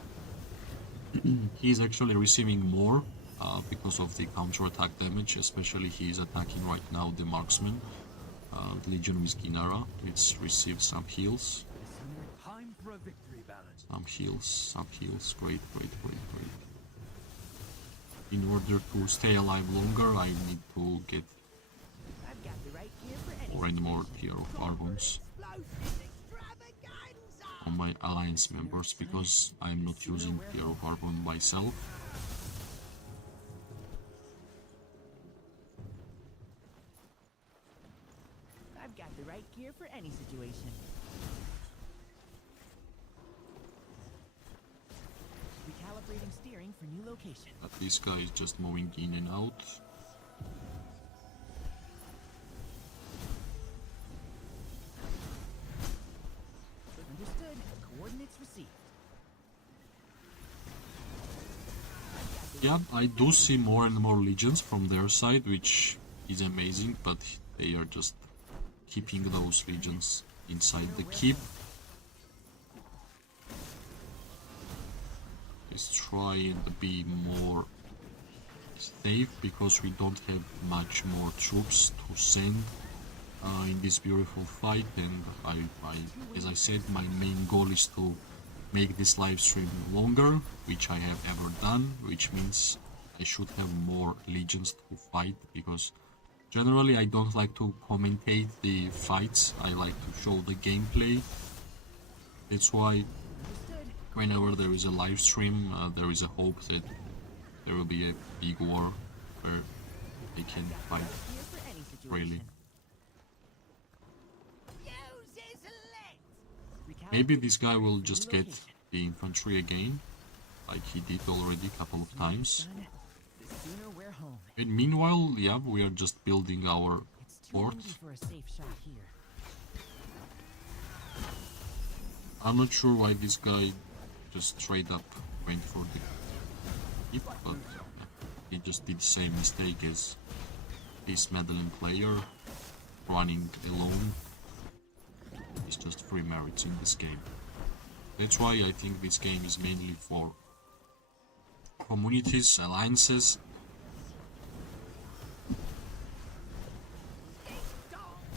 He's actually receiving more because of the counter-attack damage, especially he is attacking right now the marksman, the Legion with Ginara. Let's receive some heals. Time for a victory ballad. Some heals, great. In order to stay alive longer, I need to get I've got the right gear for any more and more situation. tier of Arbons Explosive extravaganza! on my alliance members, because I'm not using tier of Arbon myself. I've got the right gear for any situation. Recalibrating steering for new location. But this guy is just moving in and out. Understood. Coordinates received. Yeah, I do see more and more legions from their side, which is amazing, but they are just keeping those legions inside the keep. Let's try and be more safe, because we don't have much more troops to send in this beautiful fight, and as I said, my main goal is to make this live stream longer, which I have ever done, which means I should have more legions to fight, because generally I don't like to commentate the fights, I like to show the gameplay. That's why whenever there is a live stream, there is a hope that there will be a big war where they can fight Gear for any situation. freely. Uses lit! Maybe this guy will just get the infantry again, like he did already a couple of times. The sooner we're home. And meanwhile, yeah, we are just building our It's too fort. windy for a safe shot here. I'm not sure why this guy just straight up went for the keep, but he just did the same mistake as this Madeline player, running alone. It's just free merits in this game. That's why I think this game is mainly for communities, alliances.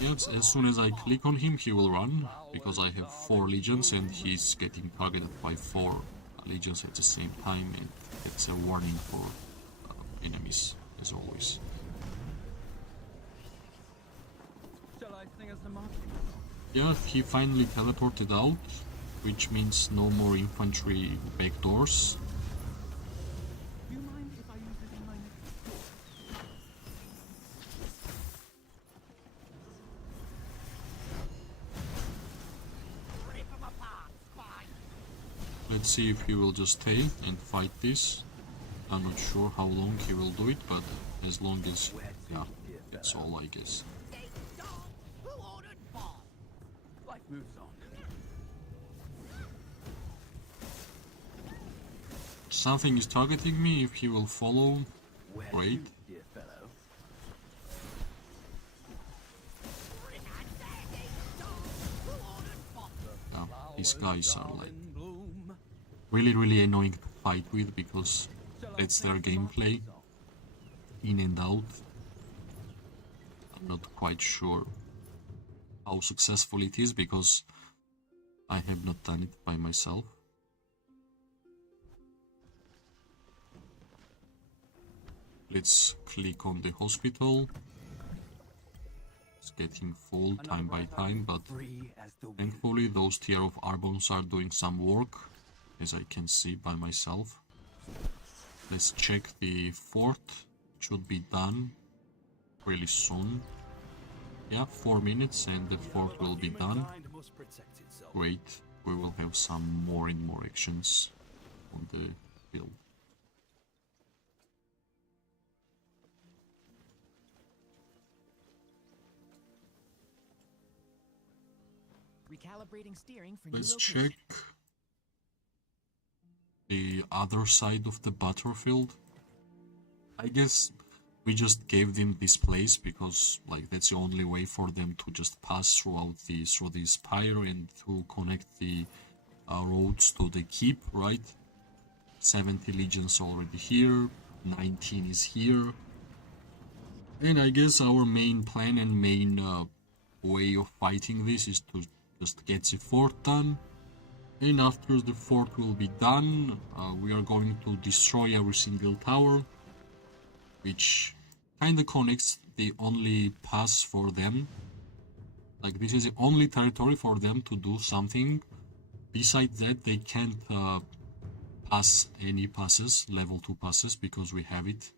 Yes, as soon as I click on him, he will run, because I have 4 legions and he's getting targeted by 4 legions at the same time, and it's a warning for enemies, as always. Shall I sing us the marching? Yeah, he finally teleported out, which means no more infantry backdoors. Do you mind if I use it in my next? Let's see if he will just stay and fight this. I'm not sure how long he will do it, but as long as... yeah, that's all I guess. Who ordered bomb? Life moves on. Something is targeting me. If he will follow, Where great. to, dear fellow? Yeah, these guys are like In bloom. really annoying to fight with because that's their gameplay, in and out. I'm not quite sure how successful it is because I have not done it by myself. Let's click on the hospital. It's getting full time by time, but Free as the wind. thankfully those tier of arbons are doing some work, as I can see by myself. Let's check the fort. Should be done really soon. Yeah, 4 minutes and the fort will be done. Humankind must protect itself. Great. We will have some more and more actions on the field. Recalibrating steering for new Let's location. check the other side of the battlefield. I guess we just gave them this place because like that's the only way for them to just pass through the spire and to connect the roads to the keep, right? 70 legions already here, 19 is here. And I guess our main plan and main way of fighting this is to just get the fort done. And after the fort will be done, we are going to destroy every single tower, which kinda connects the only pass for them. Like this is the only territory for them to do something. Besides that, they can't pass any passes, level 2 passes, because we have it.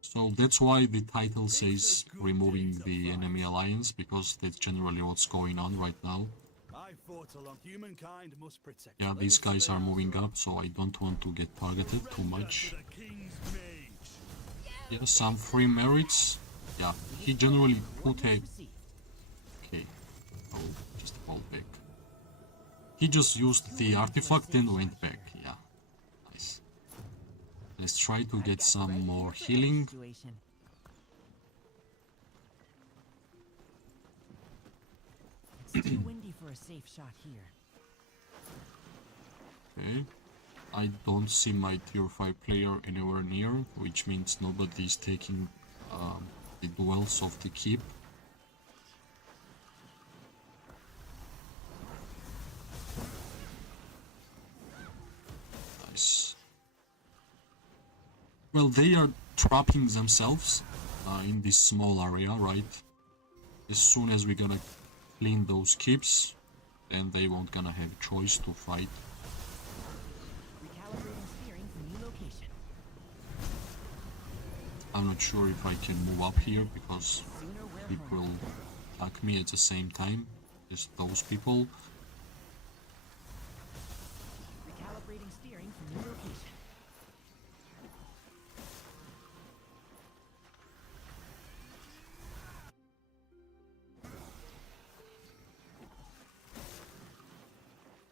So that's why the title says removing the enemy alliance, because that's generally what's going on right now. I fought along. Humankind must protect. Yeah, these guys are moving up, so I don't want to get targeted too much. The king's mage. Yeah, some free merits. Yeah, he generally put a... Okay, I'll just fall back. He just used the artifact and went back, yeah. Nice. Let's try to get some more healing. It's too windy for a safe shot here. Okay. I don't see my tier 5 player anywhere near, which means nobody is taking the duels of the keep. Nice. Well, they are trapping themselves in this small area, right? As soon as we're gonna clean those keeps, then they won't gonna have a choice to fight. Recalibrating steering for new location. I'm not sure if I can move up here because Sooner we're people home. attack me at the same time. Just those people. Recalibrating steering for new location.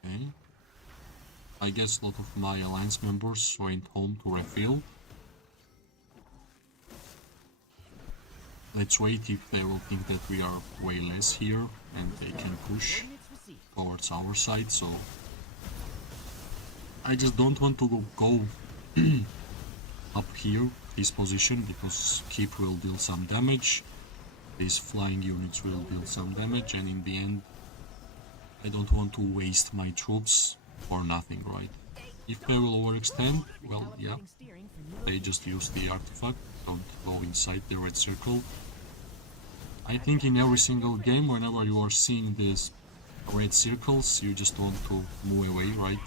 Okay. I guess a lot of my alliance members went home to refill. Let's wait if they will think that we are way less here and they can push Coordinates received. towards our side, so I just don't want to go up here, this position, because keep will deal some damage, these flying units will deal some damage, and in the end I don't want to waste my troops for nothing, right? If they will overextend, well, yeah, Recalibrating steering for new they just use the artifact, don't go inside the red circle. I think in every single game, whenever you are seeing these red circles, you just want to move away, right?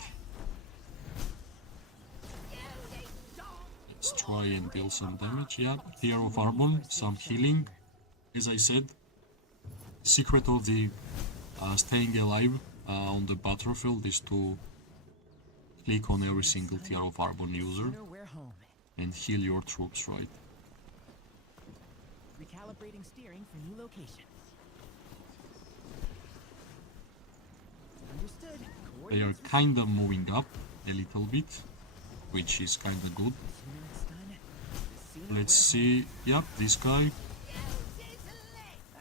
Let's try and deal some damage. Yeah, Tier of Arbon, some healing. As I said, secret of the staying alive on the battlefield is to click on every single tier of Arbon user Sooner we're home. and heal your troops, right? Recalibrating steering for new locations. Understood. They are kinda moving up a little bit, which is kinda good. Sooner it's done, the sooner Let's we're see. Yep, this guy. home.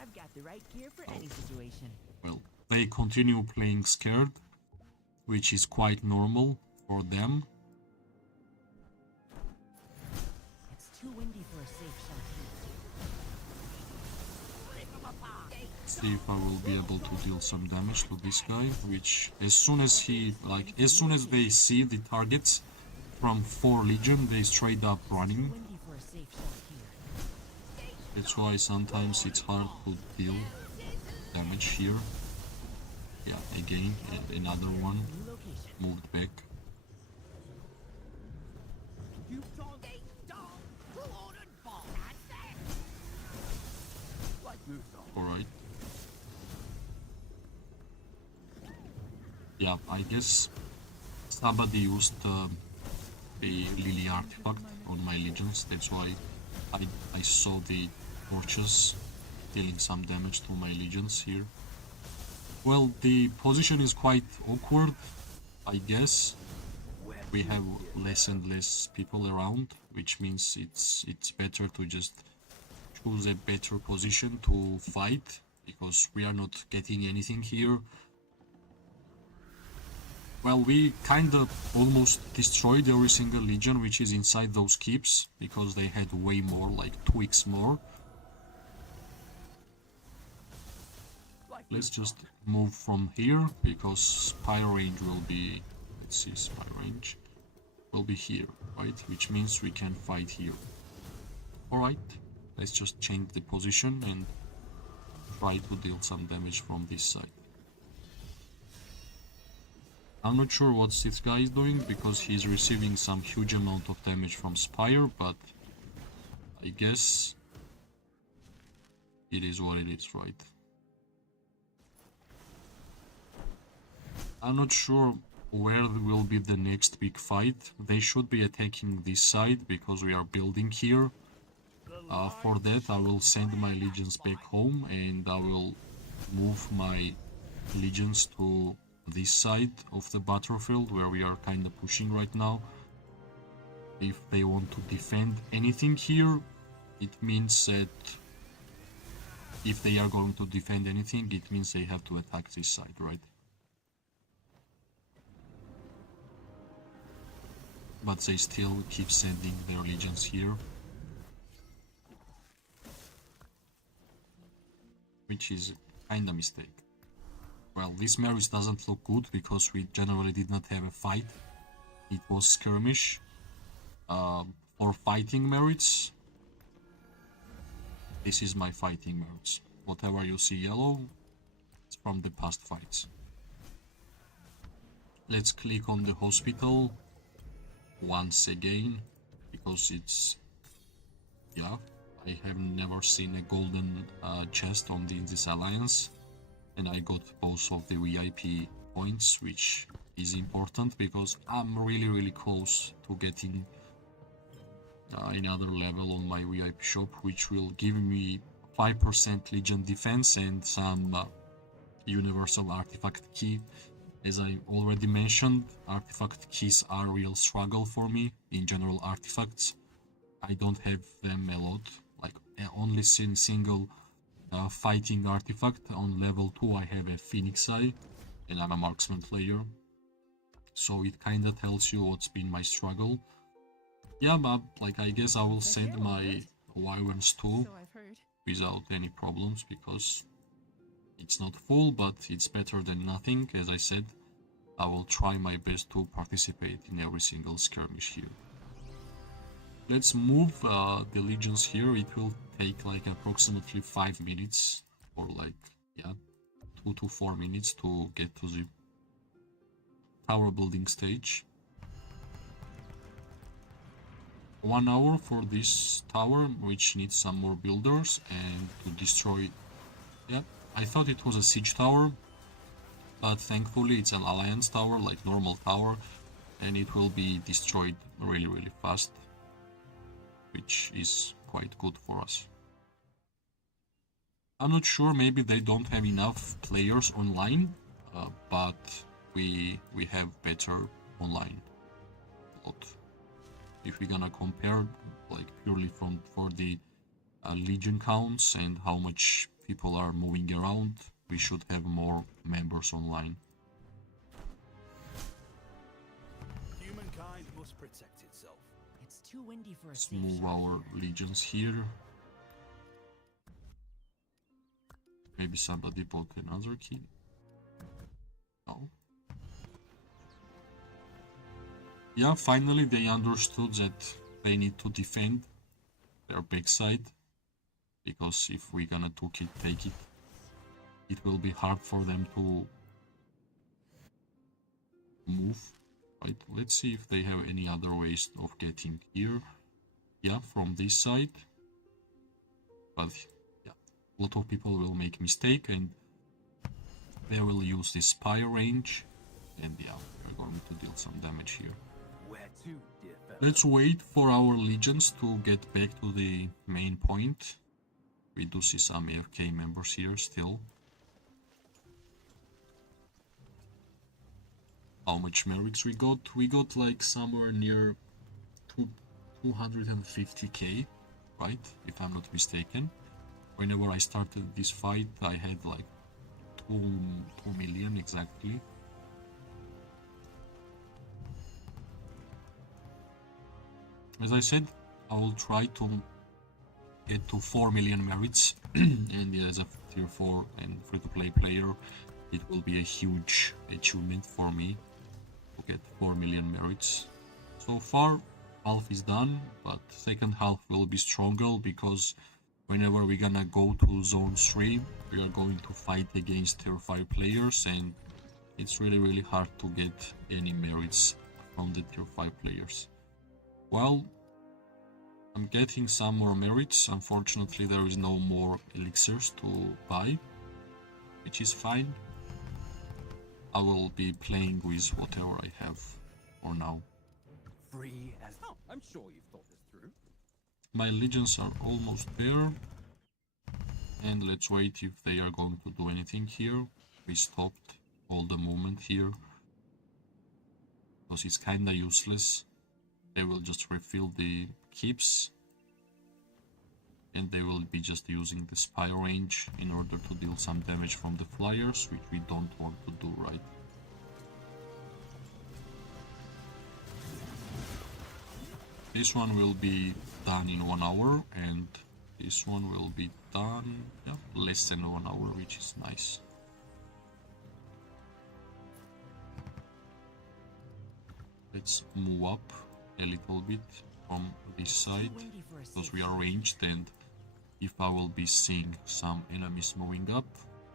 I've got the right gear for any situation. Well, they continue playing scared, which is quite normal for them. It's too windy for a safe shot here. See if I will be able to deal some damage to this guy, which as soon as they see the targets from 4 Legion, they straight up running. Windy for a safe shot here. That's why sometimes it's hard to deal damage here. Yeah, again, another one New location. moved back. You don't get dog. Who ordered bomb? Like Luthor. Alright. Yeah, I guess somebody used a Lily artifact on my legions. That's why I saw the torches dealing some damage to my legions here. Well, the position is quite awkward, I guess. We have less and less people around, which means it's better to just choose a better position to fight, because we are not getting anything here. Well, we kinda almost destroyed every single legion which is inside those keeps, because they had way more, like 2x more. Let's just move from here, because spy range will be, let's see, spy range will be here, right? Which means we can fight here. Alright, let's just change the position and try to deal some damage from this side. I'm not sure what this guy is doing, because he's receiving some huge amount of damage from Spire, but I guess it is what it is, right? I'm not sure where will be the next big fight. They should be attacking this side, because we are building here. For that I will send my legions back home, and I will move my legions to this side of the battlefield where we are kind of pushing right now. If they want to defend anything here, it means that if they are going to defend anything, it means they have to attack this side, right? But they still keep sending their legions here, which is kinda mistake. Well, this marriage doesn't look good, because we generally did not have a fight. It was skirmish. For fighting merits, this is my fighting merits. Whatever you see yellow, it's from the past fights. Let's click on the hospital once again, because it's, yeah, I have never seen a golden chest on this alliance, and I got both of the VIP points, which is important, because I'm really close to getting another level on my VIP shop, which will give me 5% Legion defense and some universal artifact key. As I already mentioned, artifact keys are a real struggle for me in general artifacts. I don't have them a lot, like only single fighting artifact. On level 2 I have a Phoenix Eye, and I'm a marksman player, so it kinda tells you what's been my struggle. Yeah, but like I guess I will send my Wyverns too So I've heard. without any problems, because it's not full, but it's better than nothing. As I said, I will try my best to participate in every single skirmish here. Let's move the legions here. It will take like approximately 5 minutes, or like, yeah, 2 to 4 minutes to get to the tower building stage. 1 hour for this tower, which needs some more builders, and to destroy. Yeah, I thought it was a siege tower, but thankfully it's an alliance tower, like normal tower, and it will be destroyed really fast, which is quite good for us. I'm not sure, maybe they don't have enough players online, but we have better online. But if we're gonna compare like purely for the legion counts and how much people are moving around, we should have more members online. Humankind must protect itself. It's too windy for a Let's safe move shot our here. legions here. Maybe somebody bought another key. No. Yeah, finally they understood that they need to defend their backside, because if we're gonna take it, it will be hard for them to move. Right, let's see if they have any other ways of getting here. Yeah, from this side. But yeah, a lot of people will make mistake and they will use this spy range, and yeah, we're going to deal some damage here. Where to, dear fellow? Let's wait for our legions to get back to the main point. We do see some AFK members here still. How much merits we got? We got like somewhere near 250k, right? If I'm not mistaken. Whenever I started this fight, I had like 2 million exactly. As I said, I will try to get to 4 million merits, and as a tier 4 and free-to-play player, it will be a huge achievement for me to get 4 million merits. So far, half is done, but second half will be stronger, because whenever we're gonna go to zone 3, we are going to fight against tier 5 players, and it's really hard to get any merits from the tier 5 players. Well, I'm getting some more merits. Unfortunately, there is no more elixirs to buy, which is fine. I will be playing with whatever I have for now. Free as... Oh, I'm sure you've thought this through. My legions are almost there. And let's wait if they are going to do anything here. We stopped all the movement here, because it's kinda useless. They will just refill the keeps, and they will be just using the spy range in order to deal some damage from the flyers, which we don't want to do, right? This one will be done in 1 hour, and this one will be done, yeah, less than 1 hour, which is nice. Let's move up a little bit from this side, because we are ranged, and if I will be seeing some enemies moving up,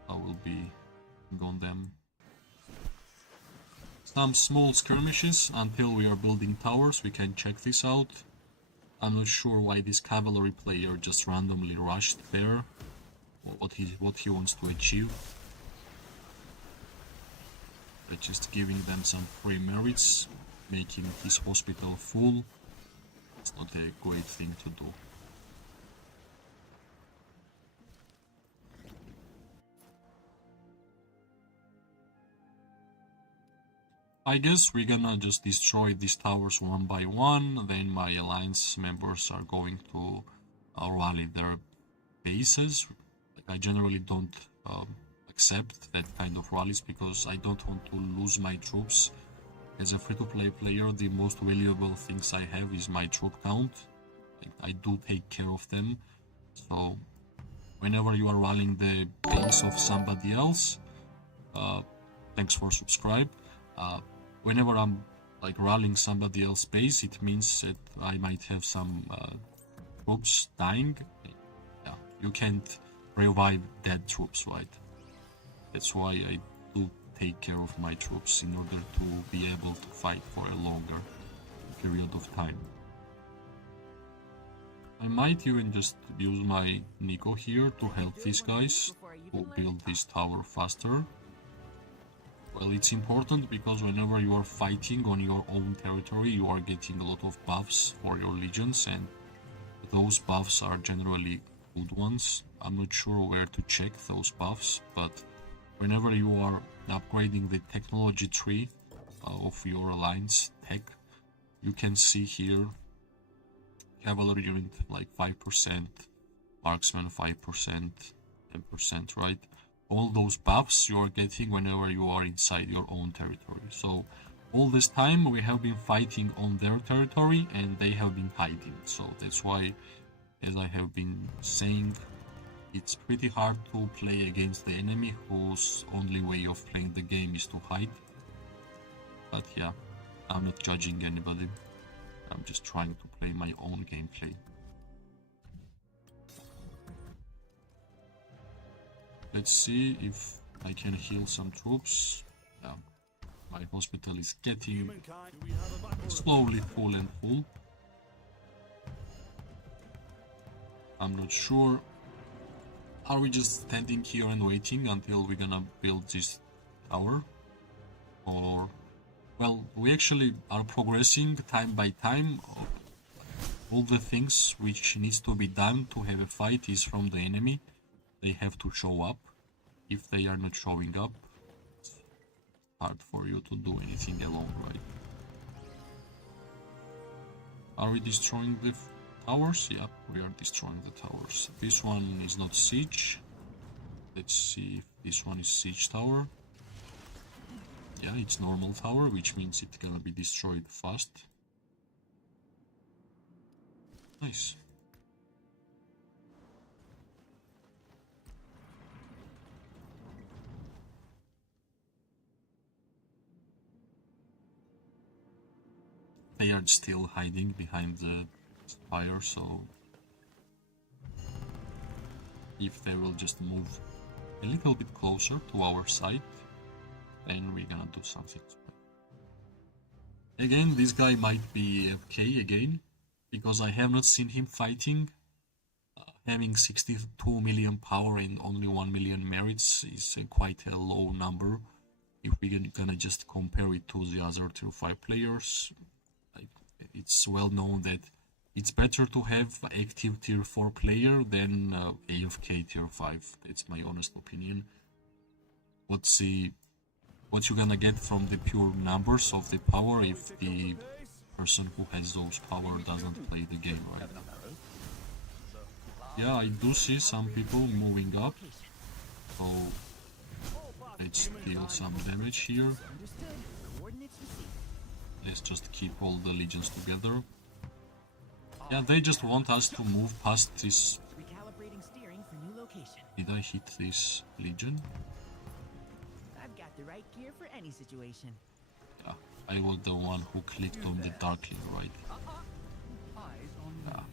I will be on them. Some small skirmishes until we are building towers. We can check this out. I'm not sure why this cavalry player just randomly rushed there, what he wants to achieve. But just giving them some free merits, making his hospital full. It's not a great thing to do. I guess we're gonna just destroy these towers one by one, then my alliance members are going to rally their bases. I generally don't accept that kind of rallies, because I don't want to lose my troops. As a free-to-play player, the most valuable things I have is my troop count. I do take care of them. So whenever you are rallying the base of somebody else, thanks for subscribe. Whenever I'm like rallying somebody else's base, it means that I might have some troops dying. Yeah, you can't revive dead troops, right? That's why I do take care of my troops, in order to be able to fight for a longer period of time. I might even just use my Nico here to help these guys to build this tower faster. Well, it's important because whenever you are fighting on your own territory, you are getting a lot of buffs for your legions, and those buffs are generally good ones. I'm not sure where to check those buffs, but whenever you are upgrading the technology tree of your alliance tech, you can see here cavalry unit like 5%, marksman 5%, 10%, right? All those buffs you are getting whenever you are inside your own territory. So all this time we have been fighting on their territory and they have been hiding. So that's why, as I have been saying, it's pretty hard to play against the enemy whose only way of playing the game is to hide. But yeah, I'm not judging anybody. I'm just trying to play my own gameplay. Let's see if I can heal some troops. Yeah, my hospital is getting Humankind, do we have a battle slowly full and full. I'm not sure. Are we just standing here and waiting until we're gonna build this tower? Or, well, we actually are progressing time by time. All the things which needs to be done to have a fight is from the enemy. They have to show up. If they are not showing up, it's hard for you to do anything alone, right? Are we destroying the towers? Yeah, we are destroying the towers. This one is not siege. Let's see if this one is siege tower. Yeah, it's normal tower, which means it's gonna be destroyed fast. Nice. They are still hiding behind the spire, so if they will just move a little bit closer to our side, then we're gonna do something. Again, this guy might be AFK again, because I have not seen him fighting. Having 62 million power and only 1 million merits is quite a low number. If we're gonna just compare it to the other tier 5 players, it's well known that it's better to have active tier 4 player than AFK tier 5. That's my honest opinion. What you're gonna get from the pure numbers of the power if the person who has those power doesn't play the game, right? Yeah, I do see some people moving up, so let's deal some damage here. Understood. Coordinates received. Let's just keep all the legions together. Yeah, they just want us to move past this. Recalibrating steering for new location. Did I hit this legion? I've got the right gear for any situation. Yeah, I was the one who clicked on the darkling, right? Eyes on me. Yeah.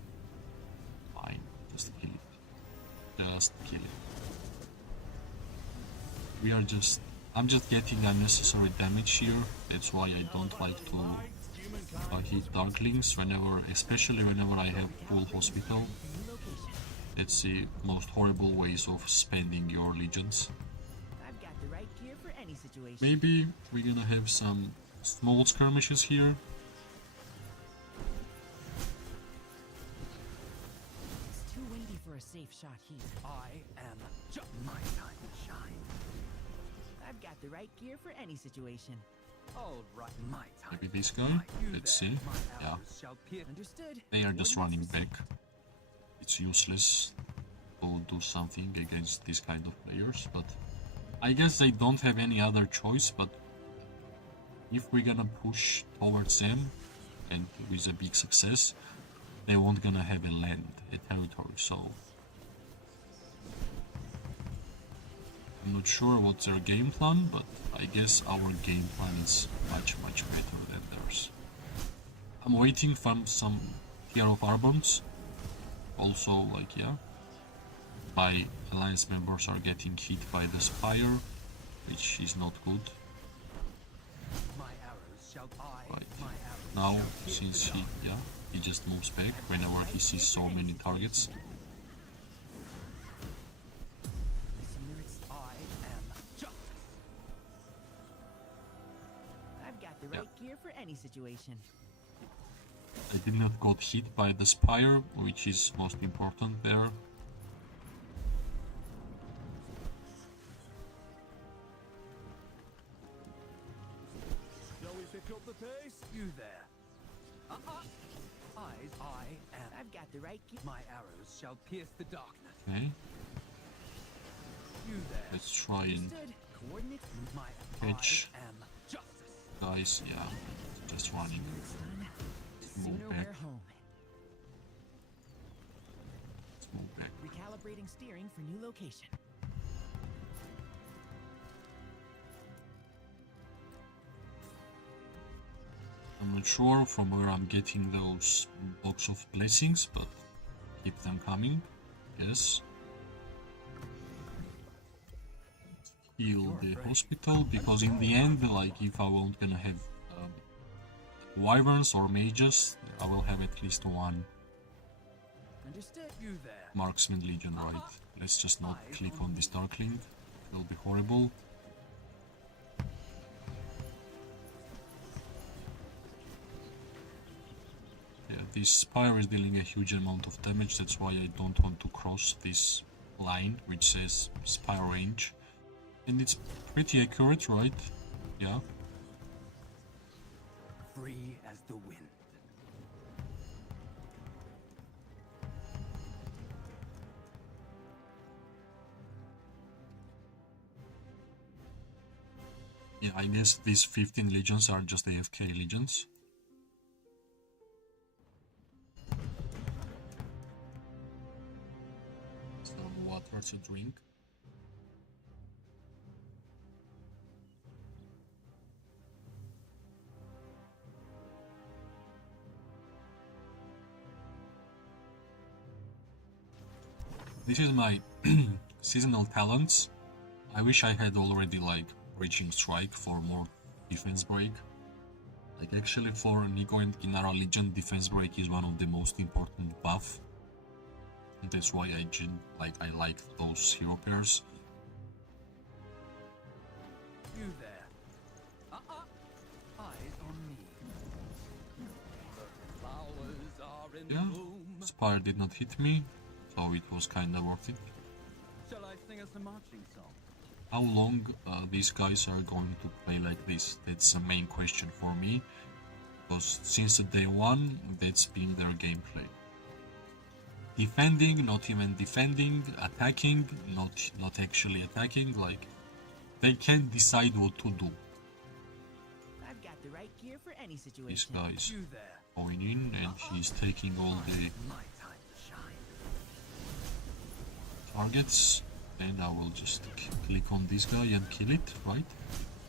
Fine, just kill it. Just kill it. I'm just getting unnecessary damage here. That's why I don't like to hit darklings especially whenever I have full hospital. That's the most horrible ways of spending your legions. I've got the right gear for any situation. Maybe we're gonna have some small skirmishes here. It's too windy for a safe shot here. I am just my time to shine. I've got the right gear for any situation. All right, my time. Maybe this guy. You Let's there, see. my Yeah, arrows shall pierce. Understood. they are just Coordinates running received. back. It's useless to do something against this kind of players, but I guess they don't have any other choice. But if we're gonna push towards them and with a big success, they won't gonna have a land, a territory, so I'm not sure what's their game plan, but I guess our game plan is much better than theirs. I'm waiting for some tier of Arbons. Also, like, yeah, my alliance members are getting hit by the spire, which is not good. My arrows shall Right. my arrows Now, shall pierce since the he just moves back whenever he sees so many targets. Sooner it's I am justice. the right gear for any situation. I did not got hit by the spire, which is most important there. Shall we pick up the pace? You there. Eyes, I am. I've got the right gear. My arrows shall pierce the darkness. Okay, You there. let's try and Understood. Coordinates. My catch I am justice. guys. Yeah, just running. Sooner it's done, the Move sooner back. we're home. Let's move back. Recalibrating steering for new location. I'm not sure from where I'm getting those blocks of blessings, but keep them coming. Yes. Heal the hospital, because in the end, like, if I won't gonna have wyverns or mages, I will have at least one Understood. You there. marksman legion, right? Let's just not click on this darkling. It will be horrible. Yeah, this spire is dealing a huge amount of damage, that's why I don't want to cross this line which says spire range. And it's pretty accurate, right? Yeah. Free as the wind. Yeah, I guess these 15 legions are just AFK legions. Some water to drink. This is my seasonal talents. I wish I had already like Reaching Strike for more defense break. Like actually for Nico and Inara Legion, defense break is one of the most important buff. And that's why I like those hero pairs. You there. Eyes on me. The flowers are in Yeah, bloom. Spire did not hit me, so it was kinda worth it. Shall I sing us a marching song? How long these guys are going to play like this? That's the main question for me. Because since day one, that's been their gameplay. Defending, not even defending, attacking, not actually attacking, like they can't decide what to do. I've got the right gear for any This situation. guy's You there. going in and he's taking all the My time to shine. targets. And I will just click on this guy and kill it, right?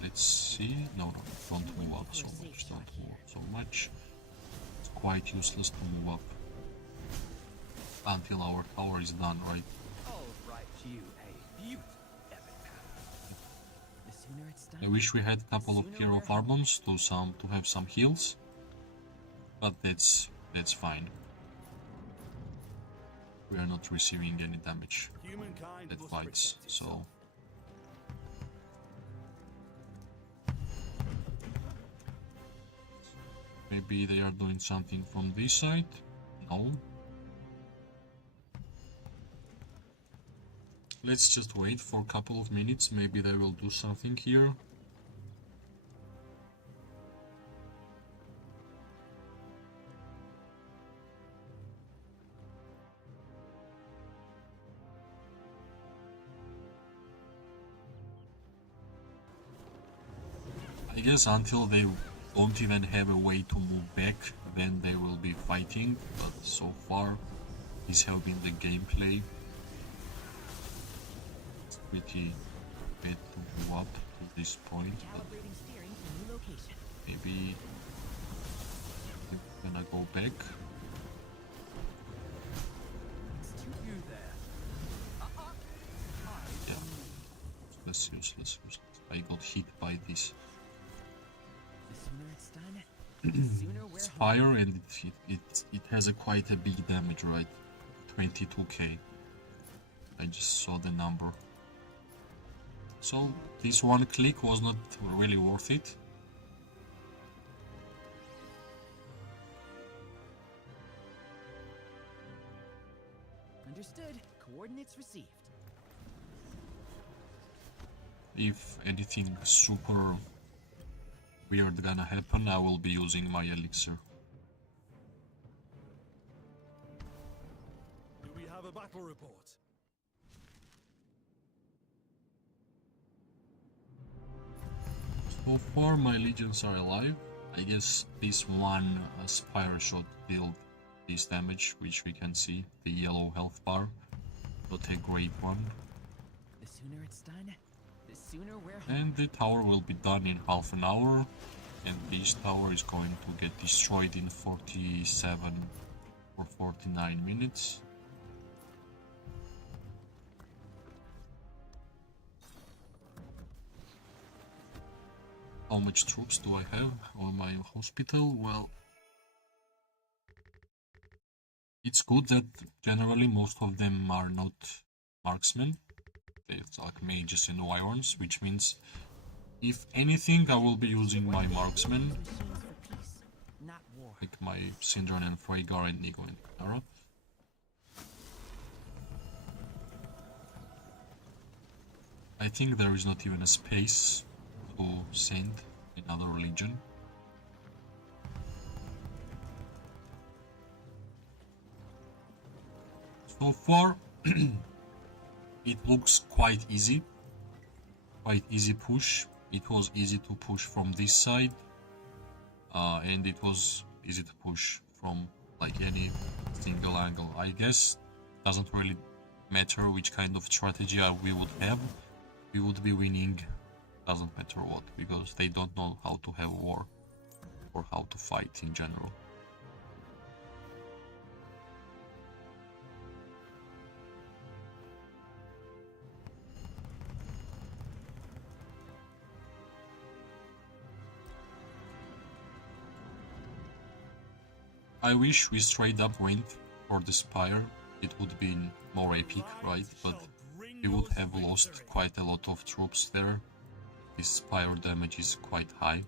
Let's see. No, don't move up so much. Don't move up so much. It's quite useless to move up until our tower is done, right? I'll write you a beautiful epitaph. The sooner it's done. I wish we had a couple of hero farm bombs to have some heals, but that's fine. We are not receiving any damage Humankind that must fights, protect itself. so maybe they are doing something from this side. No. Let's just wait for a couple of minutes, maybe they will do something here. I guess until they don't even have a way to move back, then they will be fighting, but so far this has been the gameplay. It's pretty bad to move up to this point, but Calibrating steering for new location. maybe I'm gonna go back. You there. Yeah, that's useless. I got hit by this The sooner it's done, the sooner we're home. spire, and it has a quite a big damage, right? 22k. I just saw the number. So this one click was not really worth it. Coordinates received. If anything super weird gonna happen, I will be using my elixir. Do we have a battle report? So far my legions are alive. I guess this one spire shot dealt this damage, which we can see, the yellow health bar, not a great one. The sooner it's done, the sooner we're home. And the tower will be done in half an hour, and this tower is going to get destroyed in 47 or 49 minutes. How much troops do I have on my hospital? Well, it's good that generally most of them are not marksmen. They're like mages and wyverns, which means if anything I will be using my marksmen, Machines for peace, not war. like my Syndron and Freygar and Nigo and Tara. I think there is not even a space to send another legion. So far, it looks quite easy push. It was easy to push from this side, and it was easy to push from like any single angle. I guess doesn't really matter which kind of strategy we would have. We would be winning, doesn't matter what, because they don't know how to have war or how to fight in general. I wish we straight up went for the Spire. It would be more epic, right? But we would have lost quite a lot of troops there. This Spire damage is quite high.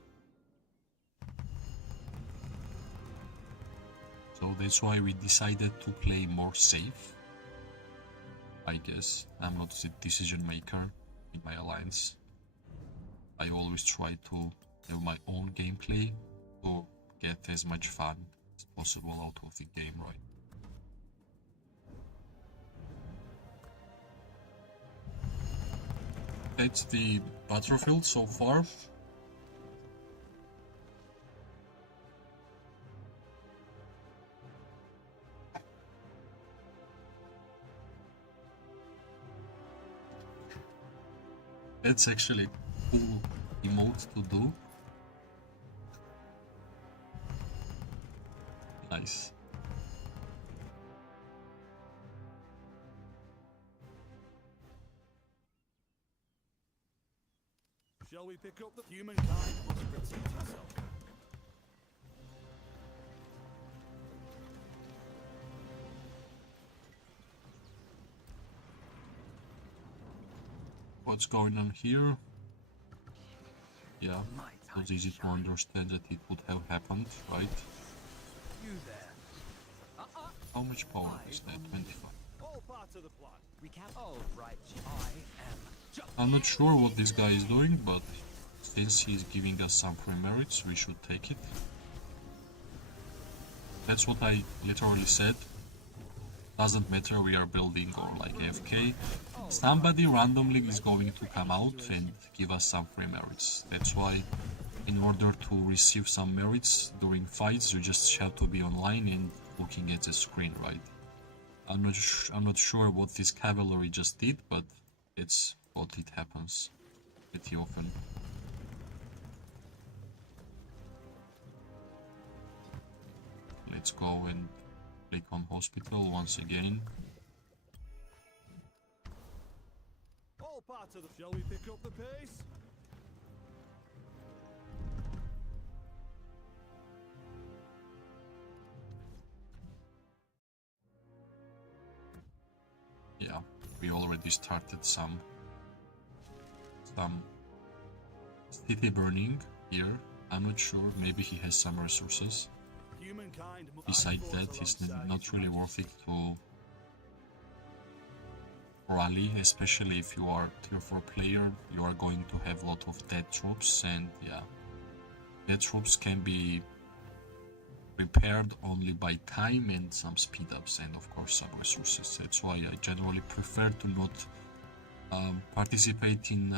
So that's why we decided to play more safe. I guess I'm not the decision maker in my alliance. I always try to have my own gameplay to get as much fun as possible out of the game, right? That's the battlefield so far. That's actually a cool emote to do. Nice. Shall we pick up the humankind must protect itself? What's going on here? Yeah, it was easy to understand that it would have happened, right? You there. How much power is that? 25. All part of the plan. Recap. All right. I am. I'm not sure what this guy is doing, but since he's giving us some free merits, we should take it. That's what I literally said. Doesn't matter we are building or like AFK. Somebody randomly is going to come out and give us some free merits. That's why in order to receive some merits during fights, you just have to be online and looking at the screen, right? I'm not sure what this cavalry just did, but it's what it happens pretty often. Let's go and click on hospital once again. All part of the. Shall we pick up the pace? Yeah, we already started some city burning here. I'm not sure, maybe he has some resources. Humankind. Besides that, it's not really worth it to rally, especially if you are tier 4 player. You are going to have a lot of dead troops, and yeah, dead troops can be repaired only by time and some speed ups, and of course some resources. That's why I generally prefer to not participate in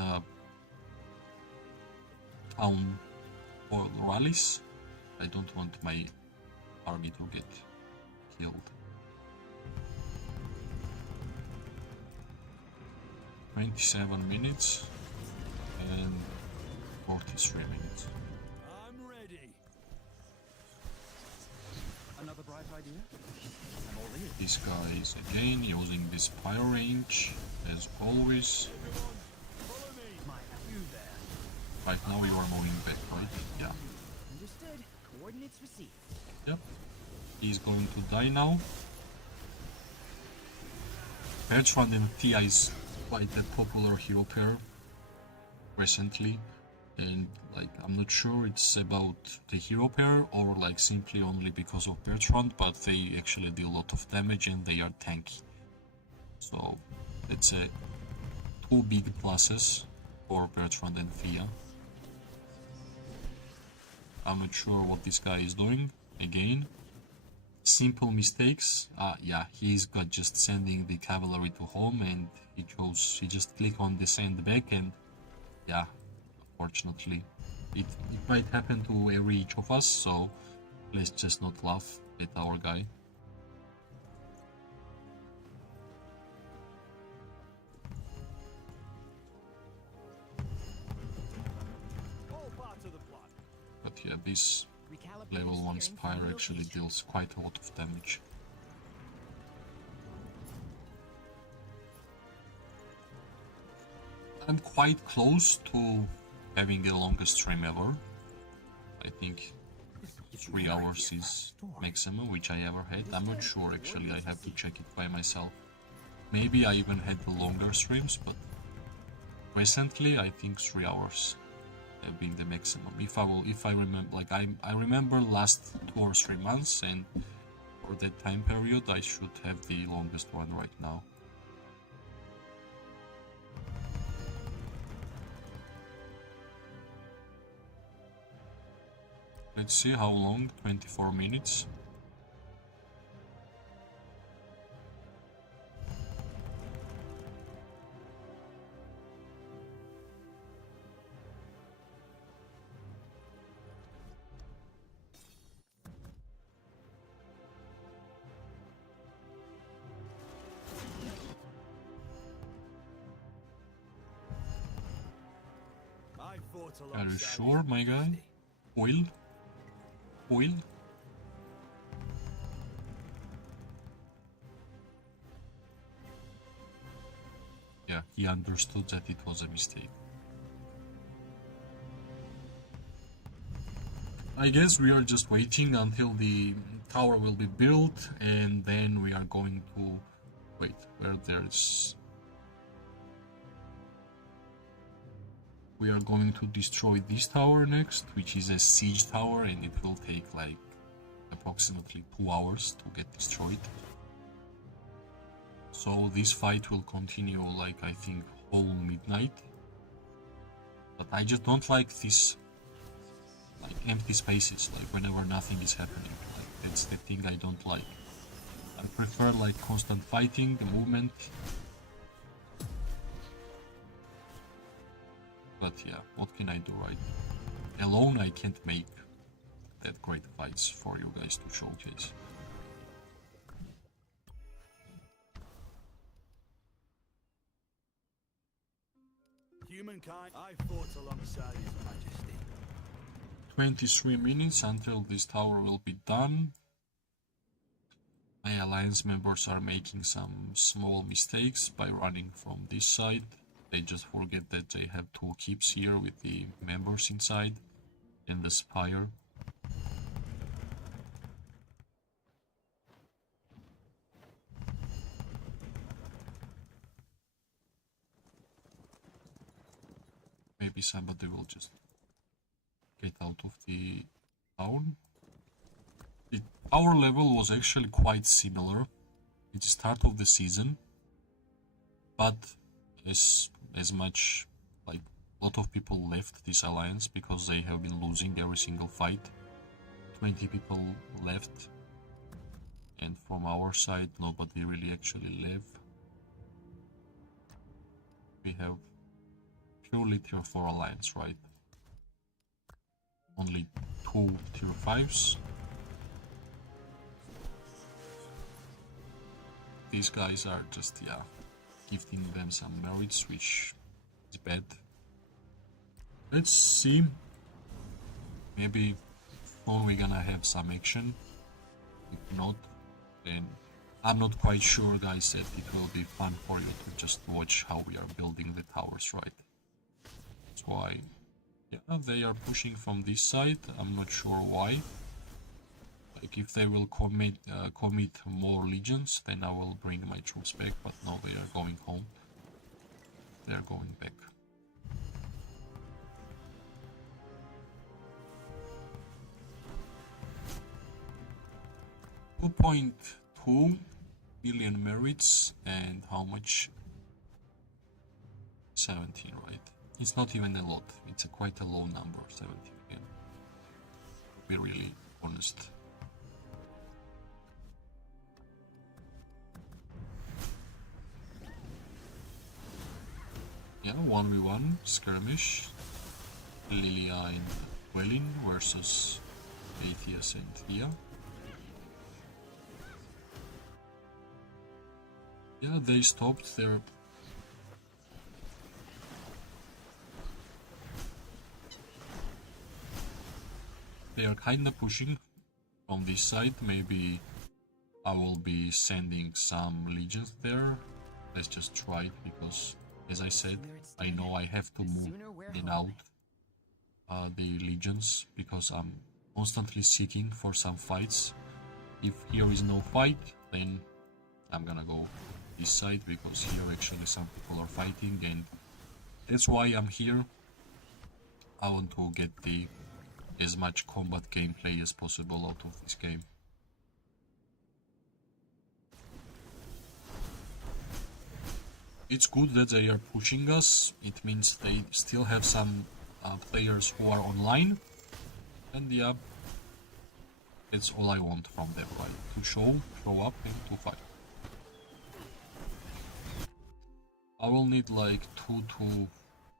town or rallies. I don't want my army to get killed. 27 minutes and 43 minutes. I'm ready. Another bright idea? I'm all ears. This guy is again using this pyro range as always. Everyone, follow me. You there. Right now you are moving back, right? Yeah. Understood. Coordinates received. Yep. He's going to die now. Bertrand and Tia is quite a popular hero pair recently, and like I'm not sure it's about the hero pair or like simply only because of Bertrand, but they actually deal a lot of damage and they are tanky. So it's a two big pluses for Bertrand and Thea. I'm not sure what this guy is doing. Again, simple mistakes. Yeah, he's got just sending the cavalry to home, and he just click on the send back, and yeah, unfortunately it might happen to every each of us, so let's just not laugh at our guy. All part of the plan. But yeah, this Recalibrate level 1 steering Spire from actually location. deals quite a lot of damage. I'm quite close to having the longest stream ever. I think 3 hours is maximum, which I ever had. I'm not sure actually, I have to check it by myself. Maybe I even had the longer streams, but recently I think 3 hours have been the maximum. If I remember, like I remember last 2 or 3 months, and for that time period I should have the longest one right now. Let's see how long. 24 minutes. I fought Are you alongside sure, His my guy? Majesty. Oil? Oil? Yeah, he understood that it was a mistake. I guess we are just waiting until the tower will be built, and then we are going to wait where there's... We are going to destroy this tower next, which is a siege tower, and it will take like approximately 2 hours to get destroyed. So this fight will continue like I think whole midnight. But I just don't like this like empty spaces, like whenever nothing is happening. Like that's the thing I don't like. I prefer like constant fighting, the movement. But yeah, what can I do, right? Alone I can't make that great fights for you guys to showcase. Humankind, I fought alongside His Majesty. 23 minutes until this tower will be done. My alliance members are making some small mistakes by running from this side. They just forget that they have 2 keeps here with the members inside and the spire. Maybe somebody will just get out of the town. The tower level was actually quite similar at the start of the season. but as much like a lot of people left this alliance because they have been losing every single fight. 20 people left, and from our side nobody really actually left. We have purely tier 4 alliance, right? Only 2 tier 5s. These guys are just, yeah, gifting them some merits, which is bad. Let's see. Maybe soon we're gonna have some action. If not, then I'm not quite sure, guys, that it will be fun for you to just watch how we are building the towers, right? That's why, yeah, they are pushing from this side. I'm not sure why. Like, if they will commit more legions, then I will bring my troops back, but no, they are going home. They are going back. $2.2 million merits, and how much? 17, right? It's not even a lot. It's quite a low number, 17 again. To be really honest. Yeah, 1v1 skirmish. Lilia and Welin versus Atheus and Thea. Yeah, they stopped their... They are kinda pushing from this side. Maybe I will be sending some legions there. Let's just try it, because, as I said, I know I have to move in out the legions, because I'm constantly seeking for some fights. If here is no fight, then I'm gonna go this side, because here actually some people are fighting, and that's why I'm here. I want to get as much combat gameplay as possible out of this game. It's good that they are pushing us. It means they still have some players who are online, and yeah, that's all I want from them, right? To show up and to fight. I will need like 2 to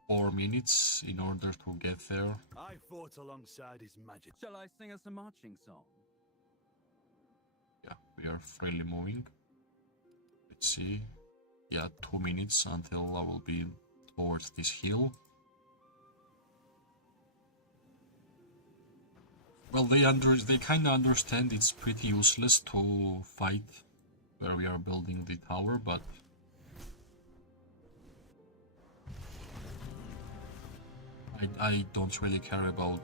4 minutes in order to get there. I fought alongside his majesty. Shall I sing us a marching song? Yeah, we are freely moving. Let's see. Yeah, 2 minutes until I will be towards this hill. Well, they kinda understand it's pretty useless to fight where we are building the tower, but I don't really care about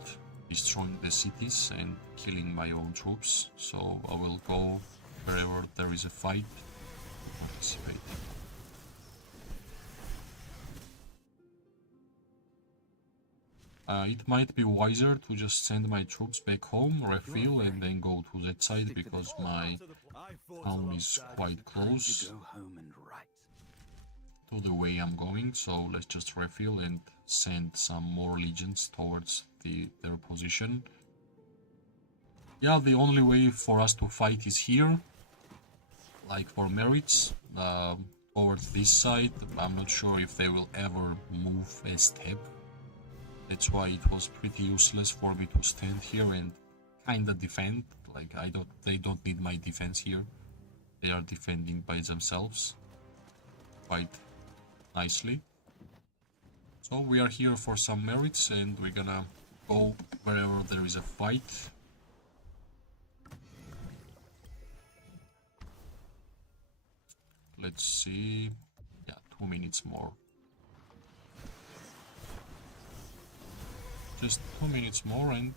destroying the cities and killing my own troops, so I will go wherever there is a fight to participate. It might be wiser to just send my troops back home, refill, and then go to that side, because my town is quite close to the way I'm going, so let's just refill and send some more legions towards their position. Yeah, the only way for us to fight is here, like for merits, towards this side. I'm not sure if they will ever move a step. That's why it was pretty useless for me to stand here and kinda defend. Like, they don't need my defense here. They are defending by themselves quite nicely. So we are here for some merits, and we're gonna go wherever there is a fight. Let's see. Yeah, 2 minutes more. Just 2 minutes more, and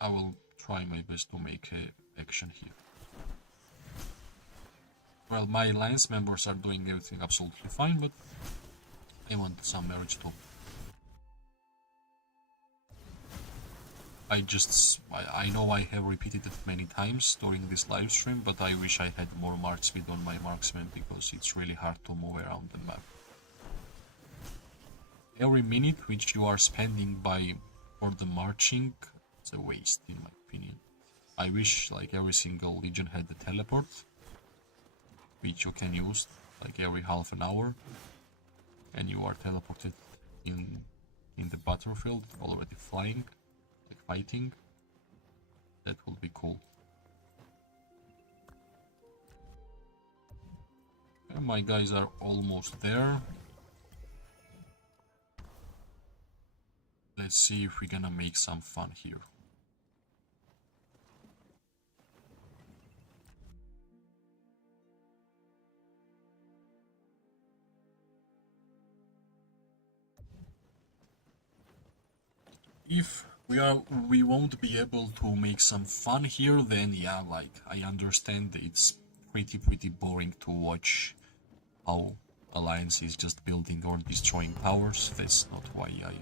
I will try my best to make action here. Well, my alliance members are doing everything absolutely fine, but I want some marriage too. I know I have repeated it many times during this live stream, but I wish I had more mark speed on my marksman because it's really hard to move around the map. Every minute which you are spending for the marching, it's a waste in my opinion. I wish like every single legion had the teleport, which you can use like every half an hour, and you are teleported in the battlefield already flying, like fighting. That would be cool. And my guys are almost there. Let's see if we're gonna make some fun here. If we won't be able to make some fun here, then yeah, like I understand it's pretty boring to watch how Alliance is just building or destroying towers. That's not why I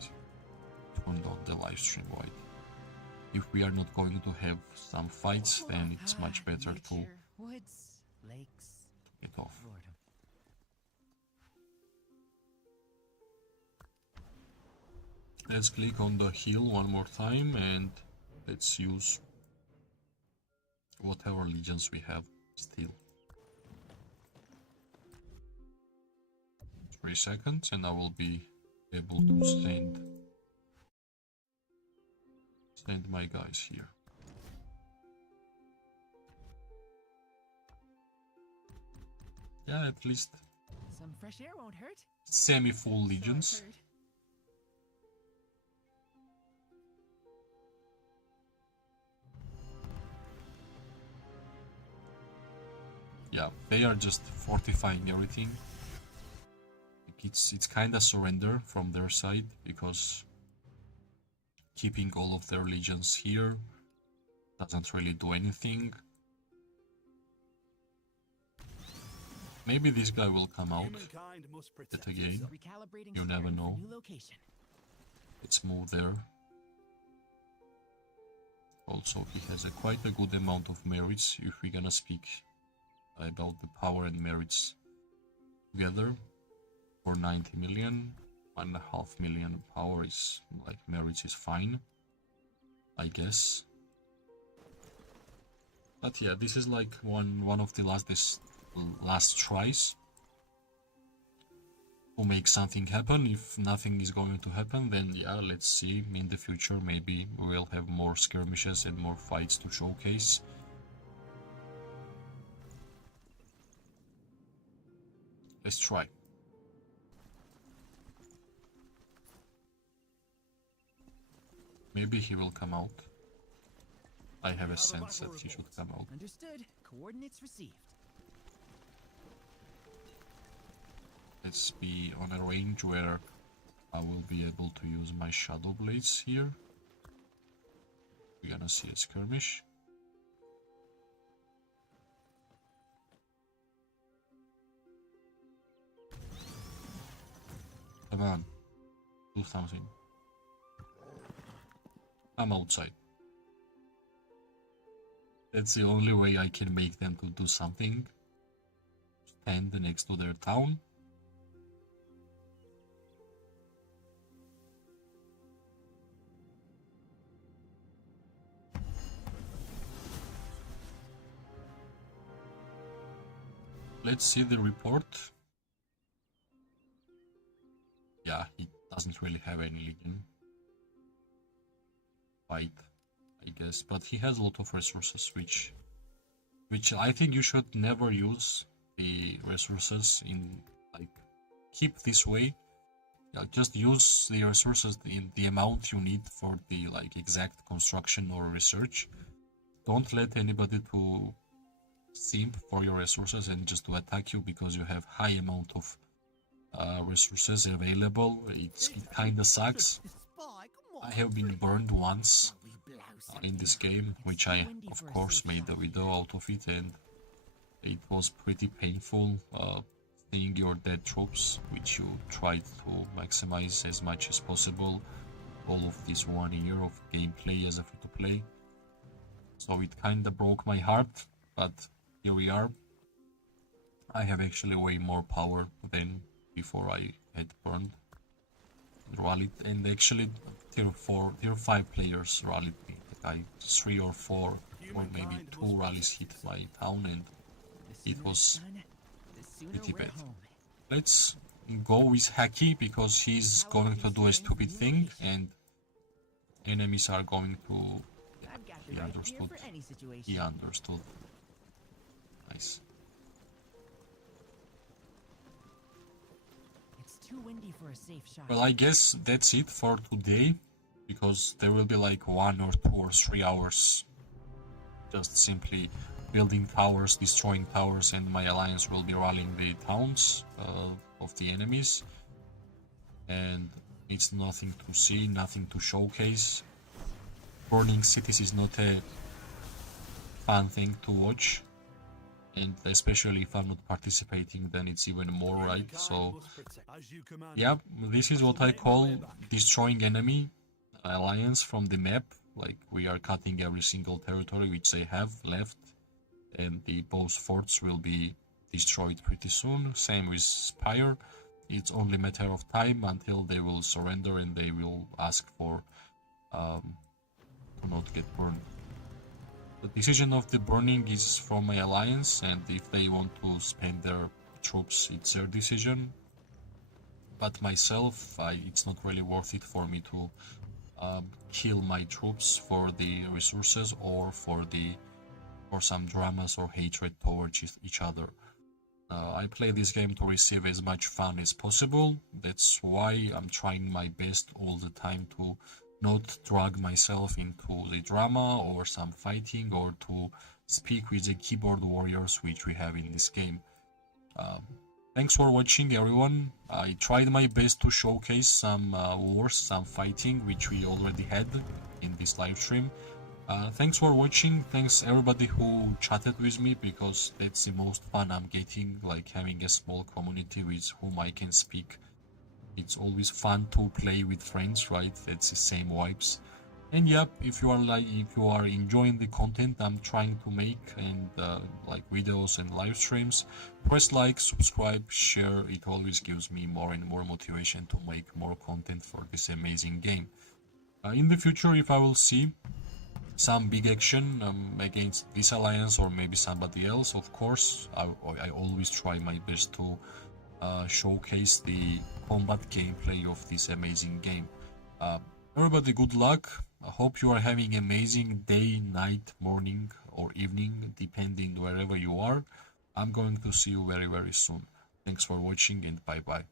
turned on the live stream, right? If we are not going to have some fights, then it's much better to woods, lakes, get off. boredom. Let's click on the heal one more time and let's use whatever legions we have still. 3 seconds and I will be able to send my guys here. Yeah, at least Some fresh air won't hurt. semi-full So I've legions. heard. Yeah, they are just fortifying everything. Like it's kinda surrender from their side because keeping all of their legions here doesn't really do anything. Maybe this guy will come out Humankind must yet protect again. itself. Recalibrating You never steering for know. new location. Let's move there. Also, he has quite a good amount of merits if we're gonna speak about the power and merits together. For 90 million, 1.5 million power is like merits is fine, I guess. But yeah, this is like one of the last tries to make something happen. If nothing is going to happen, then yeah, let's see in the future. Maybe we'll have more skirmishes and more fights to showcase. Let's try. Maybe he will come out. I have a sense that he should come out. Understood. Coordinates received. Let's be on a range where I will be able to use my shadow blades here. We're gonna see a skirmish. Come on, do something. I'm outside. That's the only way I can make them to do something. Stand next to their town. Let's see the report. Yeah, he doesn't really have any legion fight, I guess, but he has a lot of resources, which I think you should never use the resources in like keep this way. Yeah, just use the resources in the amount you need for the like exact construction or research. Don't let anybody to simp for your resources and just to attack you because you have high amount of resources available. It kinda sucks. I have been burned once in this game, which I of course made a video out of it, and it was pretty painful seeing your dead troops, which you tried to maximize as much as possible, all of this 1 year of gameplay as a free-to-play. So it kinda broke my heart, but here we are. I have actually way more power than before I had burned and rallied, and actually tier 5 players rallied me. Like 3 or 4 or maybe 2 rallies hit my town, and it was pretty bad. Let's go with Hacky because he's going to do a stupid thing and enemies are going to... He understood. He understood. Nice. It's too windy for a safe shot. Well, I guess that's it for today, because there will be like 1 or 2 or 3 hours just simply building towers, destroying towers, and my alliance will be rallying the towns of the enemies. And it's nothing to see, nothing to showcase. Burning cities is not a fun thing to watch, and especially if I'm not participating, then it's even more, right? So yeah, this is what I call destroying enemy alliance from the map. Like, we are cutting every single territory which they have left, and the both forts will be destroyed pretty soon. Same with Spire. It's only a matter of time until they will surrender and they will ask for to not get burned. The decision of the burning is from my alliance, and if they want to spend their troops, it's their decision. But myself, it's not really worth it for me to kill my troops for the resources or for some dramas or hatred towards each other. I play this game to receive as much fun as possible. That's why I'm trying my best all the time to not drag myself into the drama or some fighting, or to speak with the keyboard warriors which we have in this game. Thanks for watching, everyone. I tried my best to showcase some wars, some fighting which we already had in this live stream. Thanks for watching. Thanks everybody who chatted with me, because that's the most fun I'm getting, like having a small community with whom I can speak. It's always fun to play with friends, right? That's the same vibes. And yep, if you are enjoying the content I'm trying to make, and like videos and live streams, press like, subscribe, share. It always gives me more and more motivation to make more content for this amazing game. In the future, if I will see some big action against this alliance or maybe somebody else, of course I always try my best to showcase the combat gameplay of this amazing game. Everybody, good luck. I hope you are having an amazing day, night, morning or evening, depending wherever you are. I'm going to see you very soon. Thanks for watching, and bye bye.